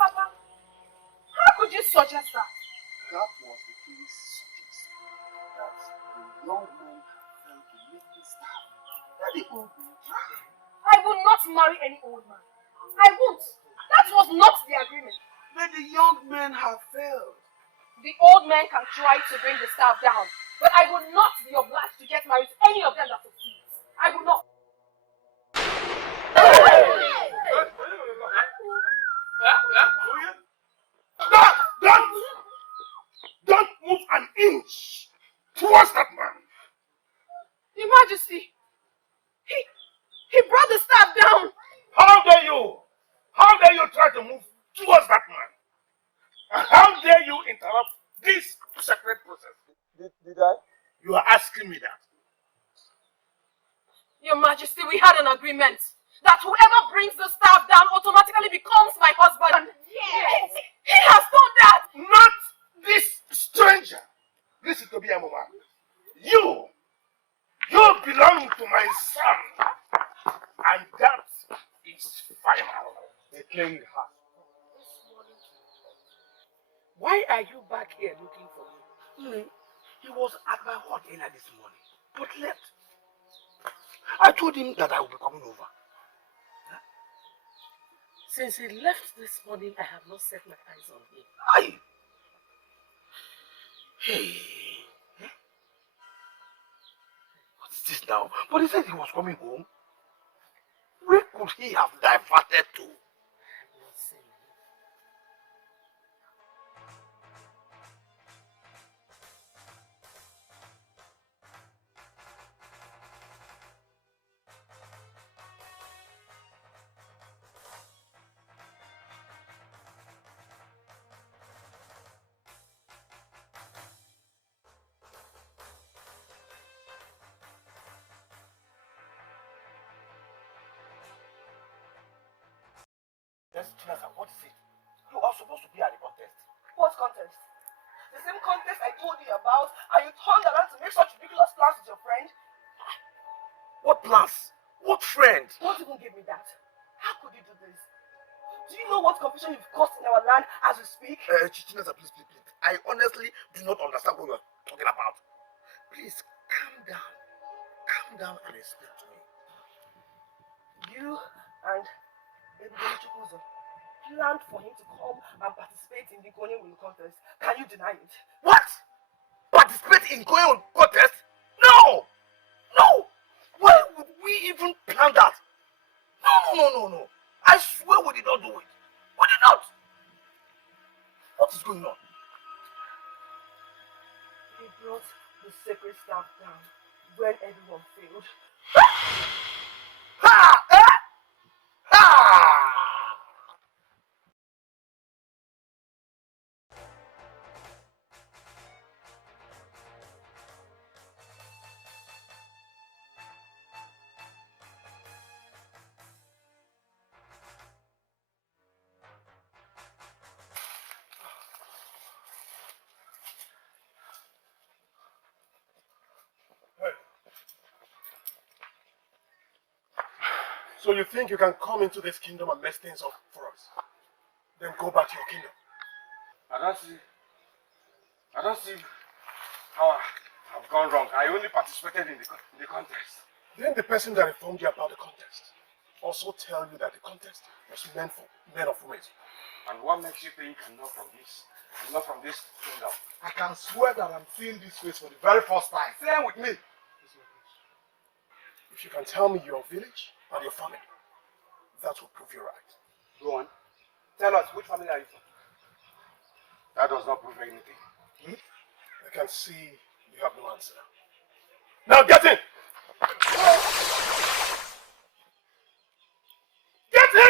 Papa, how could you suggest that? That was the king's suggestion, that the young men have failed to make the staff. Let the old men try. I will not marry any old man. I won't. That was not the agreement. But the young men have failed. The old men can try to bring the staff down, but I will not be obliged to get married to any of them that succeeds. I will not. Don't move an inch towards that man. Your Majesty, he brought the staff down. How dare you? How dare you try to move towards that man? And how dare you interrupt this sacred process? Did I? You are asking me that. Your Majesty, we had an agreement that whoever brings the staff down automatically becomes my husband. Yes! He has done that! Not this stranger. This is to be Amuma. You belong to my son. And that is final. The king has. Why are you back here looking for me? He was at my hut earlier this morning, but left. I told him that I would be coming over. Since he left this morning, I have not set my eyes on him. Hey. What's this now? But he said he was coming home. Where could he have diverted to? What is it? You are supposed to be at the contest. What contest? The same contest I told you about, and you turned around to make such ridiculous plans with your friend? What plans? What friend? Don't even give me that. How could you do this? Do you know what confusion you've caused in our land as we speak? Chinesa, please. I honestly do not understand what you're talking about. Please, calm down. Calm down and explain to me. You and everybody Chukwuzo planned for him to come and participate in the going will contest. Can you deny it? What? Participate in going contest? No! Why would we even plan that? No. I swear we did not do it. We did not. What is going on? He brought the sacred staff down when everyone failed. So you think you can come into this kingdom and mess things up for us? Then go back to your kingdom. I don't see how I've gone wrong. I only participated in the contest. Then the person that informed you about the contest also tell you that the contest was meant for men of women. And what makes you think I'm not from this kingdom? I can swear that I'm seeing this face for the very first time. Stay with me. If you can tell me your village and your family, that will prove you right. Go on. Tell us, which family are you from? That does not prove anything. I can see you have no answer. Now get in! Get in!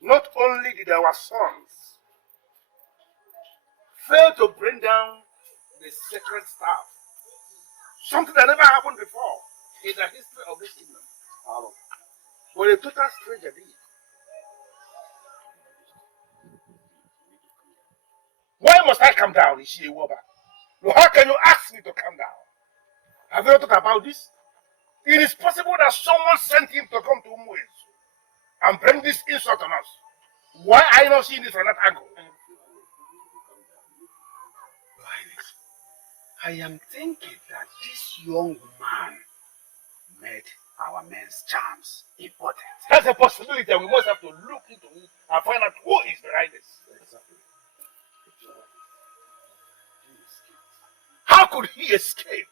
Not only did our sons failed to bring down the sacred staff. Something that never happened before in the history of this kingdom. But a total stranger did. Why must I come down, Ishiewaba? No, how can you ask me to come down? Have you thought about this? It is possible that someone sent him to come to Umuez and bring this insult on us. Why are you not seeing this from that angle? I am thinking that this young man made our men's charms important. That's a possibility, and we must have to look into it and find out who is behind this. Exactly. How could he escape?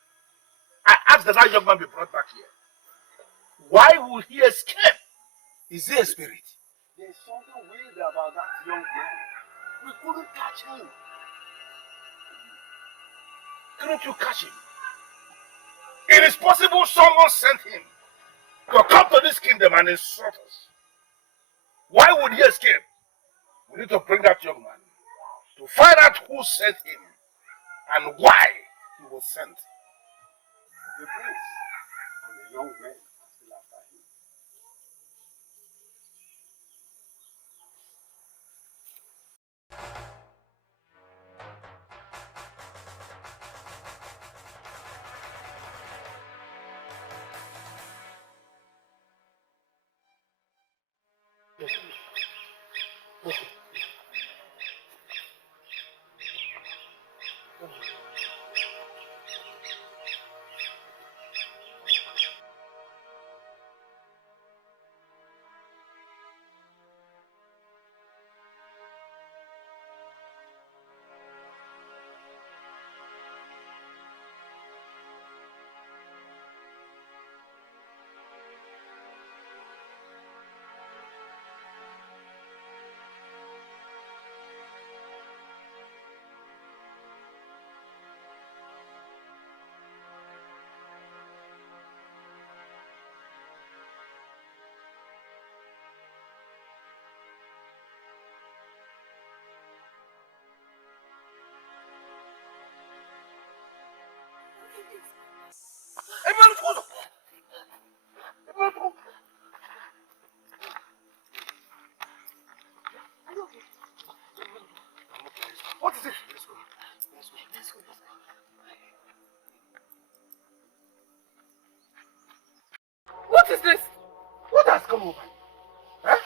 I asked that that young man be brought back here. Why would he escape? Is he a spirit? There's something weird about that young man. We couldn't catch him. Couldn't you catch him? It is possible someone sent him to come to this kingdom and insult us. Why would he escape? We need to bring that young man to find out who sent him and why he was sent. The prince and the young man are still after him. What is it? What is this? What has come over you? Huh?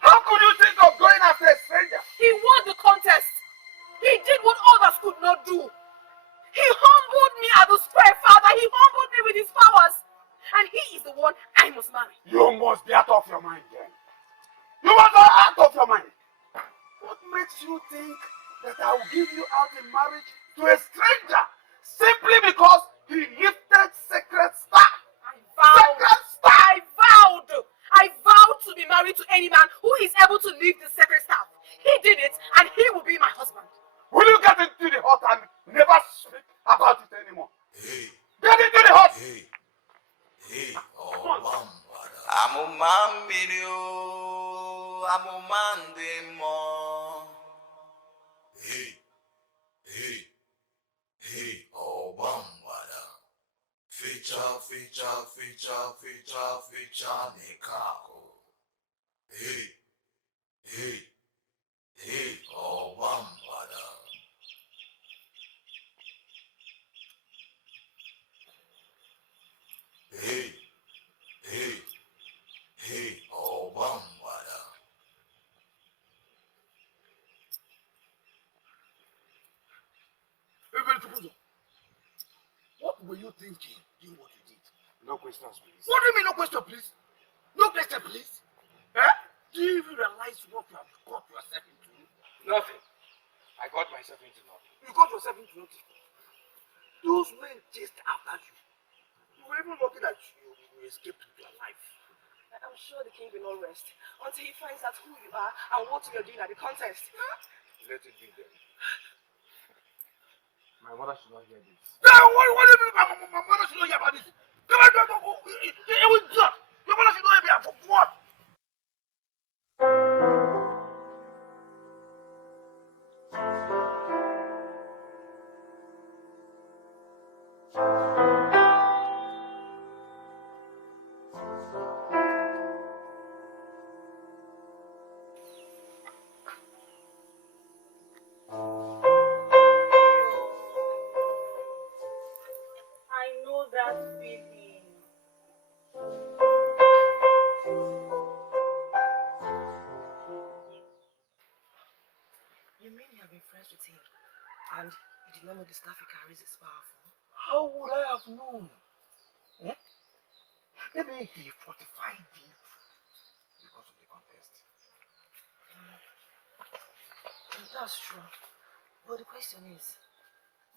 How could you think of going after a stranger? He won the contest. He did what others could not do. He humbled me at the square, Father. He humbled me with his powers. And he is the one I must marry. You must be out of your mind then. You must be out of your mind. What makes you think that I will give you out in marriage to a stranger simply because he lifted sacred staff? Sacred staff! I vowed to be married to any man who is able to lift the sacred staff. He did it, and he will be my husband. Will you get into the hut and never speak about it anymore? Hey. Get into the hut! Hey, Amuma video, Amuma demo. Hey, oh bambada. Feature, Nikako. Hey, oh bambada. Hey, oh bambada. What were you thinking doing what you did? No questions, please. What do you mean no question, please? No question, please? Eh? Do you even realize what you have got yourself into? Nothing. I got myself into nothing. You got yourself into nothing. Those men chased after you. You were even lucky that you escaped with your life. I'm sure the king will not rest until he finds out who you are and what you're doing at the contest. Let it be then. My mother should not hear this. What do you mean my mother should not hear about this? Come on, it was just. Your mother should not hear about what? You mean you have been friends with him and you did not know the staff he carries is powerful? How would I have known? Eh? Maybe he fortified it because of the contest. That's true. But the question is,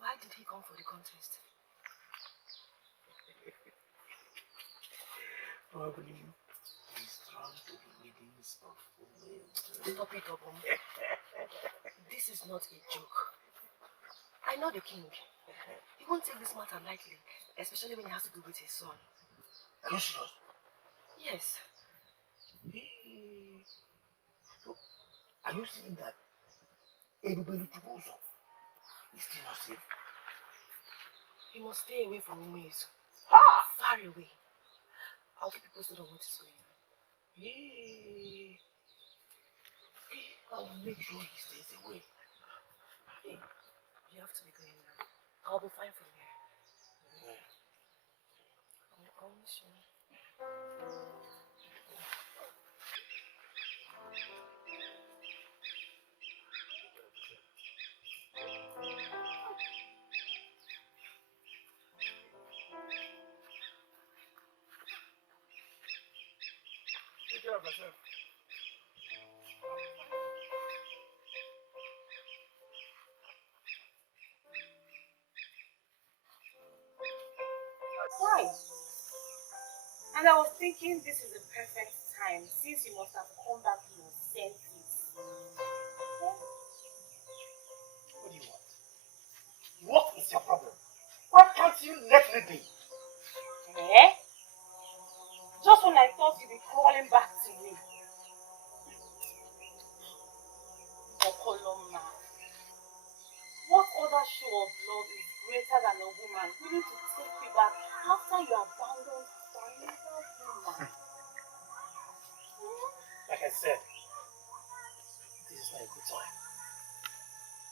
why did he come for the contest? Probably he's trying to be Maiden's women. Stop it, Obum. This is not a joke. I know the king. He won't take this matter lightly, especially when it has to do with his son. Are you serious? Yes. So, are you saying that everybody to go so? Is still not safe? He must stay away from Umezu. Far away. I'll keep you posted on what is going on. I'll make sure he stays away. You have to be going now. I'll be fine from here. I'll miss you. Take care of yourself. Why? And I was thinking this is the perfect time since you must have come back to your senses. What do you want? What is your problem? Why can't you let me be? Eh? Just when I thought you'd be calling back to me. Okoloma. What other show of love is greater than a woman willing to take you back after you abandoned another woman? Like I said, this is not a good time.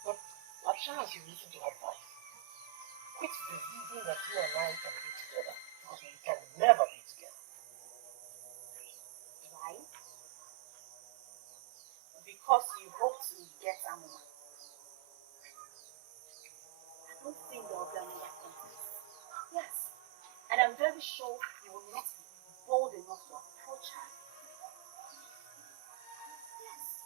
But as long as you listen to advice, quit believing that you and I can be together, because we can never be together. Why? Because you hope to get Amuma. I don't think there will be another contest. Yes. And I'm very sure you will not be bold enough to approach her. Yes.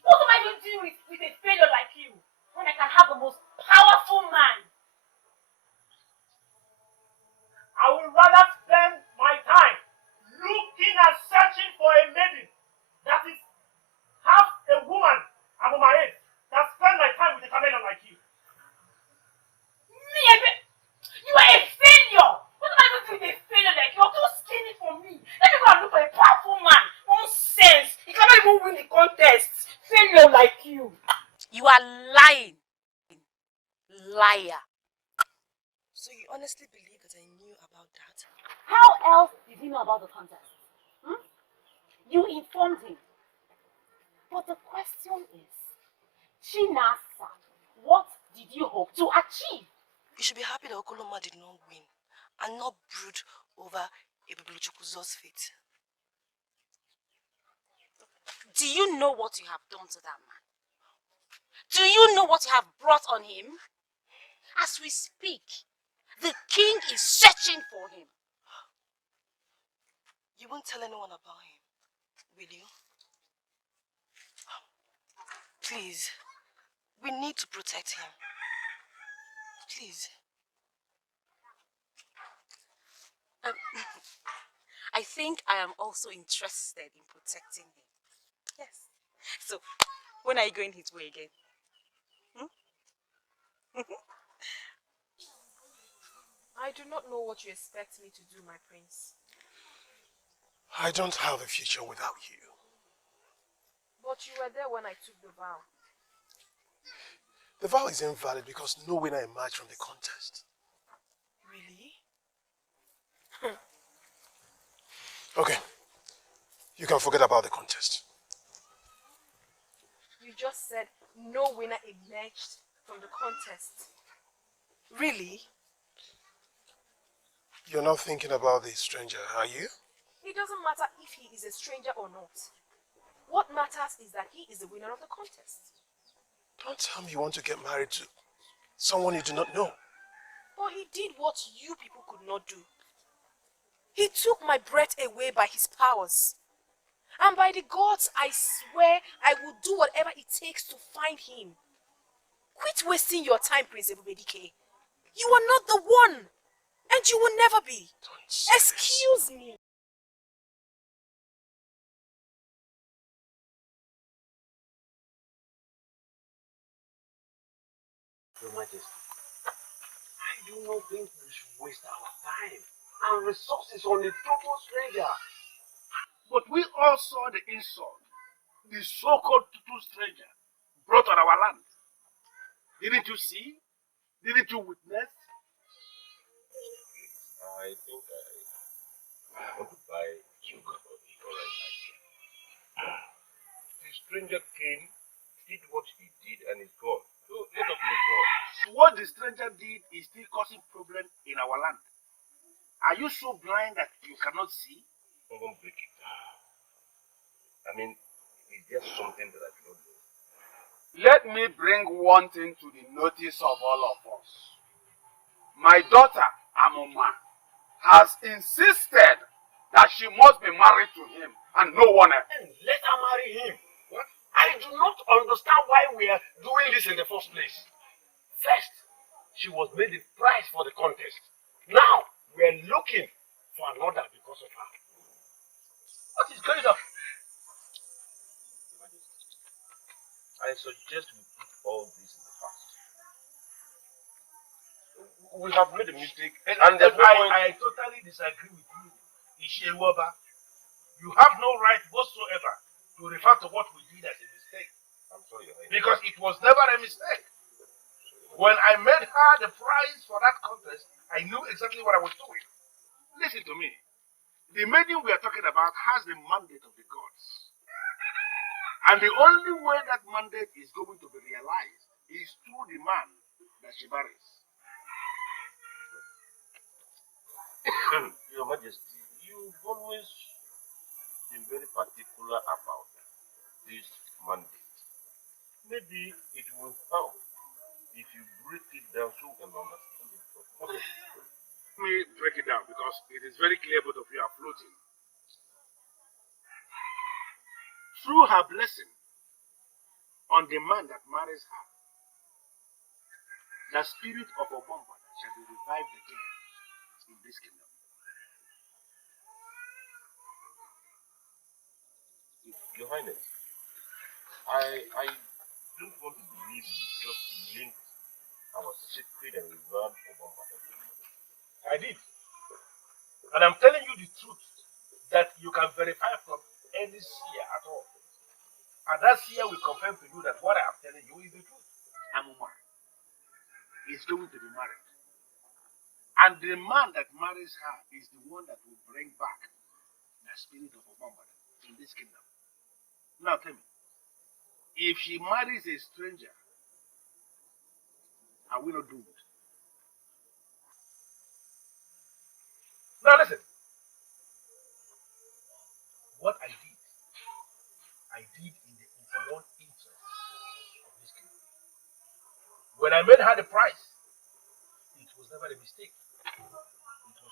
What am I going to do with a failure like you when I can have the most powerful man? I would rather spend my time looking and searching for a maiden that is half a woman above my age than spend my time with a chameleon like you. Me, you are a failure. What am I going to do with a failure like you? You're too skinny for me. Let me go and look for a powerful man. Nonsense. He cannot even win the contest. Failure like you. You are lying. Liar. So you honestly believe that I knew about that? How else did he know about the contest? You informed him. But the question is, Chinasa, what did you hope to achieve? You should be happy that Okoloma did not win and not brood over Ebebuluchukwuzo's fate. Do you know what you have done to that man? Do you know what you have brought on him? As we speak, the king is searching for him. You won't tell anyone about him, will you? Please, we need to protect him. Please. I think I am also interested in protecting him. Yes. So, when are you going his way again? I do not know what you expect me to do, my prince. I don't have a future without you. But you were there when I took the vow. The vow is invalid because no winner emerged from the contest. Really? Okay. You can forget about the contest. You just said no winner emerged from the contest. Really? You're not thinking about the stranger, are you? It doesn't matter if he is a stranger or not. What matters is that he is the winner of the contest. Don't tell me you want to get married to someone you do not know. But he did what you people could not do. He took my breath away by his powers. And by the gods, I swear I will do whatever it takes to find him. Quit wasting your time, Prince Ebubedike. You are not the one. And you will never be. Excuse me. Your Majesty, I do not think we should waste our time and resources on a total stranger. But we all saw the insult the so-called total stranger brought on our land. Didn't you see? Didn't you witness? I think I want to buy you of the correct idea. The stranger came, did what he did, and is gone. So let us move on. What the stranger did is still causing problems in our land. Are you so blind that you cannot see? I won't break it. I mean, it's just something that I don't know. Let me bring one thing to the notice of all of us. My daughter, Amuma, has insisted that she must be married to him and no one else. Let her marry him. What? I do not understand why we are doing this in the first place. First, she was made the prize for the contest. Now, we are looking for another because of her. What is going on? I suggest we put all this in the past. We have made a mistake, and I totally disagree with you, Ishewoba. You have no right whatsoever to refer to what we did as a mistake. I'm sorry, because it was never a mistake. When I made her the prize for that contest, I knew exactly what I was doing. Listen to me. The maiden we are talking about has the mandate of the gods. And the only way that mandate is going to be realized is through the man that she marries. Your Majesty, you've always been very particular about this mandate. Maybe it will help if you break it down so we can understand it properly. Okay. Let me break it down because it is very clear both of you are floating. Through her blessing on the man that marries her, the spirit of Obamba shall be revived again in this kingdom. Your Highness, I don't want to believe you just linked our sacred and revered Obama. I did. And I'm telling you the truth that you can verify from any seer at all. And that seer will confirm to you that what I am telling you is the truth. Amuma is going to be married. And the man that marries her is the one that will bring back the spirit of Obama in this kingdom. Now tell me, if she marries a stranger, are we not doomed? Now listen. What I did in the overall interest of this kingdom. When I made her the price, it was never a mistake. It was for the good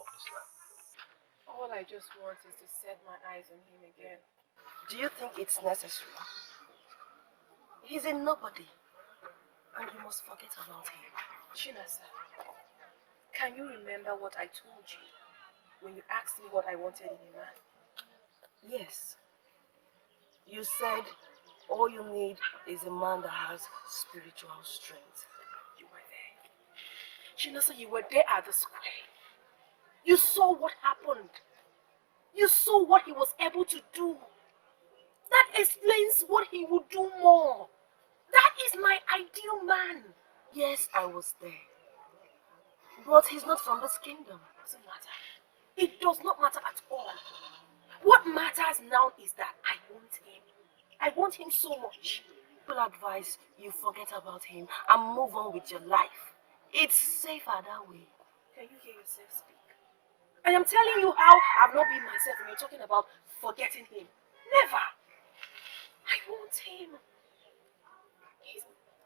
of this land. All I just want is to set my eyes on him again. Do you think it's necessary? He's a nobody, and you must forget about him. Chinasa, can you remember what I told you when you asked me what I wanted in a man? Yes. You said all you need is a man that has spiritual strength. You were there. Chinasa, you were there at the square. You saw what happened. You saw what he was able to do. That explains what he would do more. That is my ideal man. Yes, I was there. But he's not from this kingdom. It doesn't matter. It does not matter at all. What matters now is that I want him. I want him so much. People advise you forget about him and move on with your life. It's safer that way. Can you hear yourself speak? I am telling you how I've not been myself and you're talking about forgetting him. Never. I want him.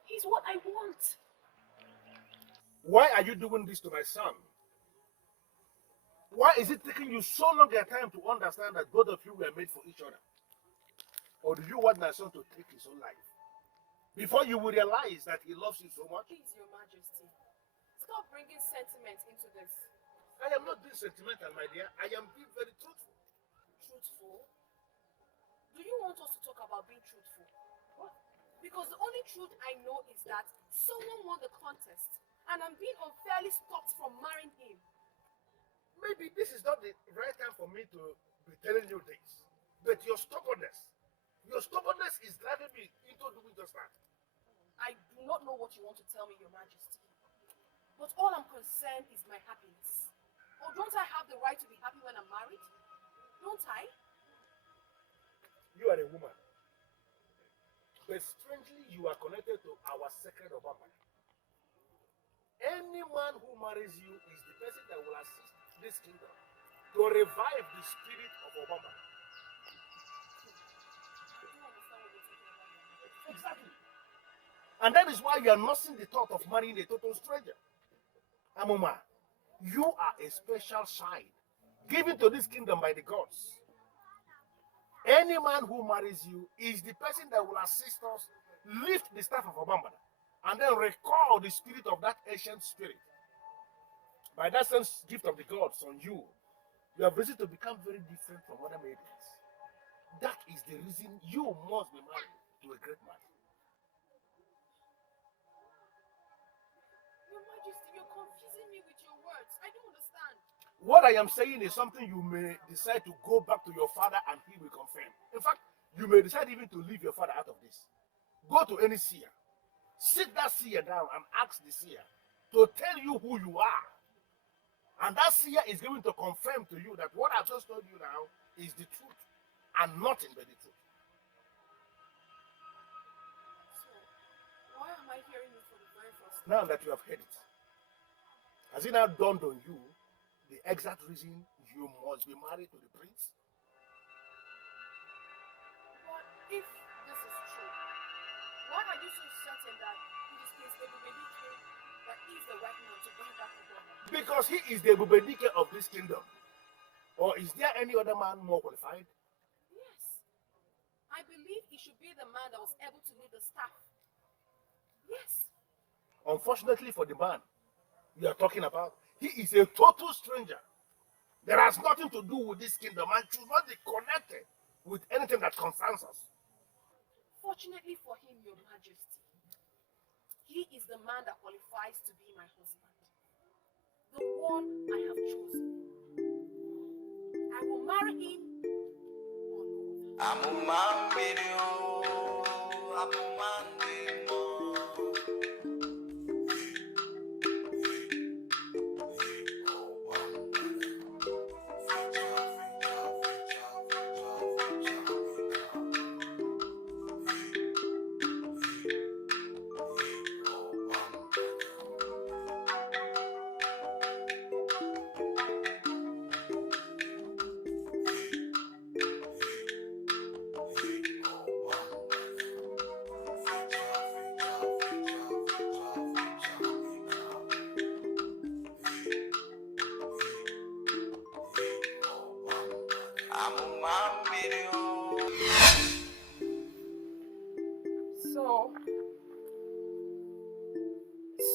He's what I want. Why are you doing this to my son? Why is it taking you so long a time to understand that both of you were made for each other? Or do you want my son to take his own life? Before you will realize that he loves you so much? Please, Your Majesty, stop bringing sentiment into this. I am not being sentimental, my dear. I am being very truthful. Truthful? Do you want us to talk about being truthful? Because the only truth I know is that someone won the contest and I'm being unfairly stopped from marrying him. Maybe this is not the right time for me to be telling you this. But your stubbornness is driving me into doing just that. I do not know what you want to tell me, Your Majesty. But all I'm concerned is my happiness. Or don't I have the right to be happy when I'm married? Don't I? You are a woman. But strangely, you are connected to our sacred Obama. Any man who marries you is the person that will assist this kingdom to revive the spirit of Obama. Exactly. And that is why you are nursing the thought of marrying a total stranger. Amuma, you are a special child given to this kingdom by the gods. Any man who marries you is the person that will assist us lift the staff of Obama and then recall the spirit of that ancient spirit. By that sense gift of the gods on you, you have risen to become very different from other maidens. That is the reason you must be married to a great man. Your Majesty, you're confusing me with your words. I don't understand. What I am saying is something you may decide to go back to your father and he will confirm. In fact, you may decide even to leave your father out of this. Go to any seer. Sit that seer down and ask the seer to tell you who you are. And that seer is going to confirm to you that what I've just told you now is the truth and nothing but the truth. So, why am I hearing it for the very first time? Now that you have heard it, has it now dawned on you the exact reason you must be married to the prince? But if this is true, why are you so certain that it is Prince Ebubedike that is the right man to bring back the woman? Because he is the Ebubedike of this kingdom. Or is there any other man more qualified? Yes. I believe he should be the man that was able to lead the staff. Yes. Unfortunately for the man we are talking about, he is a total stranger. There has nothing to do with this kingdom and should not be connected with anything that concerns us. Fortunately for him, Your Majesty, he is the man that qualifies to be my husband. The one I have chosen. I will marry him or no. Amuma video, Amuma demo.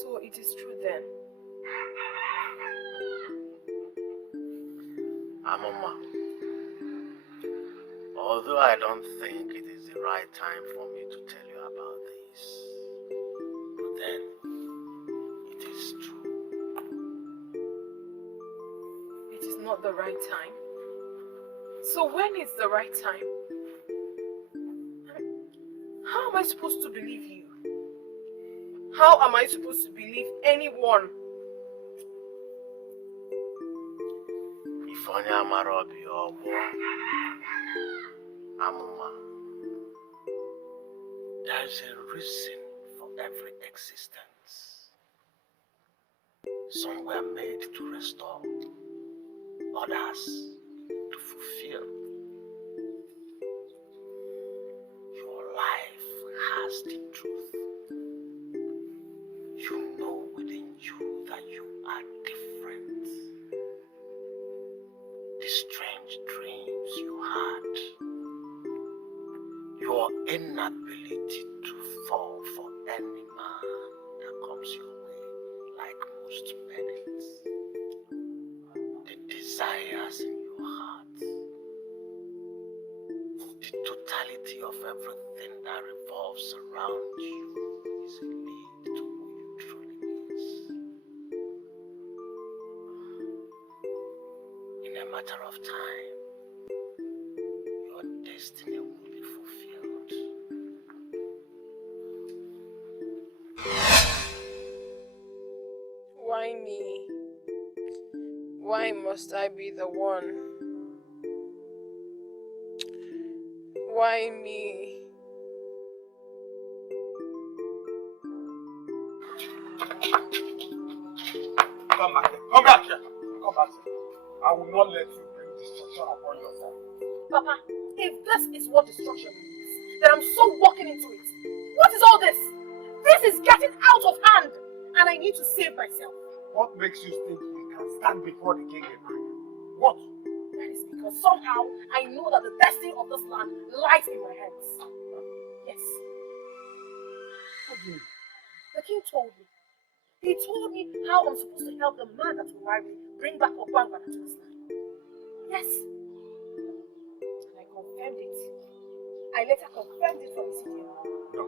So it is true then. Amuma, although I don't think it is the right time for me to tell you about this, but then it is true. It is not the right time. So when is the right time? How am I supposed to believe you? How am I supposed to believe anyone? If only Amarobi or Amuma, there is a reason for every existence. Some were made to restore, others to fulfill. Your life has the truth. You know within you that you are different. The strange dreams you had, your inability to fall for any man that comes your way, like most maidens, the desires in your heart, the totality of everything that revolves around you is a lead to who you truly is. In a matter of time, your destiny will be fulfilled. Why me? Why must I be the one? Why me? Come back here. Come back here. Come back here. I will not let you bring destruction upon yourself. Papa, if this is what destruction means, then I'm so walking into it. What is all this? This is getting out of hand, and I need to save myself. What makes you think you can stand before the king and I? What? That is because somehow I know that the destiny of this land lies in my hands. Yes. What do you mean? The king told me. He told me how I'm supposed to help the man that will marry bring back Ogbangwana to this land. Yes. And I confirmed it. I later confirmed it from ETIKO. No.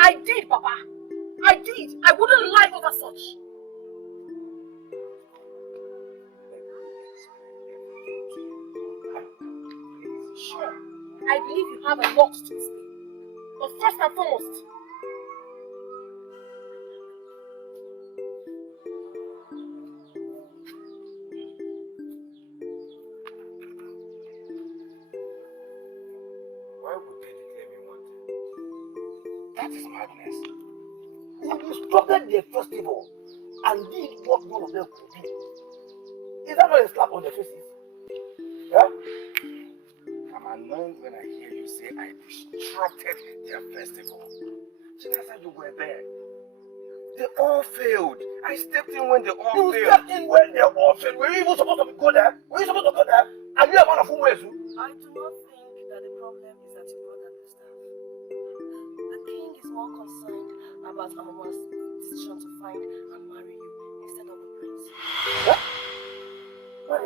I did, Papa. I did. I wouldn't lie over such. Sure. I believe you have a lot to explain. But first and foremost, Why would they declare me wanted? That is madness. You disrupted their festival and did what none of them could do. Is that not a slap on their faces? Yeah? I'm annoyed when I hear you say I disrupted their festival. Chinasa, you were there. They all failed. I stepped in when they all failed. You stepped in when they all failed. Were you even supposed to go there? Were you supposed to go there? Are you a man of who wears you? I do not think that the problem is that you brought the staff. The king is more concerned about Amuma's decision to find and marry you instead of the prince. What? What?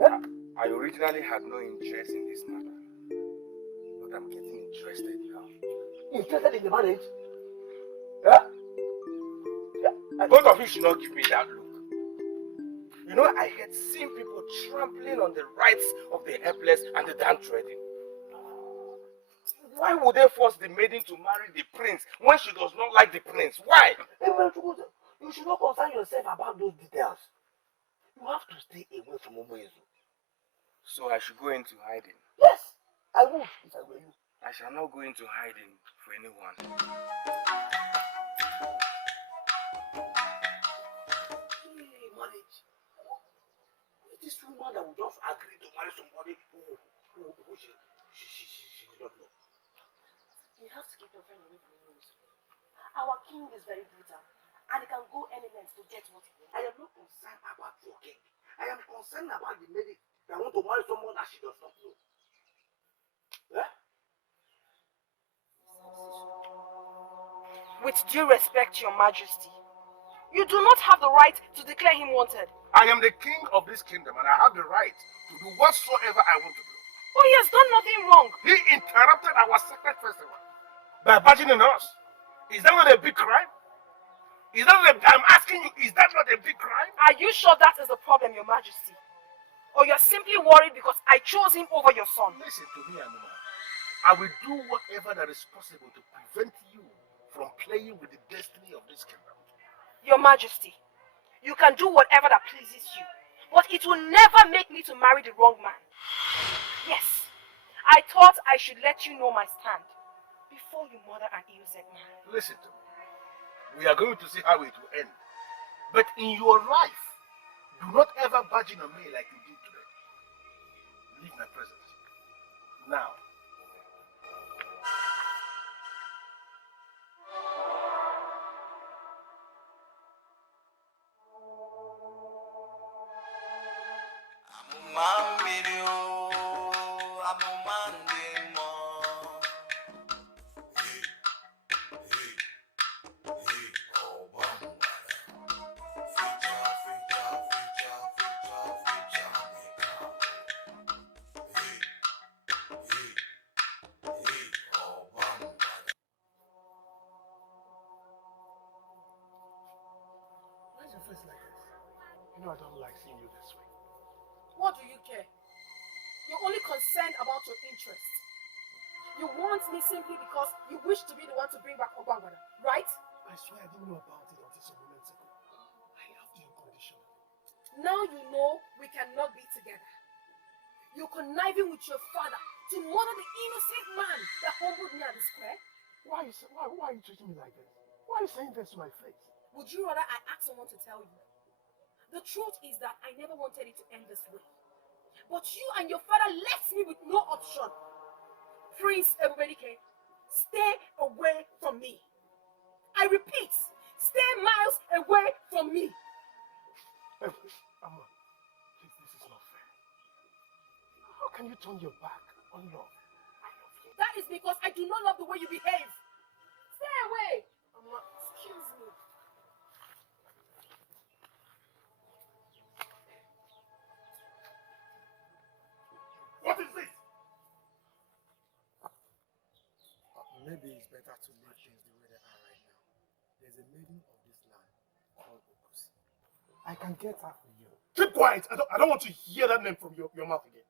Yeah. I originally had no interest in this matter. But I'm getting interested now. Interested in the marriage? Yeah? Yeah. Both of you should not give me that look. You know, I hate seeing people trampling on the rights of the helpless and the downtrodden. Why would they force the maiden to marry the prince when she does not like the prince? Why? You should not concern yourself about those details. You have to stay away from Omoezu. So I should go into hiding? Yes, I would if I were you. I shall not go into hiding for anyone. Hey, marriage. Who is this woman that will just agree to marry somebody who she did not know? You have to keep your friend away from the news. Our king is very brutal, and he can go any length to get what he wants. I am not concerned about your king. I am concerned about the lady that want to marry someone that she does not know. Eh? with due respect, Your Majesty, you do not have the right to declare him wanted. I am the king of this kingdom and I have the right to do whatsoever I want to do. Oh, he has done nothing wrong. He interrupted our sacred festival by barging us. Is that not a big crime? I'm asking you, is that not a big crime? Are you sure that is the problem, Your Majesty? Or you're simply worried because I chose him over your son? Listen to me, Amuma. I will do whatever that is possible to prevent you from playing with the destiny of this kingdom. Your Majesty, you can do whatever that pleases you, but it will never make me to marry the wrong man. Yes, I thought I should let you know my stand before you murder an innocent man. Listen to me. We are going to see how it will end. But in your life, do not ever bargain on me like you did today. Leave my presence. Now. Why is your face like this? You know I don't like seeing you this way. What do you care? You're only concerned about your interest. You want me simply because you wish to be the one to bring back Obangwada, right? I swear I didn't know about it until some moments ago. I loved you unconditionally. Now you know we cannot be together. You're conniving with your father to murder the innocent man that humbled me at the square. Why are you treating me like this? Why are you saying this to my face? Would you rather I ask someone to tell you? The truth is that I never wanted it to end this way. But you and your father left me with no option. Prince Ebubedike, stay away from me. I repeat, stay miles away from me. Amma, please, this is not fair. How can you turn your back on love? That is because I do not love the way you behave. Stay away. Amma, excuse me. What is this? Maybe it's better to leave things the way they are right now. There's a maiden of this land called Okosi. I can get her for you. Keep quiet. I don't want to hear that name from your mouth again.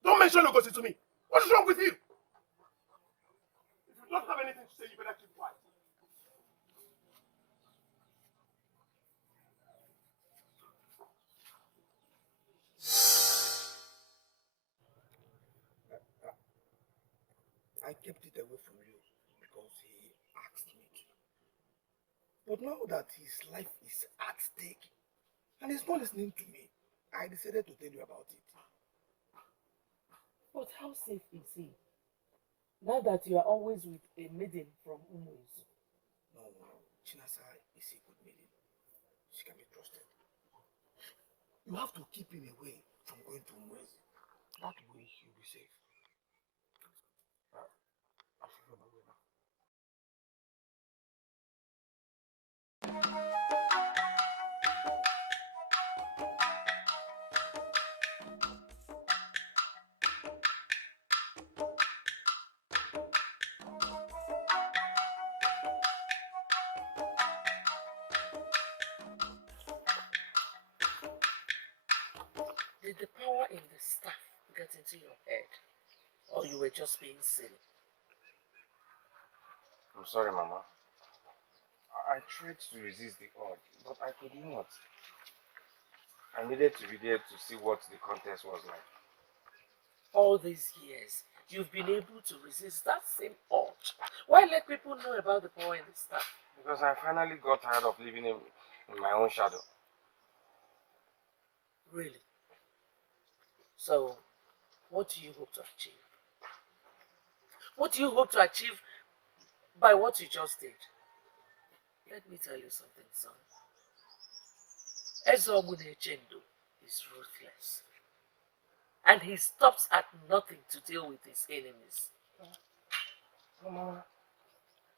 Don't mention Okosi to me. What is wrong with you? If you don't have anything to say, you better keep quiet. I kept it away from you because he asked me to. But now that his life is at stake and he's not listening to me, I decided to tell you about it. But how safe is he? Now that you are always with a maiden from Umuizu. No, Chinasa is a good maiden. She can be trusted. You have to keep him away from going to Umuizu. That way he'll be safe. I should go my way now. Did the power in the staff get into your head? Or you were just being silly? I'm sorry, Mama. I tried to resist the urge, but I could not. I needed to be there to see what the contest was like. All these years, you've been able to resist that same urge. Why let people know about the power in the staff? Because I finally got tired of living in my own shadow. Really? So, what do you hope to achieve? What do you hope to achieve by what you just did? Let me tell you something, son. Ezomune Chendo is ruthless. And he stops at nothing to deal with his enemies. Mama,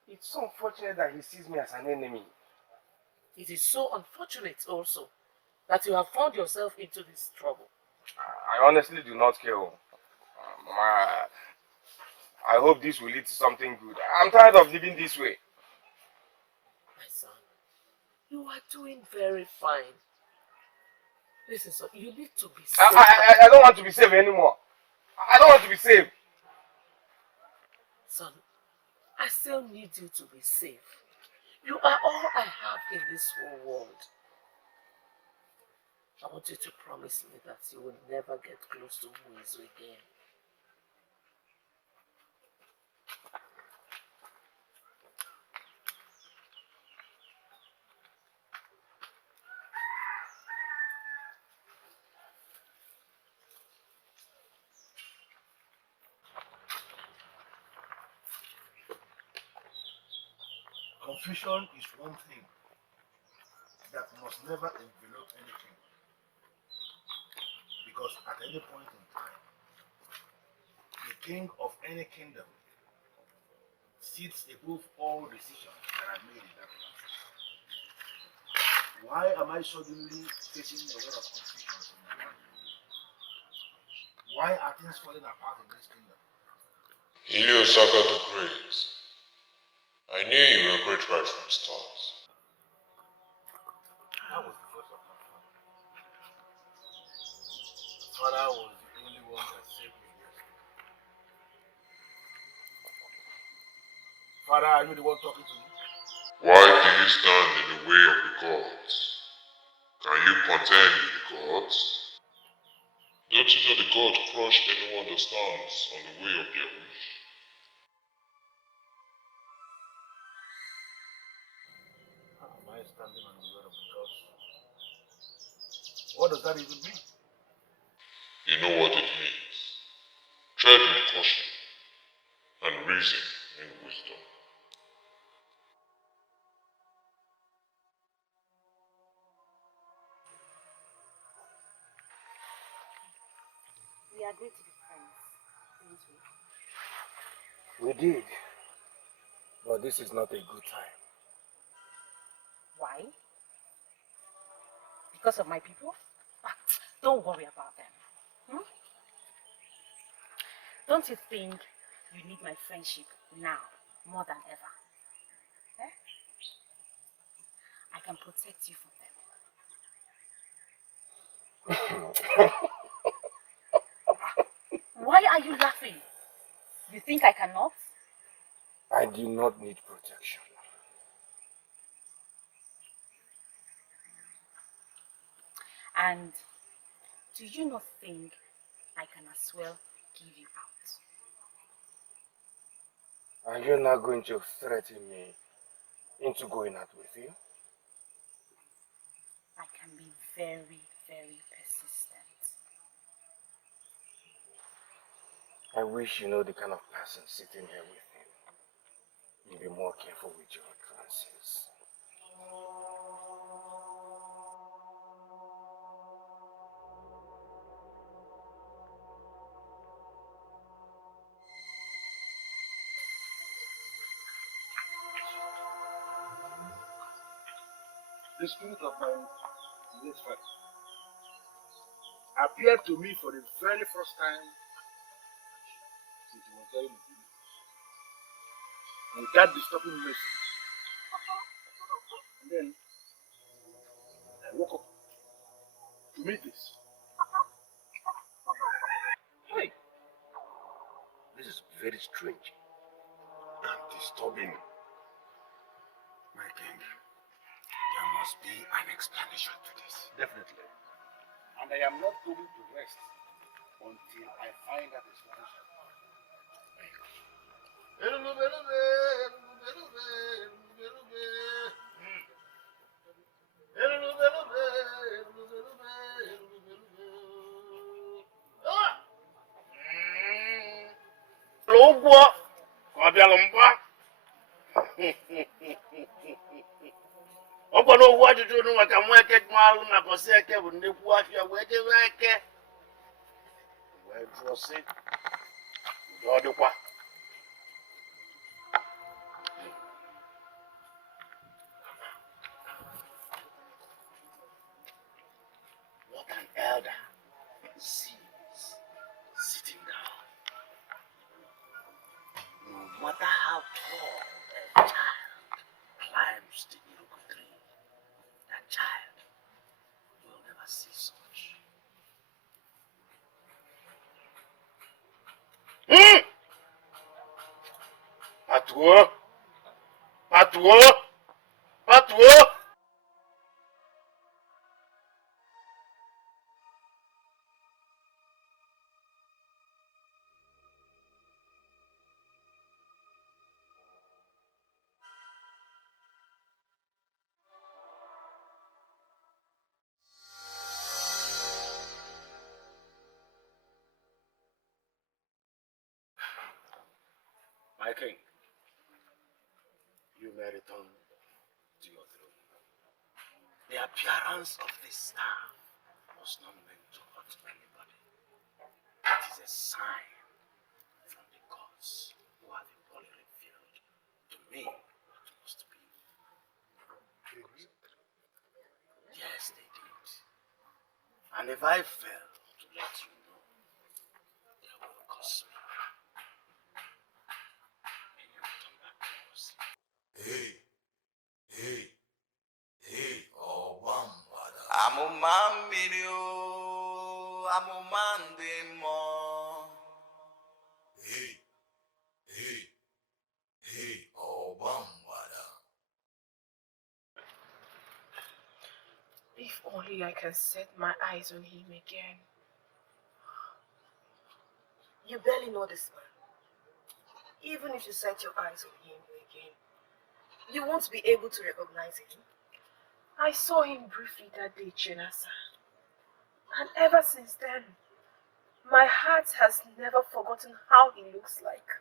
it's so unfortunate that he sees me as an enemy. It is so unfortunate also that you have found yourself into this trouble. I honestly do not care. Mama, I hope this will lead to something good. I'm tired of living this way. My son, you are doing very fine. Listen, son, you need to be safe. I don't want to be saved anymore. I don't want to be saved. Son, I still need you to be safe. You are all I have in this whole world. I want you to promise me that you will never get close to Muizu again. Confusion is one thing that must never envelop anything. Because at any point in time, the king of any kingdom sits above all decisions that are made in that place. Why am I suddenly facing a lot of confusion in my life? Why are things falling apart in this kingdom? Saka the Great. I knew you were great right from the start. That was the voice of my father. Father was the only one that saved me yesterday. Father, are you the one talking to me? Why do you stand in the way of the gods? Can you contend with the gods? Don't you know the gods crush anyone that stands on the way of their wish? How am I standing on the word of the gods? What does that even mean? You know what it means. Tread with caution and reason and wisdom. We agreed to be friends, didn't we? We did. But this is not a good time. Why? Because of my people? Ah, don't worry about them. Hmm? Don't you think you need my friendship now more than ever? Eh? I can protect you from them. Why are you laughing? You think I cannot? I do not need protection. And do you not think I can as well give you out? Are you not going to threaten me into going out with you? I can be very, very persistent. I wish you know the kind of person sitting here with him. You'll be more careful with your utterances. The spirit of my late father appeared to me for the very first time since he was very little, without disturbing message. And then I woke up to meet this. Hey, this is very strange and disturbing. My king, there must be an explanation to this. Definitely. And I am not going to rest until I find that explanation. Ụgwọ ka ọ bịara mgba ọ gwara owu ajụjụ unu maka nwa eke malụ na bọsị eke bụ nnekwu afịa wee jebe eke wee jụọ sị udo ọ dịkwa what an elder sees sitting down no matter how tall a child climbs the iroko tree that child will never see such. Patuo! Patuo! Patuo! My king, you may return The appearance of this star was not meant to hurt anybody. It is a sign from the gods who have equally revealed to me what must be. Yes, they did. And if I fail to let you know, they will curse me. And you will turn back to us. Hey, hey, hey, oh, Bambada. Amuma mmiri o, amụma ndị mmụọ. Hey, hey, hey, oh, Bambada. If only I can set my eyes on him again. You barely know this man. Even if you set your eyes on him again, you won't be able to recognize him. I saw him briefly that day, Chinasa. And ever since then, my heart has never forgotten how he looks like.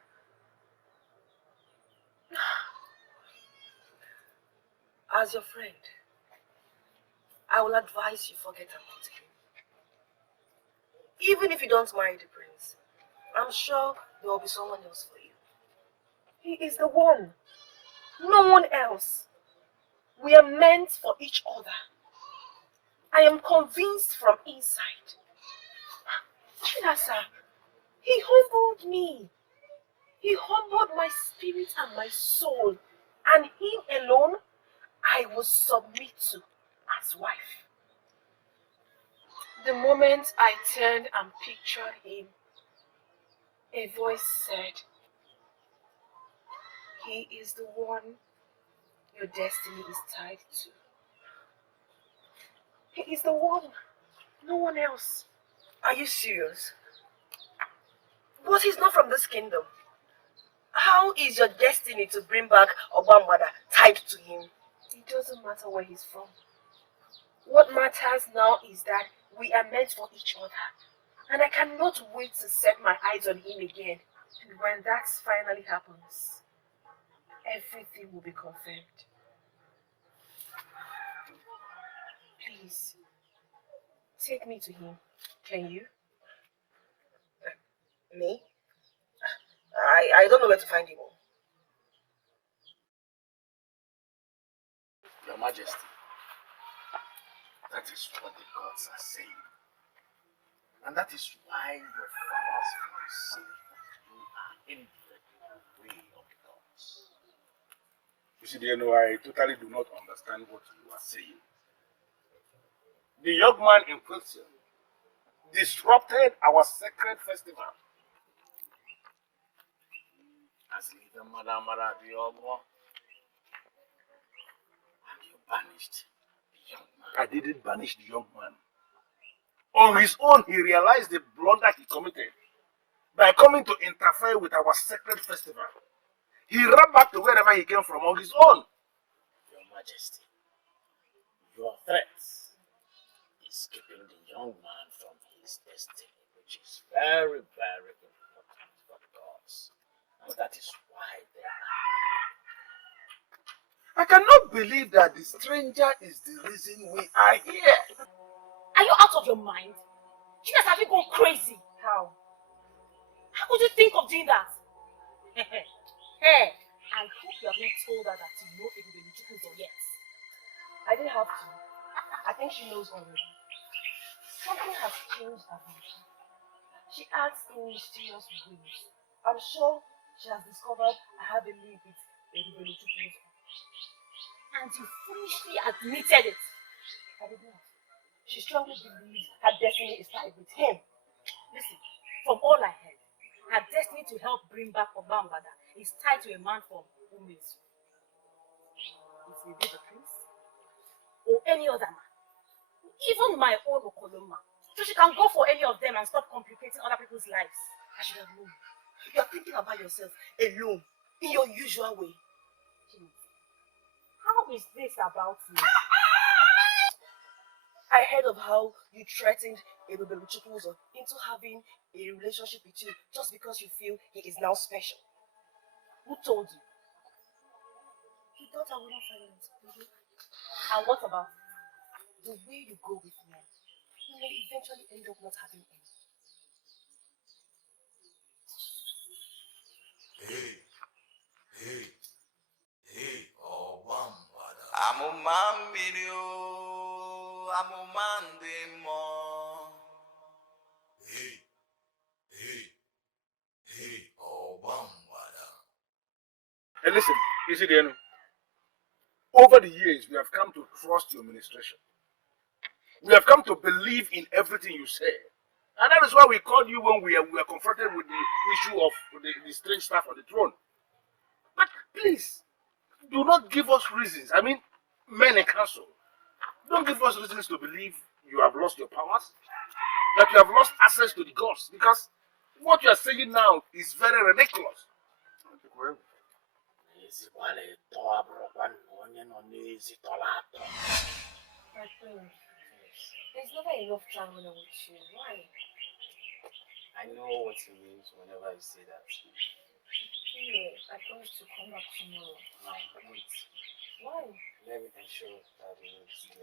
As your friend, I will advise you forget about him. Even if you don't marry the prince, I'm sure there will be someone else for you. He is the one. No one else. We are meant for each other. I am convinced from inside. Chinasa, he humbled me. He humbled my spirit and my soul. And him alone, I will submit to as wife. The moment I turned and pictured him, a voice said, "He is the one your destiny is tied to. He is the one, no one else." Are you serious? But he's not from this kingdom. How is your destiny to bring back Obamwada tied to him? It doesn't matter where he's from. What matters now is that we are meant for each other. And I cannot wait to set my eyes on him again. And when that finally happens, everything will be confirmed. Please, take me to him. Can you? Me? I don't know where to find him. Your Majesty, that is what the gods are saying. And that is why your father's voice says you are in the way of the gods. You see, I totally do not understand what you are saying. The young man in question disrupted our sacred festival. As the Mara the Omo, and you banished the young man. I didn't banish the young man. On his own, he realized the blunder he committed by coming to interfere with our sacred festival. He ran back to wherever he came from on his own. Your Majesty, your threats is keeping the young man from his destiny, which is very, very important for the gods. And that is why they are. I cannot believe that the stranger is the reason we are here. Are you out of your mind? You guys have you gone crazy? How? How could you think of doing that? Hey, I hope you have not told her that you know everybody chickens yet. I didn't have to. I think she knows already. Something has changed about her. She acts in mysterious ways. I'm sure she has discovered I have a link with everybody chickens. And you foolishly admitted it. I did not. She strongly believes her destiny is tied with him. Listen, from all I heard, her destiny to help bring back Obambada is tied to a man from Umezu. It may be the prince or any other man, even my own Okoloma. So she can go for any of them and stop complicating other people's lives. I should have known. You are thinking about yourself alone, in your usual way. How is this about me? I heard of how you threatened Ebubelu Chukwuzo into having a relationship with you just because you feel he is now special. Who told you? He thought I wouldn't find it. And what about it? the way you go with men, you may eventually end up not having any. Amuma mmiri o, amụma ndị mmụọ. Hey, listen, Isidienu. Over the years, we have come to trust your administration. We have come to believe in everything you say. And that is why we called you when we were confronted with the issue of the strange staff on the throne. But please, do not give us reasons. I mean, men in council, don't give us reasons to believe you have lost your powers, that you have lost access to the gods, because what you are saying now is very ridiculous. My friend, there's never enough time when I'm with you. Why? I know what he means whenever you say that. Yeah, I promise to come back tomorrow. No, wait. Why? Let me ensure that he will stay.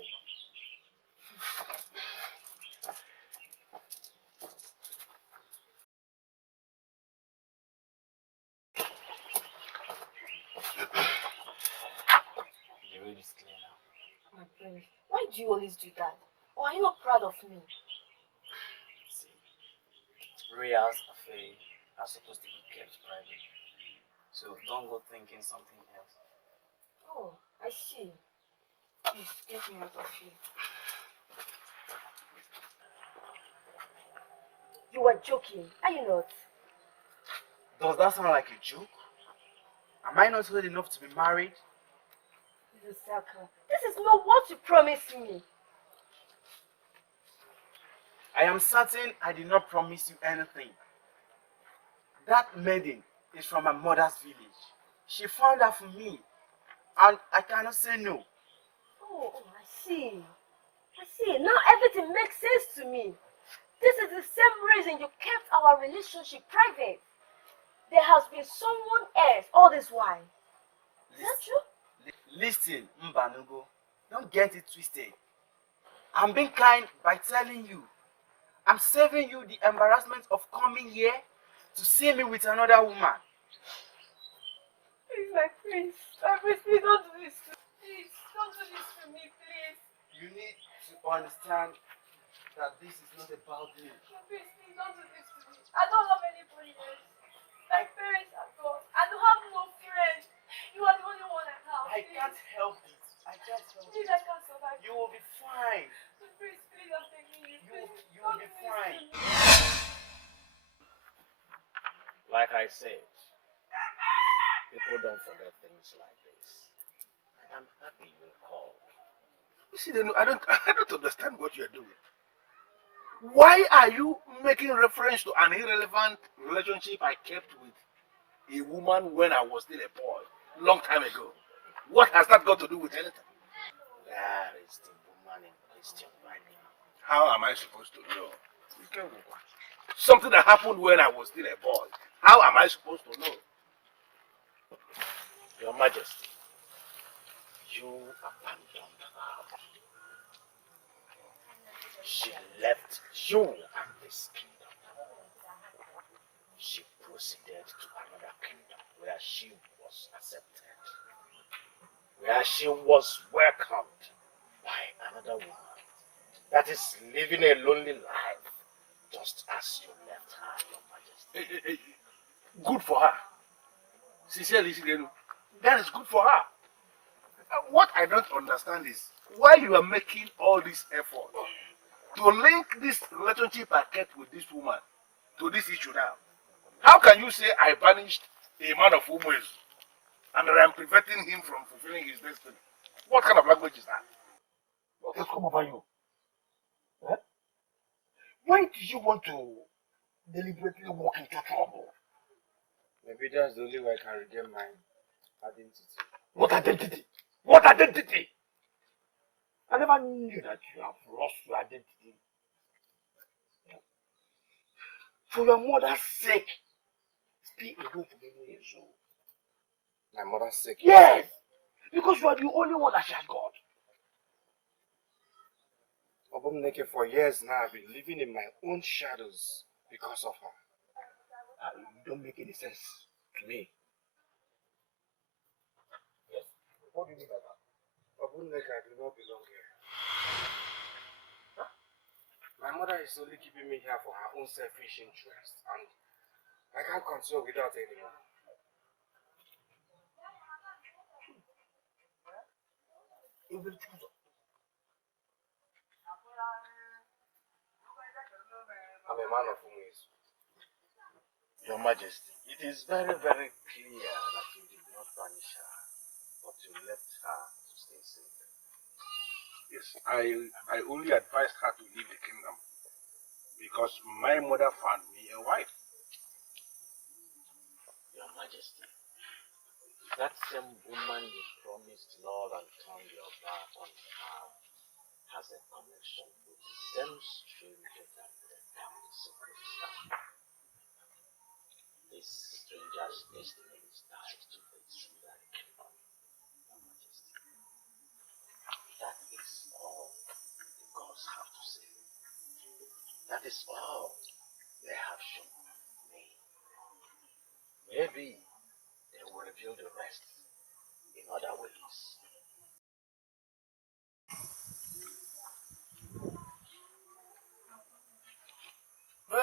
The road is clear now. My friend, why do you always do that? Or are you not proud of me? See, Ria's affair are supposed to be kept private. So don't go thinking something else. Oh, I see. Please, get me out of here. You were joking, are you not? Does that sound like a joke? Am I not old enough to be married? Lusaka, this is not what you promised me. I am certain I did not promise you anything. That maiden is from my mother's village. She found her for me, and I cannot say no. Oh, I see. I see. Now everything makes sense to me. This is the same reason you kept our relationship private. There has been someone else all this while. Is that true? Listen, Mbanugo, don't get it twisted. I'm being kind by telling you. I'm saving you the embarrassment of coming here to see me with another woman. Please, my prince. My prince, please don't do this to me. Please, don't do this to me, please. You need to understand that this is not about me. My prince, please don't do this to me. I don't have anybody else. My parents are gone. I don't have no friends. You are the only one I have. I can't help it. I can't help Please, it. I can't survive. You will be fine. My prince, please, I'm begging you. You will be fine. Like I said, people don't forget things like this. And I'm happy you called. You see, I don't understand what you're doing. Why are you making reference to an irrelevant relationship I kept with a woman when I was still a boy, long time ago? What has that got to do with anything? Where is the woman in question right now? How am I supposed to know? Something that happened when I was still a boy. How am I supposed to know? Your Majesty, you abandoned her. She left you and this kingdom. She proceeded to another kingdom where she was accepted, where she was welcomed by another woman that is living a lonely life, just as you left her, Your Majesty. Good for her. Sincerely, that is good for her. What I don't understand is why you are making all this effort to link this relationship I kept with this woman to this issue now. How can you say I banished a man of Umuezu and that I'm preventing him from fulfilling his destiny? What kind of language is that? What has come over you? Huh? Why do you want to deliberately walk into trouble? Maybe that's the only way I can regain my identity. What identity? What identity? I never knew that you have lost your identity. For your mother's sake, stay away from Umuezu. My mother's sake? Yes! Because you are the only one that she has got. Obumneke, for years now, I've been living in my own shadows because of her. It don't make any sense to me. Yes? What do you mean by that? Obumneke, I do not belong here. My mother is only keeping me here for her own selfish interest, and I can't console without her anymore. I'm a man of ways. Your Majesty, it is very, very clear that you did not punish her, but you left her to stay safe. Yes, I only advised her to leave the kingdom because my mother found me a wife. Your Majesty, that same woman you promised love and turned your back on her has a connection with the same stranger that brought down the secret star. This stranger's destiny is tied to the similar kingdom, Your Majesty. That is all the gods have to say. That is all they have shown me. Maybe they will reveal the rest in other ways. I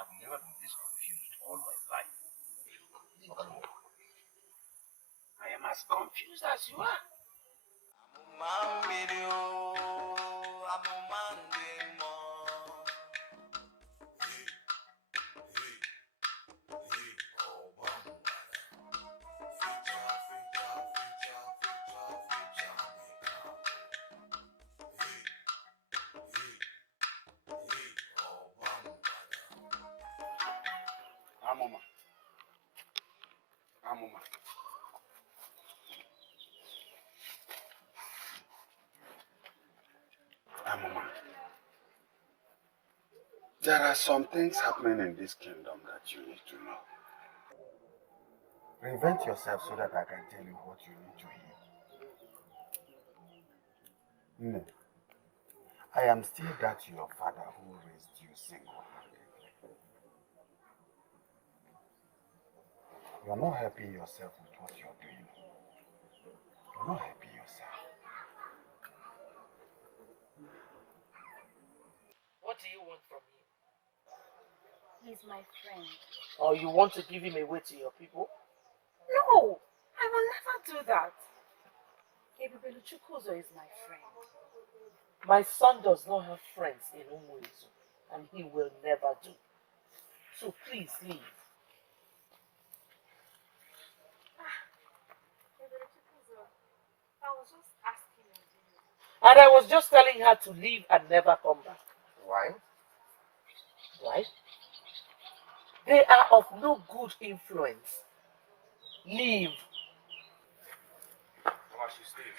have never been this confused all my life. I am as confused as you are. Amuma. Amuma. Amuma. There are some things happening in this kingdom that you need to know. Prevent yourself so that I can tell you what you need to hear. No. I am still that your father who raised you single-handedly. You are not helping yourself with what you're doing. You're not helping yourself. What do you want from him? He's my friend. Or you want to give him away to your people? No, I will never do that. Ebubeluchukwuzo is my friend. My son does not have friends in Umuizu, and he will never do. So please leave. Ebubeluchukwuzo, I was just asking you. And I was just telling her to leave and never come back. Why? Why? They are of no good influence. Leave. While she stays.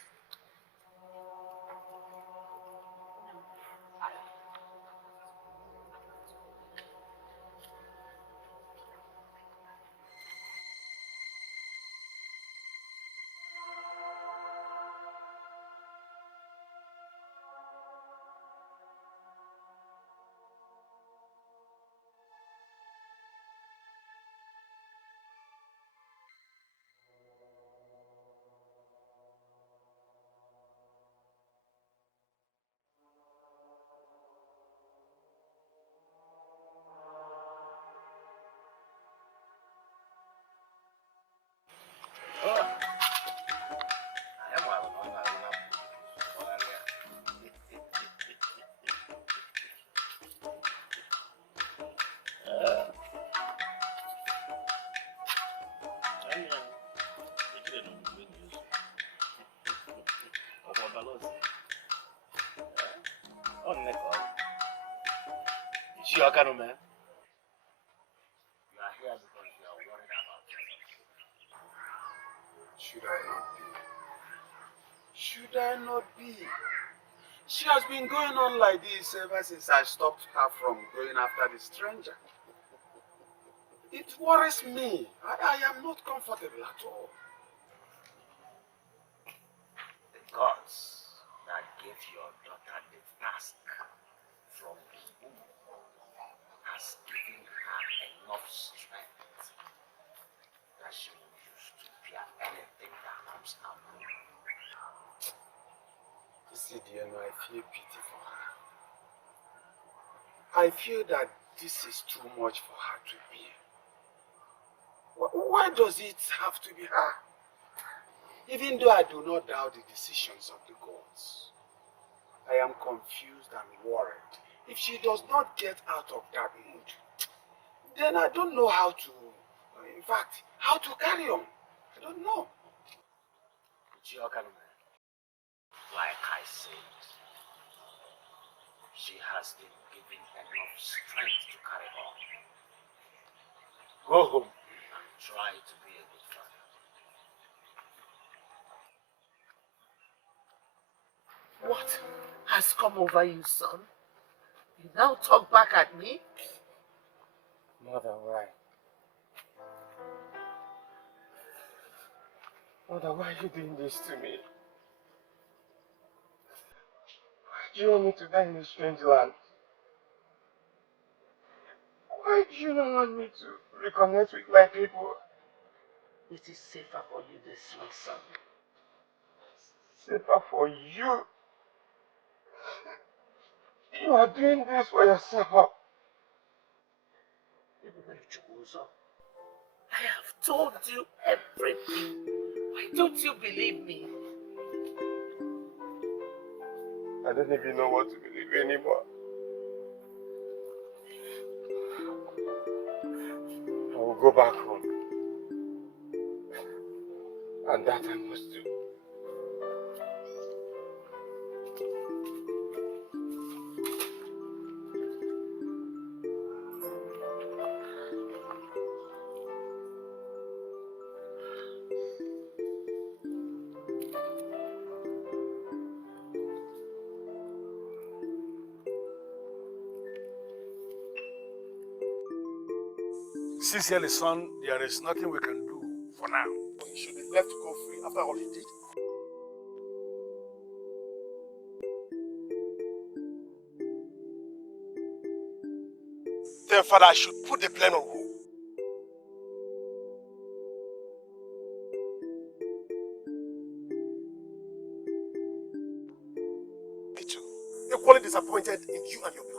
Your kind of man. You are here because you are worried about yourself. Should I not be? Should I not be? She has been going on like this ever since I stopped her from going after the stranger. It worries me. I am not comfortable at all. See, dear, no, I feel pity for her. I feel that this is too much for her to bear. Why does it have to be her? Even though I do not doubt the decisions of the gods, I am confused and worried. If she does not get out of that mood, then I don't know how to, in fact, how to carry on. I don't know. Like I said, she has been given enough strength to carry on. Go home and try to be a good father. What has come over you, son? You now talk back at me? Mother, why? Mother, why are you doing this to me? Why do you want me to die in a strange land? Why do you not want me to reconnect with my people? It is safer for you this way, son. Safer for you? You are doing this for yourself. I have told you everything. Why don't you believe me? I don't even know what to believe anymore. I will go back home. And that I must do. Sincerely, son, there is nothing we can do for now. He should be left to go free after all he did. Then, Father, I should put the blame on who? Me too. Equally disappointed in you and your plan.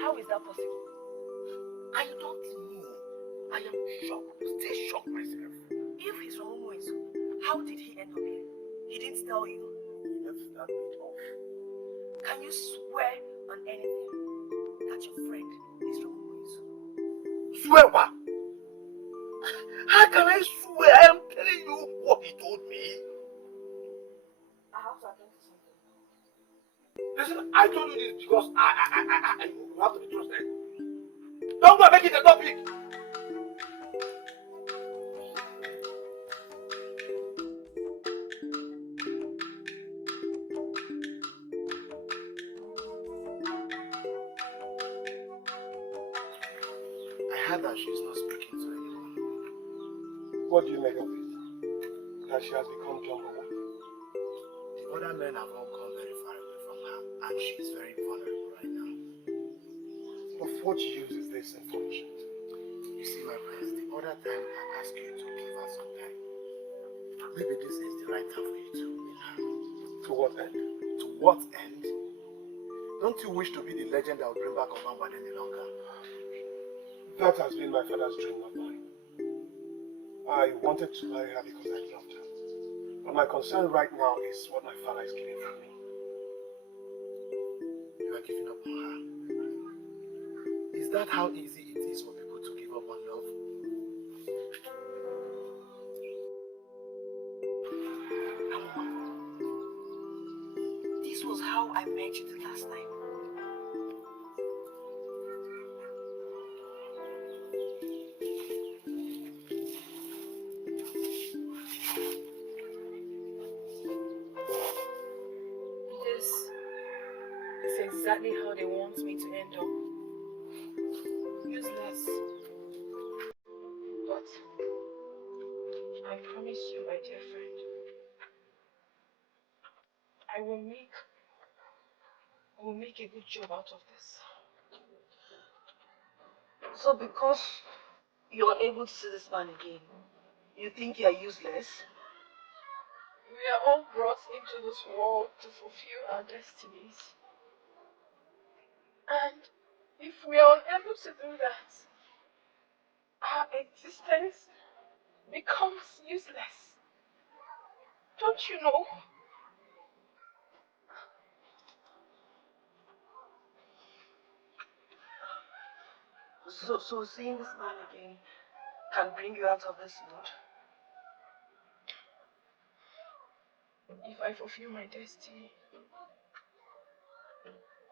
How is that possible? I don't know. I am shocked. Still shocked myself. If he's from Umu, how did he end up here? He didn't tell you. He left that bit off. Can you swear on anything that your friend is from Umu? Swear what? How can I swear? I am telling you what he told me. I have to attend to something. Listen, I told you this because you have to be trusted. Don't go and make it a topic. I heard that she's not speaking to anyone. What do you make of it? That she has become number one? The other men have all gone very far away from her, and she is very vulnerable right now. Of what use is this information? You see, my prince, the other time I asked you to give her some time. Maybe this is the right time for you to win her. To what end? To what end? Don't you wish to be the legend that will bring back Obama any longer? That has been my father's dream, not mine. I wanted to marry her because I loved her. But my concern right now is what my father is giving from me. You are giving up on her. Is that how easy it is for people to give up on love? This was how I met you the last time. This is exactly how they want me to end up. Useless. But I promise you, my dear friend, I will make a good job out of this. So because you're able to see this man again, you think you're useless? We are all brought into this world to fulfill our destinies. And if we are unable to do that, our existence becomes useless. Don't you know? So seeing this man again can bring you out of this mood? If I fulfill my destiny,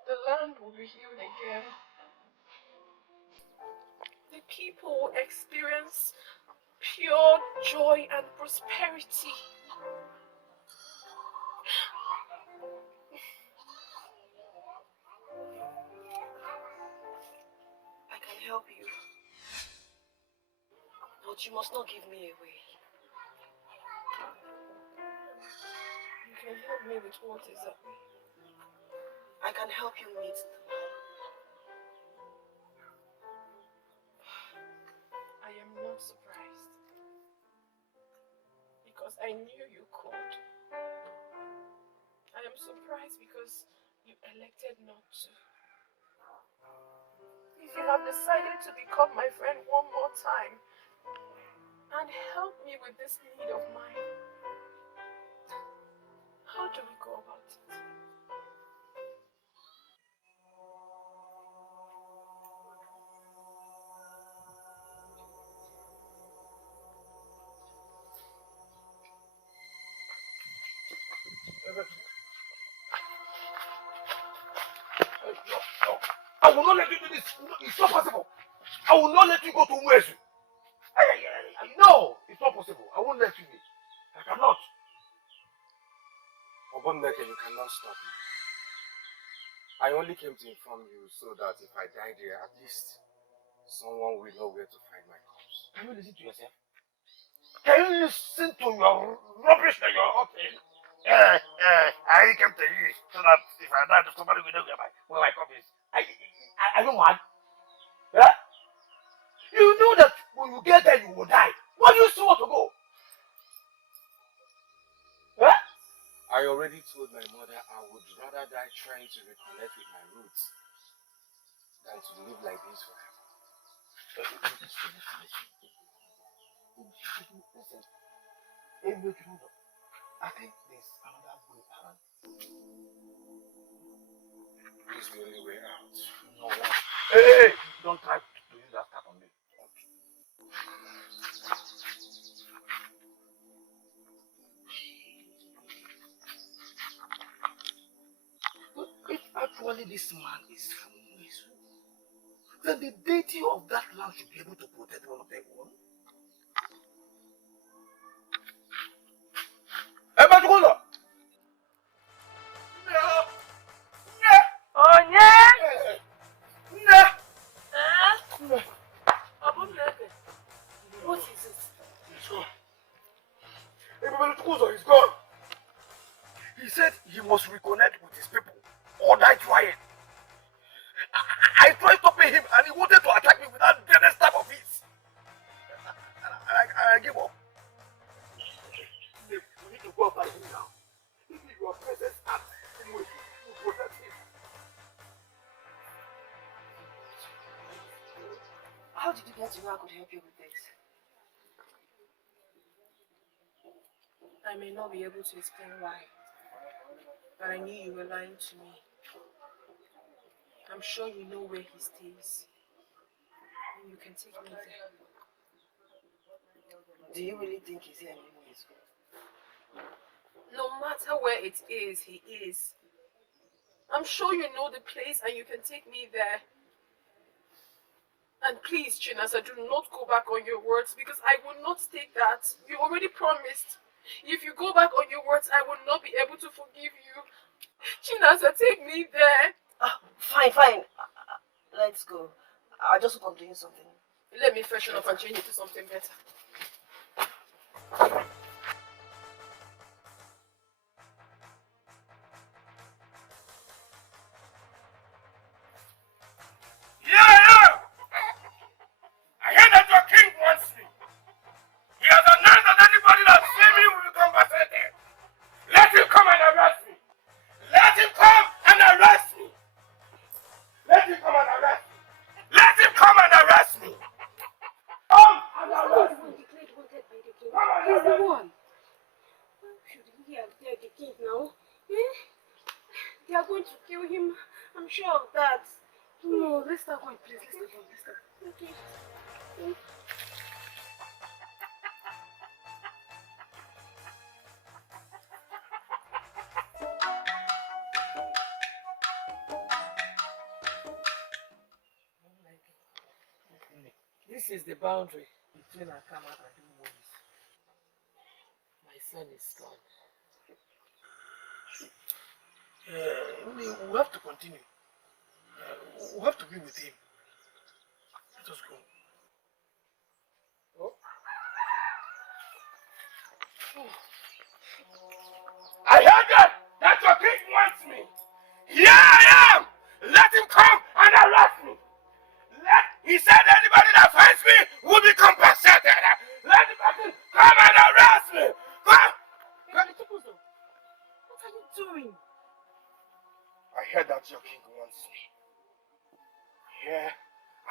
the land will be healed again. The people will experience pure joy and prosperity. I can help you, but you must not give me away. You can help me with what exactly? I can help you meet the man. I am not surprised, because I knew you could. I am surprised because you elected not to. If you have decided to become my friend one more time and help me with this need of mine, how do we go about it? No. I will not let you do this. No, it's not possible. I will not let you go to Umezu. No, it's not possible. I won't let you be. I cannot. Obonneke, you cannot stop me. I only came to inform you so that if I die there, at least someone will know where to find my corpse. Can you listen to yourself? Can you listen to your rubbish that you're uttering? I came to you so that if I die, somebody will know where my corpse is. Are you mad? Yeah? You know that when you get there, you will die. Why do you still want to go? Huh? I already told my mother I would rather die trying to reconnect with my roots than to live like this forever. Listen, I think there's another way around. This is the only way out. No. Hey! Don't try to use that stuff on me. If actually this man is from Umezu, then the deity of that land should be able to protect one of them. Hey, Batukola! Oh, yeah? What is it? He's gone. Everybody is gone. He said he must reconnect with his people or die trying. I tried stopping him and he wanted to attack me with that deadly stab of his. I gave up. We need to go after him now. If your presence at anyway, you protect him. How did you get to know I could help you with this? I may not be able to explain why, but I knew you were lying to me. I'm sure you know where he stays. And you can take me there. Do you really think he's here anymore? No matter where it is, he is. I'm sure you know the place and you can take me there. And please, Chinasa, do not go back on your words because I will not take that. You already promised. If you go back on your words, I will not be able to forgive you. Chinasa, take me there. Fine. Let's go. I just hope I'm doing something. Let me freshen up and change into something better. Yeah! I hear that your king Come on, please, let's go. Okay. This is the boundary between Akama and Umu's. My son is gone. We have to continue. We have to be with him. Let us go. Oh. I heard that your king wants me. Here I am. Let him come and arrest me. He said anybody that finds me will be compensated. Let the person come and arrest me. Come. What are you doing? I heard that your king wants me. Here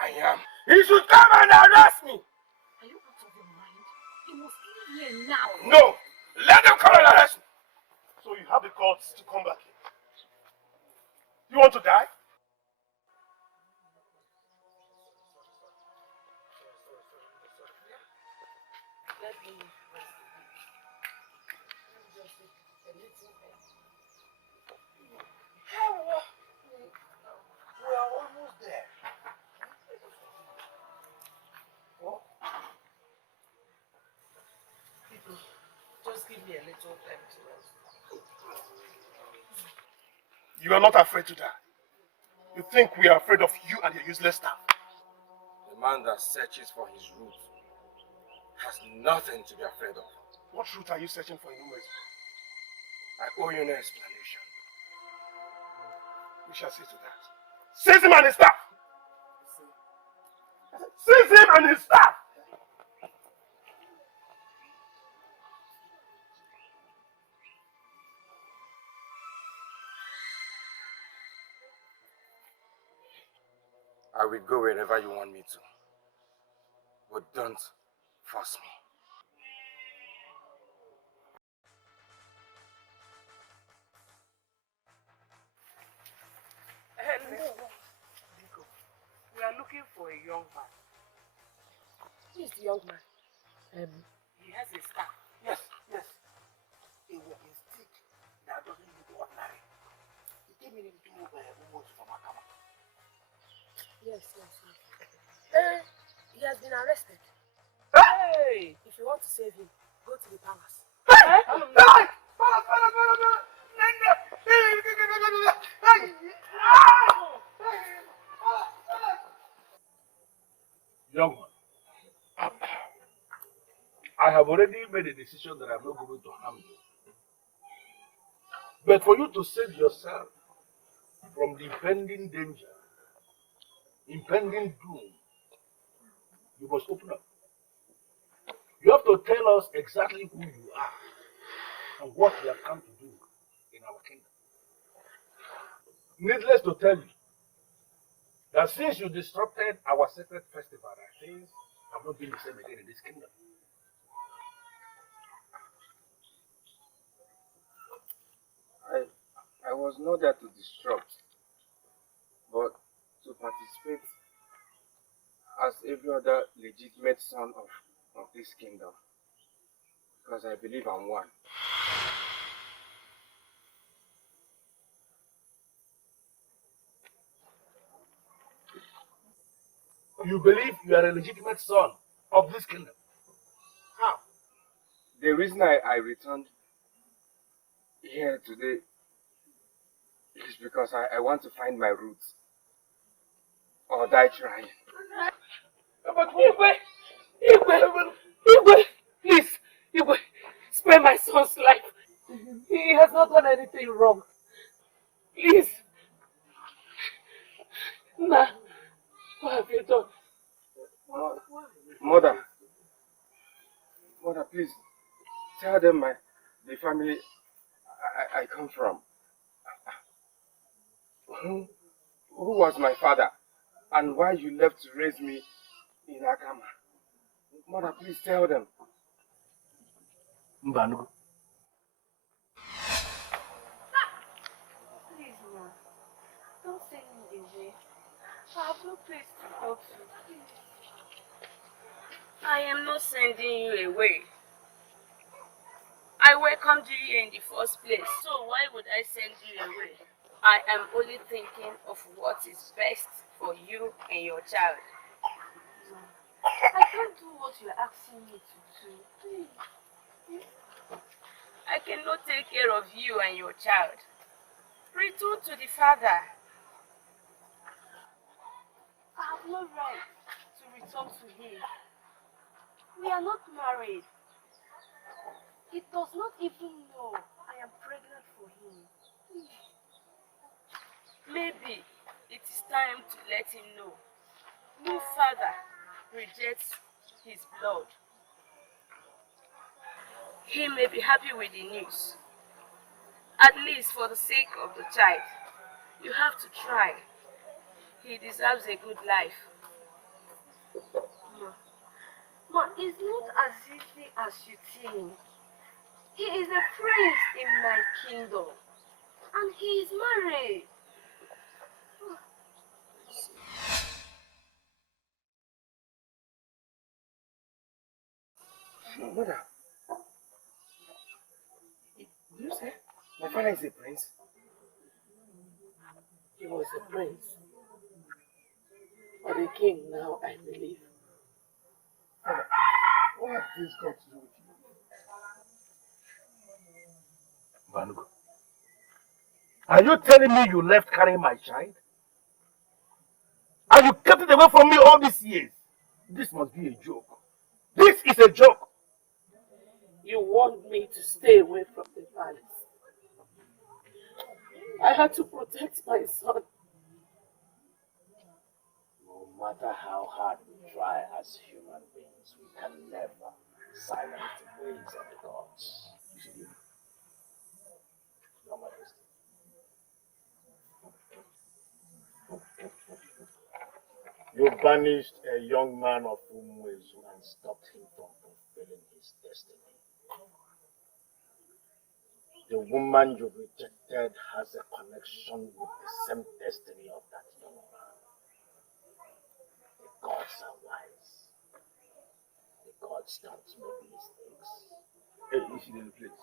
I am. He should come and arrest me. Are you out of your mind? He must leave here now. No. Let them come and arrest me. So you have the guts to come back here. You want to die? Let me rest. Just take a little bit. We are almost there. Oh. People, just give me a little time to rest. You are not afraid to die. You think we are afraid of you and your useless staff. The man that searches for his root has nothing to be afraid of. What root are you searching for in Umezu? I owe you no explanation. We shall see to that. Seize him and his staff! Seize him and his staff! I will go wherever you want me to. But don't force me. We are looking for a young man. Who is the young man? He has a staff. Yes. A walking stick that doesn't look ordinary. He came in into almost from Akama. Yes. He has been arrested. Hey! If you want to save him, go to the palace. Young man, I have already made a decision that I'm not going to harm you. But for you to save yourself from the impending danger, impending doom, you must open up. You have to tell us exactly who you are and what you have come to do in our kingdom. Needless to tell you that since you disrupted our sacred festival, things have not been the same again in this kingdom. I was not there to disrupt, but to participate as every other legitimate son of this kingdom. Because I believe I'm one. You believe you are a legitimate son of this kingdom. How? The reason I returned here today is because I want to find my roots or die trying. But Igwe, please, Igwe, spare my son's life. He has not done anything wrong. Please. Nah, what have you done? Mother, please, tell them the family I come from. Who was my father and why you left to raise me in Akama? Mother, please tell them. Mbanu. Please, ma. Don't send him away. I have no place to go to. I am not sending you away. I welcomed you here in the first place, so why would I send you away? I am only thinking of what is best for you and your child. I can't do what you're asking me to do. Please. I cannot take care of you and your child. Return to the father. I have no right to return to him. We are not married. He does not even know I am pregnant for him. Maybe it is time to let him know. No father rejects his blood. He may be happy with the news. At least for the sake of the child. You have to try. He deserves a good life. Ma, it's not as easy as you think. He is a prince in my kingdom. And he is married. Mother, did you say my father is a prince? He was a prince, but a king now, I believe. Father, what has this got to do with you? Vanugo, are you telling me you left carrying my child? And you kept it away from me all these years? This must be a joke. This is a joke. You want me to stay away from the palace. I had to protect my son. No matter how hard we try as human beings, we can never silence the ways of the gods. Your Majesty. You banished a young man of Umuezu and stopped him from fulfilling his destiny. The woman you rejected has a connection with the same destiny of that young man. The gods are wise. The gods don't make mistakes. Hey, please.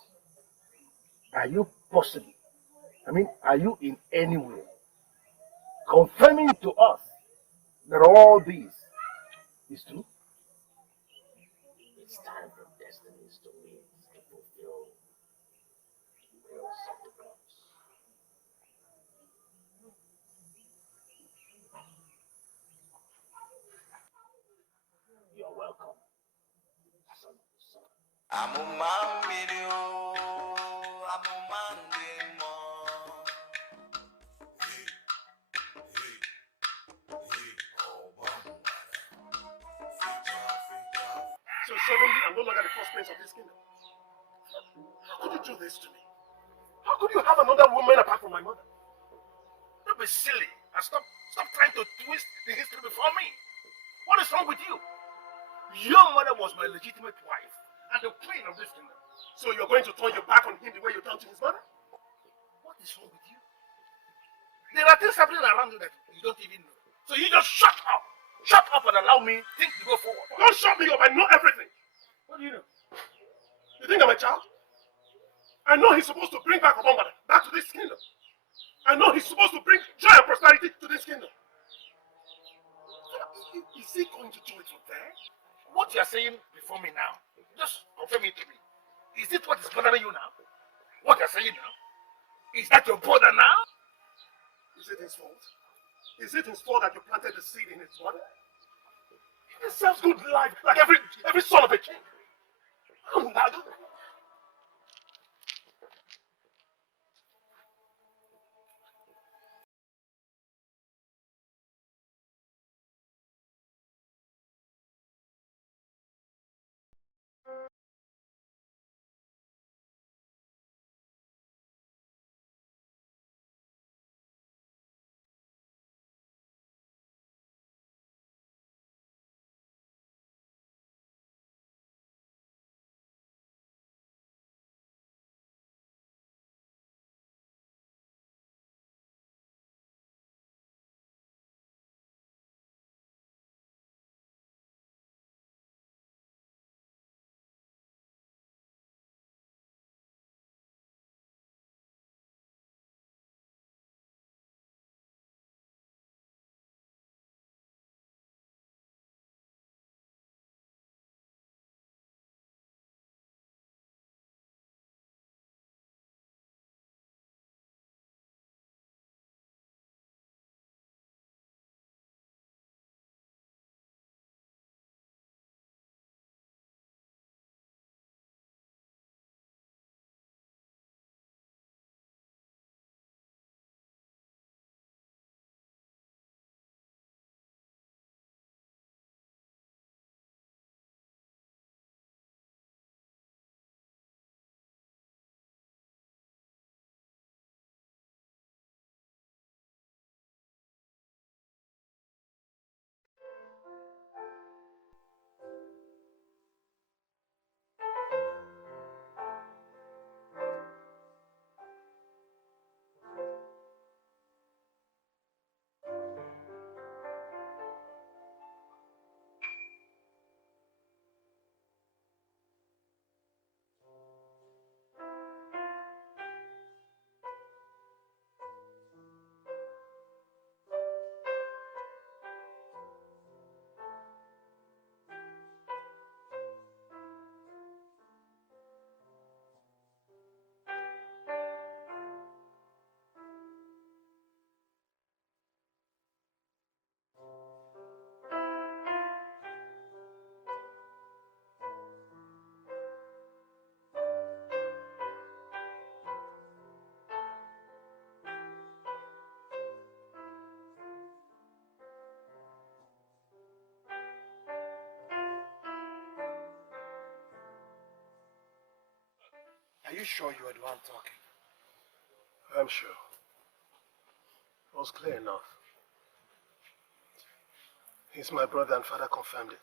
Are you possible? Are you in any way confirming to us that all this is true? It's time for destinies to meet to fulfill the wills of the gods. You're welcome, son of the sun. Amuma video, Amuma ndemo. So suddenly I'm no longer the first prince of this kingdom. How could you do this to me? How could you have another woman apart from my mother? Don't be silly and stop trying to twist the history before me. What is wrong with you? Your mother was my legitimate wife and the queen of this kingdom. So you're going to turn your back on him the way you turned to his mother? What is wrong with you? There are things happening around you that you don't even know. So you just shut up. Shut up and allow me things to go forward. Don't shut me up. I know everything. What do you know? You think I'm a child? I know he's supposed to bring back Obama back to this kingdom. I know he's supposed to bring joy and prosperity to this kingdom. Is he going to do it from there? What you are saying before me now, just confirm it to me. Is it what is bothering you now? What you are saying now? Is that your brother now? Is it his fault? Is it his fault that you planted the seed in his body? He deserves good life like every son of a king. Are you sure you are the one talking? I'm sure. It was clear enough. He's my brother and father confirmed it.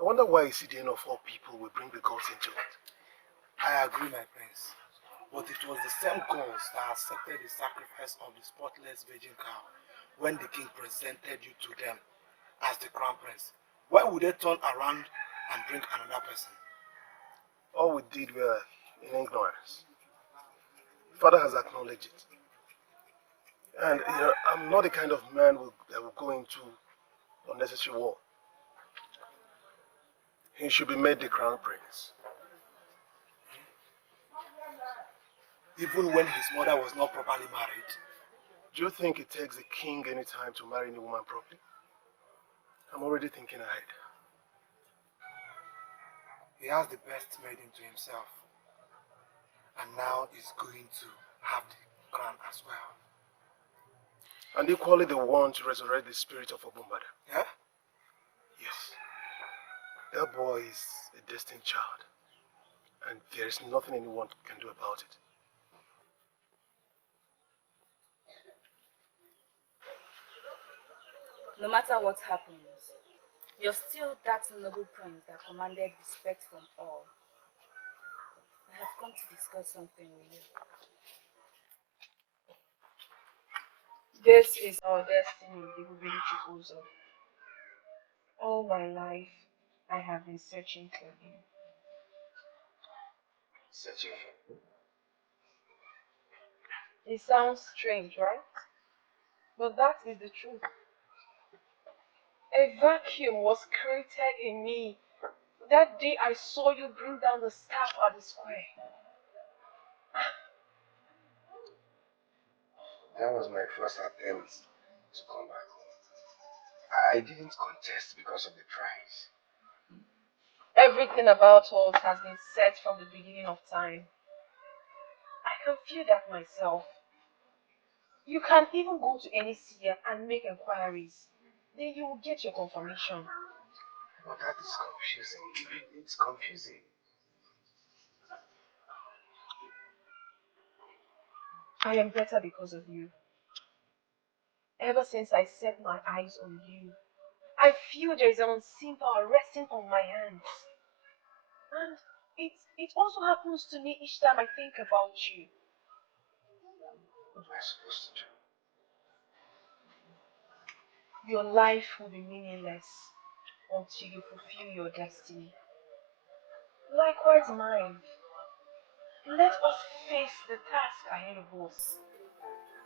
I wonder why Isidian of all people will bring the gods into it. I agree, my prince. But it was the same gods that accepted the sacrifice of the spotless virgin cow when the king presented you to them as the crown prince. Why would they turn around and bring another person? All we did were in ignorance. Father has acknowledged it. And I'm not the kind of man that will go into unnecessary war. He should be made the crown prince. Even when his mother was not properly married? Do you think it takes a king any time to marry any woman properly? I'm already thinking ahead. He has the best maiden to himself. And now he's going to have the crown as well. And equally the one to resurrect the spirit of Obumbada. Yeah? Yes. That boy is a destined child. And there is nothing anyone can do about it. No matter what happens, you're still that noble prince that commanded respect from all. I have come to discuss something with you. This is our destiny, the Ubuntu Uzo. All my life, I have been searching for you. Searching for you? It sounds strange, right? But that is the truth. A vacuum was created in me that day I saw you bring down the staff at the square. That was my first attempt to come back home. I didn't contest because of the prize. Everything about us has been set from the beginning of time. I can feel that myself. You can even go to any seer and make inquiries. Then you will get your confirmation. But that is confusing. It's confusing. I am better because of you. Ever since I set my eyes on you, I feel there is an unseen power resting on my hands. And it also happens to me each time I think about you. What am I supposed to do? Your life will be meaningless until you fulfill your destiny. Likewise mine. Let us face the task ahead of us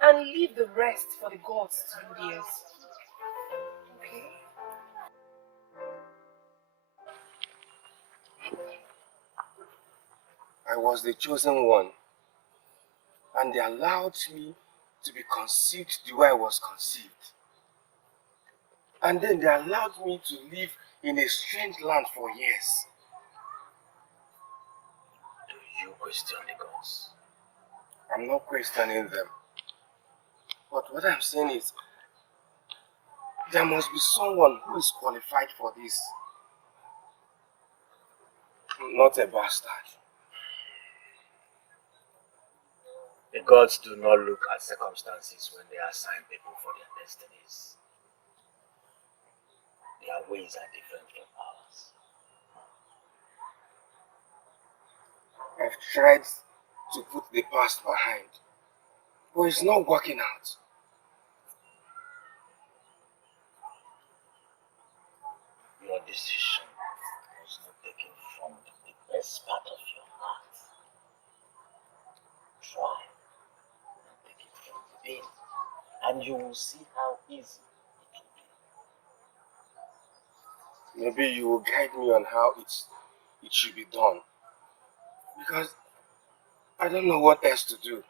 and leave the rest for the gods to do theirs. Okay? I was the chosen one, and they allowed me to be conceived the way I was conceived. And then they allowed me to live in a strange land for years. Do you question the gods? I'm not questioning them. But what I'm saying is, there must be someone who is qualified for this. Not a bastard. The gods do not look at circumstances when they assign people for their destinies. Their ways are different from ours. I've tried to put the past behind, but it's not working out. Your decision was not taken from the best part of your heart. Try and take it from within, and you will see how easy it will be. Maybe you will guide me on how it should be done. Because I don't know what else to do.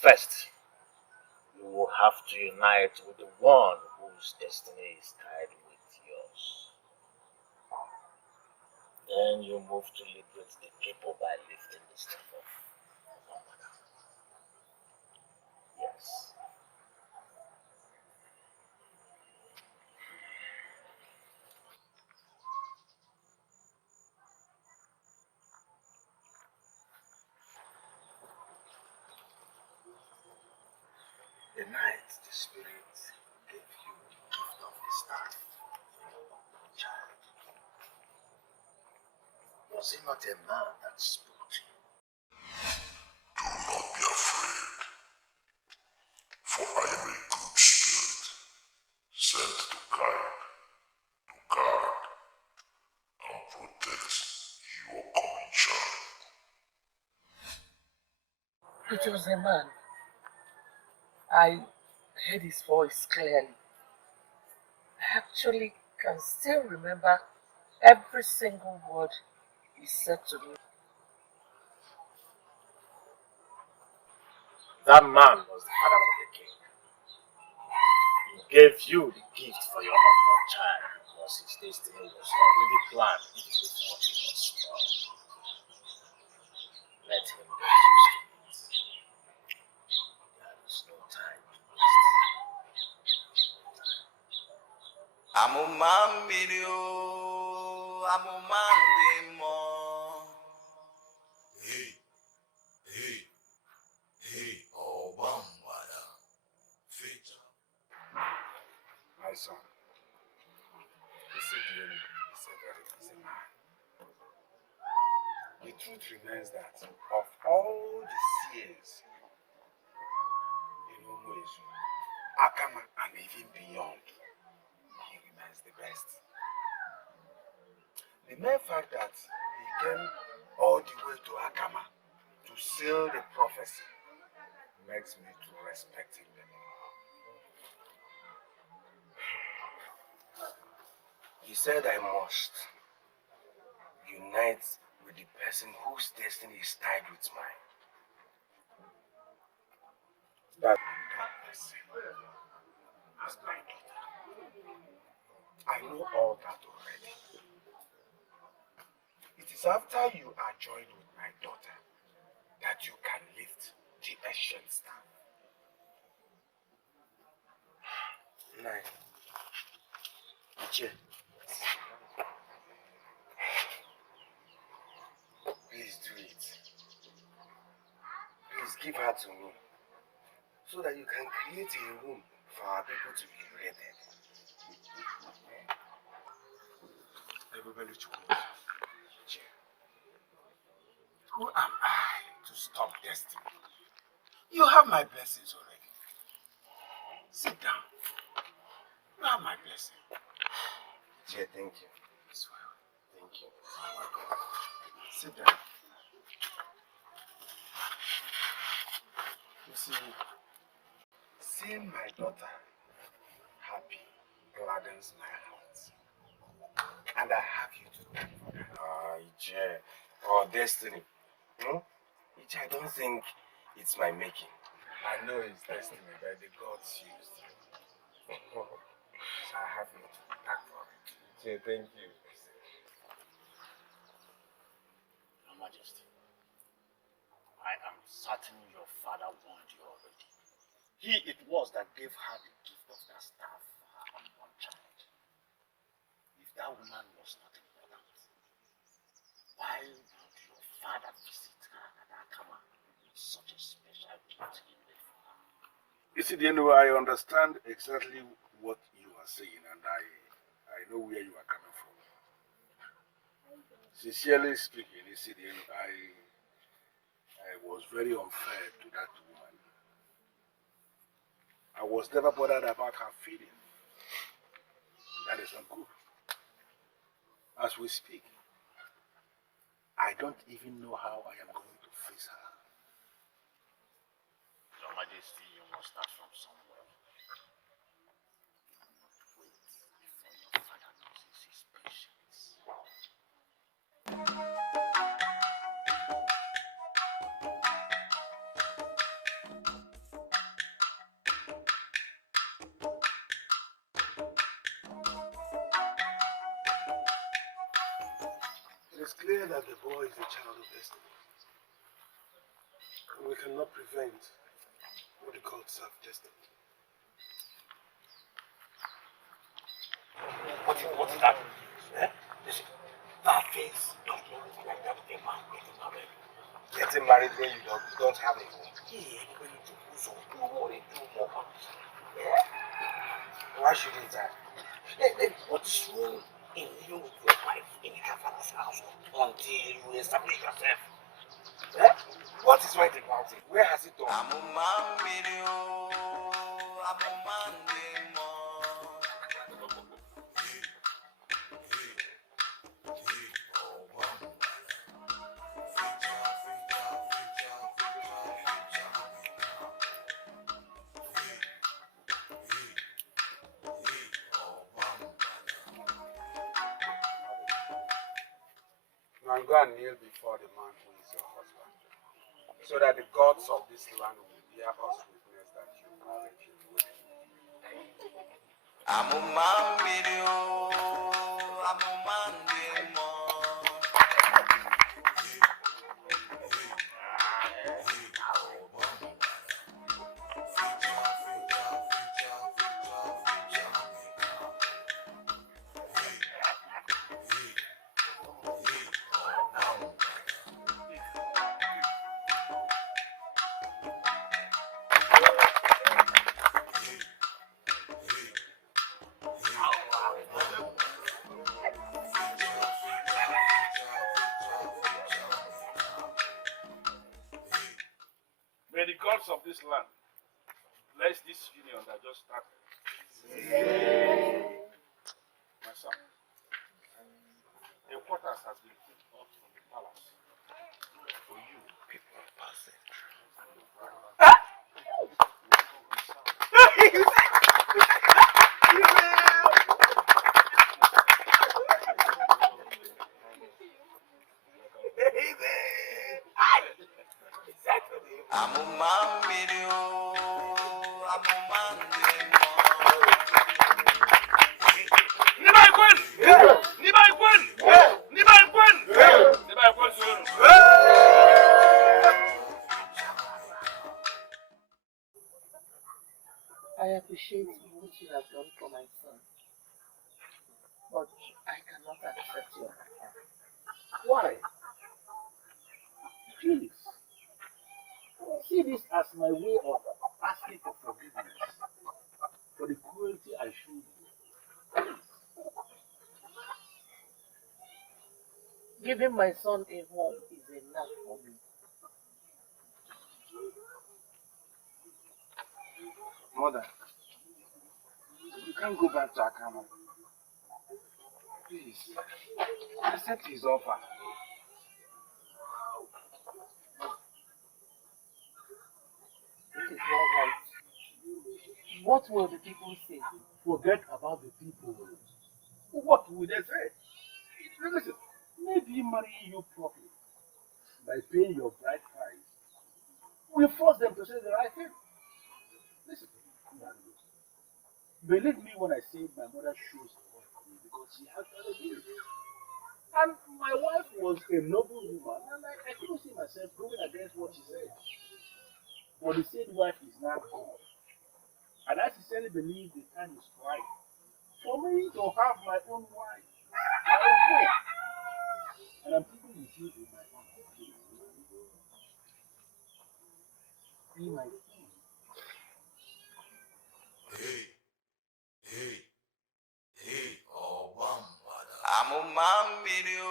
First, you will have to unite with the one whose destiny is tied with yours. Then you move to liberate the people by lifting the stuff off. Yes. Was it not a man that spoke to you? Do not be afraid, for I am a good spirit, sent to guard, and protect your coming child. It was a man. I heard his voice clearly. I actually can still remember every single word he said to me. That man was the father of the king. He gave you the gift for your unborn child because his destiny was already planned even before he was born. Let him get used to it. There is no time to waste. Amuma video, Amuma demo. Hey, Obambada, Feta. My son, Isidielu is a very busy man. The truth remains that of all the seers in Umuezu, Akama, and even beyond, he remains the best. The mere fact that he came all the way to Akama to seal the prophecy makes me to respect him the more. He said I must unite with the person whose destiny is tied with mine. That person is my daughter. I know all that already. It is after you are joined with my daughter that you can lift the ancient staff. Nine. Iche. Please do it. Please give her to me so that you can create a room for our people to be rated. Who am I to stop destiny? You have my blessings already. Sit down. You have my blessing. Che, thank you. Thank you. You're welcome. Sit down. You see, seeing my daughter happy gladdens my heart. And I have you to thank for that. Ije, or destiny. Which I don't think it's my making. I know it's destiny, but the gods used. So I have you to thank for it. Ije, thank you. Your Majesty, I am certain your father warned you already. He it was that gave her the gift of that staff for her unborn child. If that woman was not important, why would your father visit her at Akama with such a special gift he made for her? You see, I understand exactly what you are saying, and I know where you are coming from. Sincerely speaking, you see, I was very unfair to that woman. I was never bothered about her feeling. That is not good. As we speak, I don't even know how I am going to face her. Your Majesty, you must start from somewhere. Wait before your father loses his patience. It is clear that the boy is a child of destiny. And we cannot prevent what the gods have destined. What is that? Eh? Listen, that face does not look like that of a man getting married. Getting married when you don't have a home. Yeah, when you do so, you want to do more. Why shouldn't I? Then what is wrong in living with your wife in your father's house until you establish yourself. Eh? What is right about it? Where has it done? Amuma video, Amuma demo. Now go and kneel before the man who is your husband, so that the gods of this land will bear us witness that you married him with him. Amuma video, Amuma demo. May the gods of this land bless this union that just started. My son, a quarters has been put up from the palace for you. People are passing. Amuma video, Amuma demo. I appreciate what you have done for my son, but I cannot accept your offer. Why? Please. See this as my way of asking for forgiveness for the cruelty I showed you. Giving my son a home is enough for me. Mother, you can't go back to Akama. Please, accept his offer. It is not right. What will the people say? Forget about the people. What would they say? Listen, maybe marrying you properly by paying your bride price will force them to say the right thing. Listen, believe me when I say my mother shows the work for me because she has done it. And my wife was a noble woman, and I couldn't see myself going against what she said. But the said wife is now gone. And I sincerely believe the time is right for me to have my own wife, my own home. And I'm thinking with you in my own home. Be my friend. Amuma video,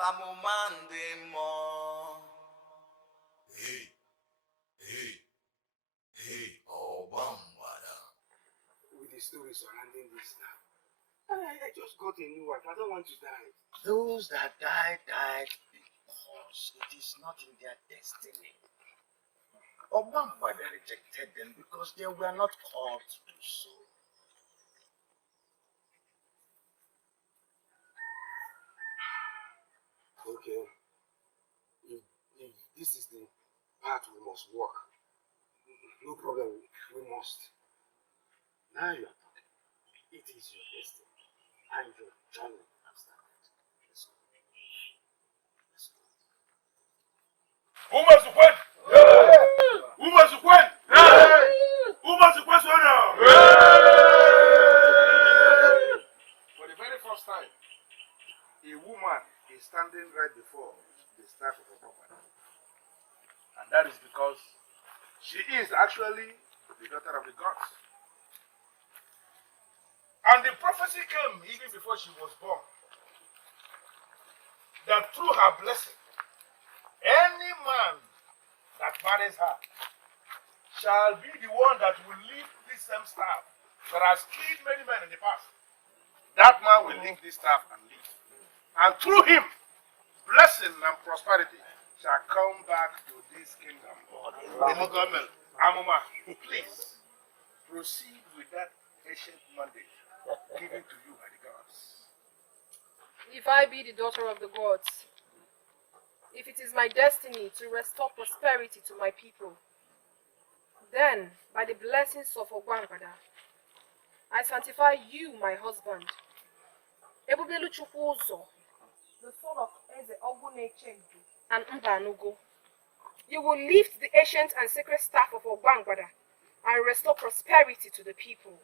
Amuma demo. With the story surrounding this now, I just got a new wife. I don't want to die. Those that died because it is not in their destiny. Obama rejected them because they were not called to do so. Okay. If this is the path we must walk, no problem. We must. Now you are talking. It is your destiny and your journey has started. Let's go. Let's go. For the very first time, a woman is standing right before the staff of a property. And that is because she is actually the daughter of the gods. And the prophecy came even before she was born that through her blessing, any man that marries her shall be the one that will lift this same staff that has killed many men in the past. That man will lift this staff and live. And through him, blessing and prosperity shall come back to this kingdom. Amuma, please proceed with that ancient mandate given to you by the gods. If I be the daughter of the gods, if it is my destiny to restore prosperity to my people, then, by the blessings of Ogwangada, I sanctify you, my husband, Ebubelu Chukwuzo, the son of Eze Ogunechegu and Mbanugo. You will lift the ancient and sacred staff of Ogwangada and restore prosperity to the people.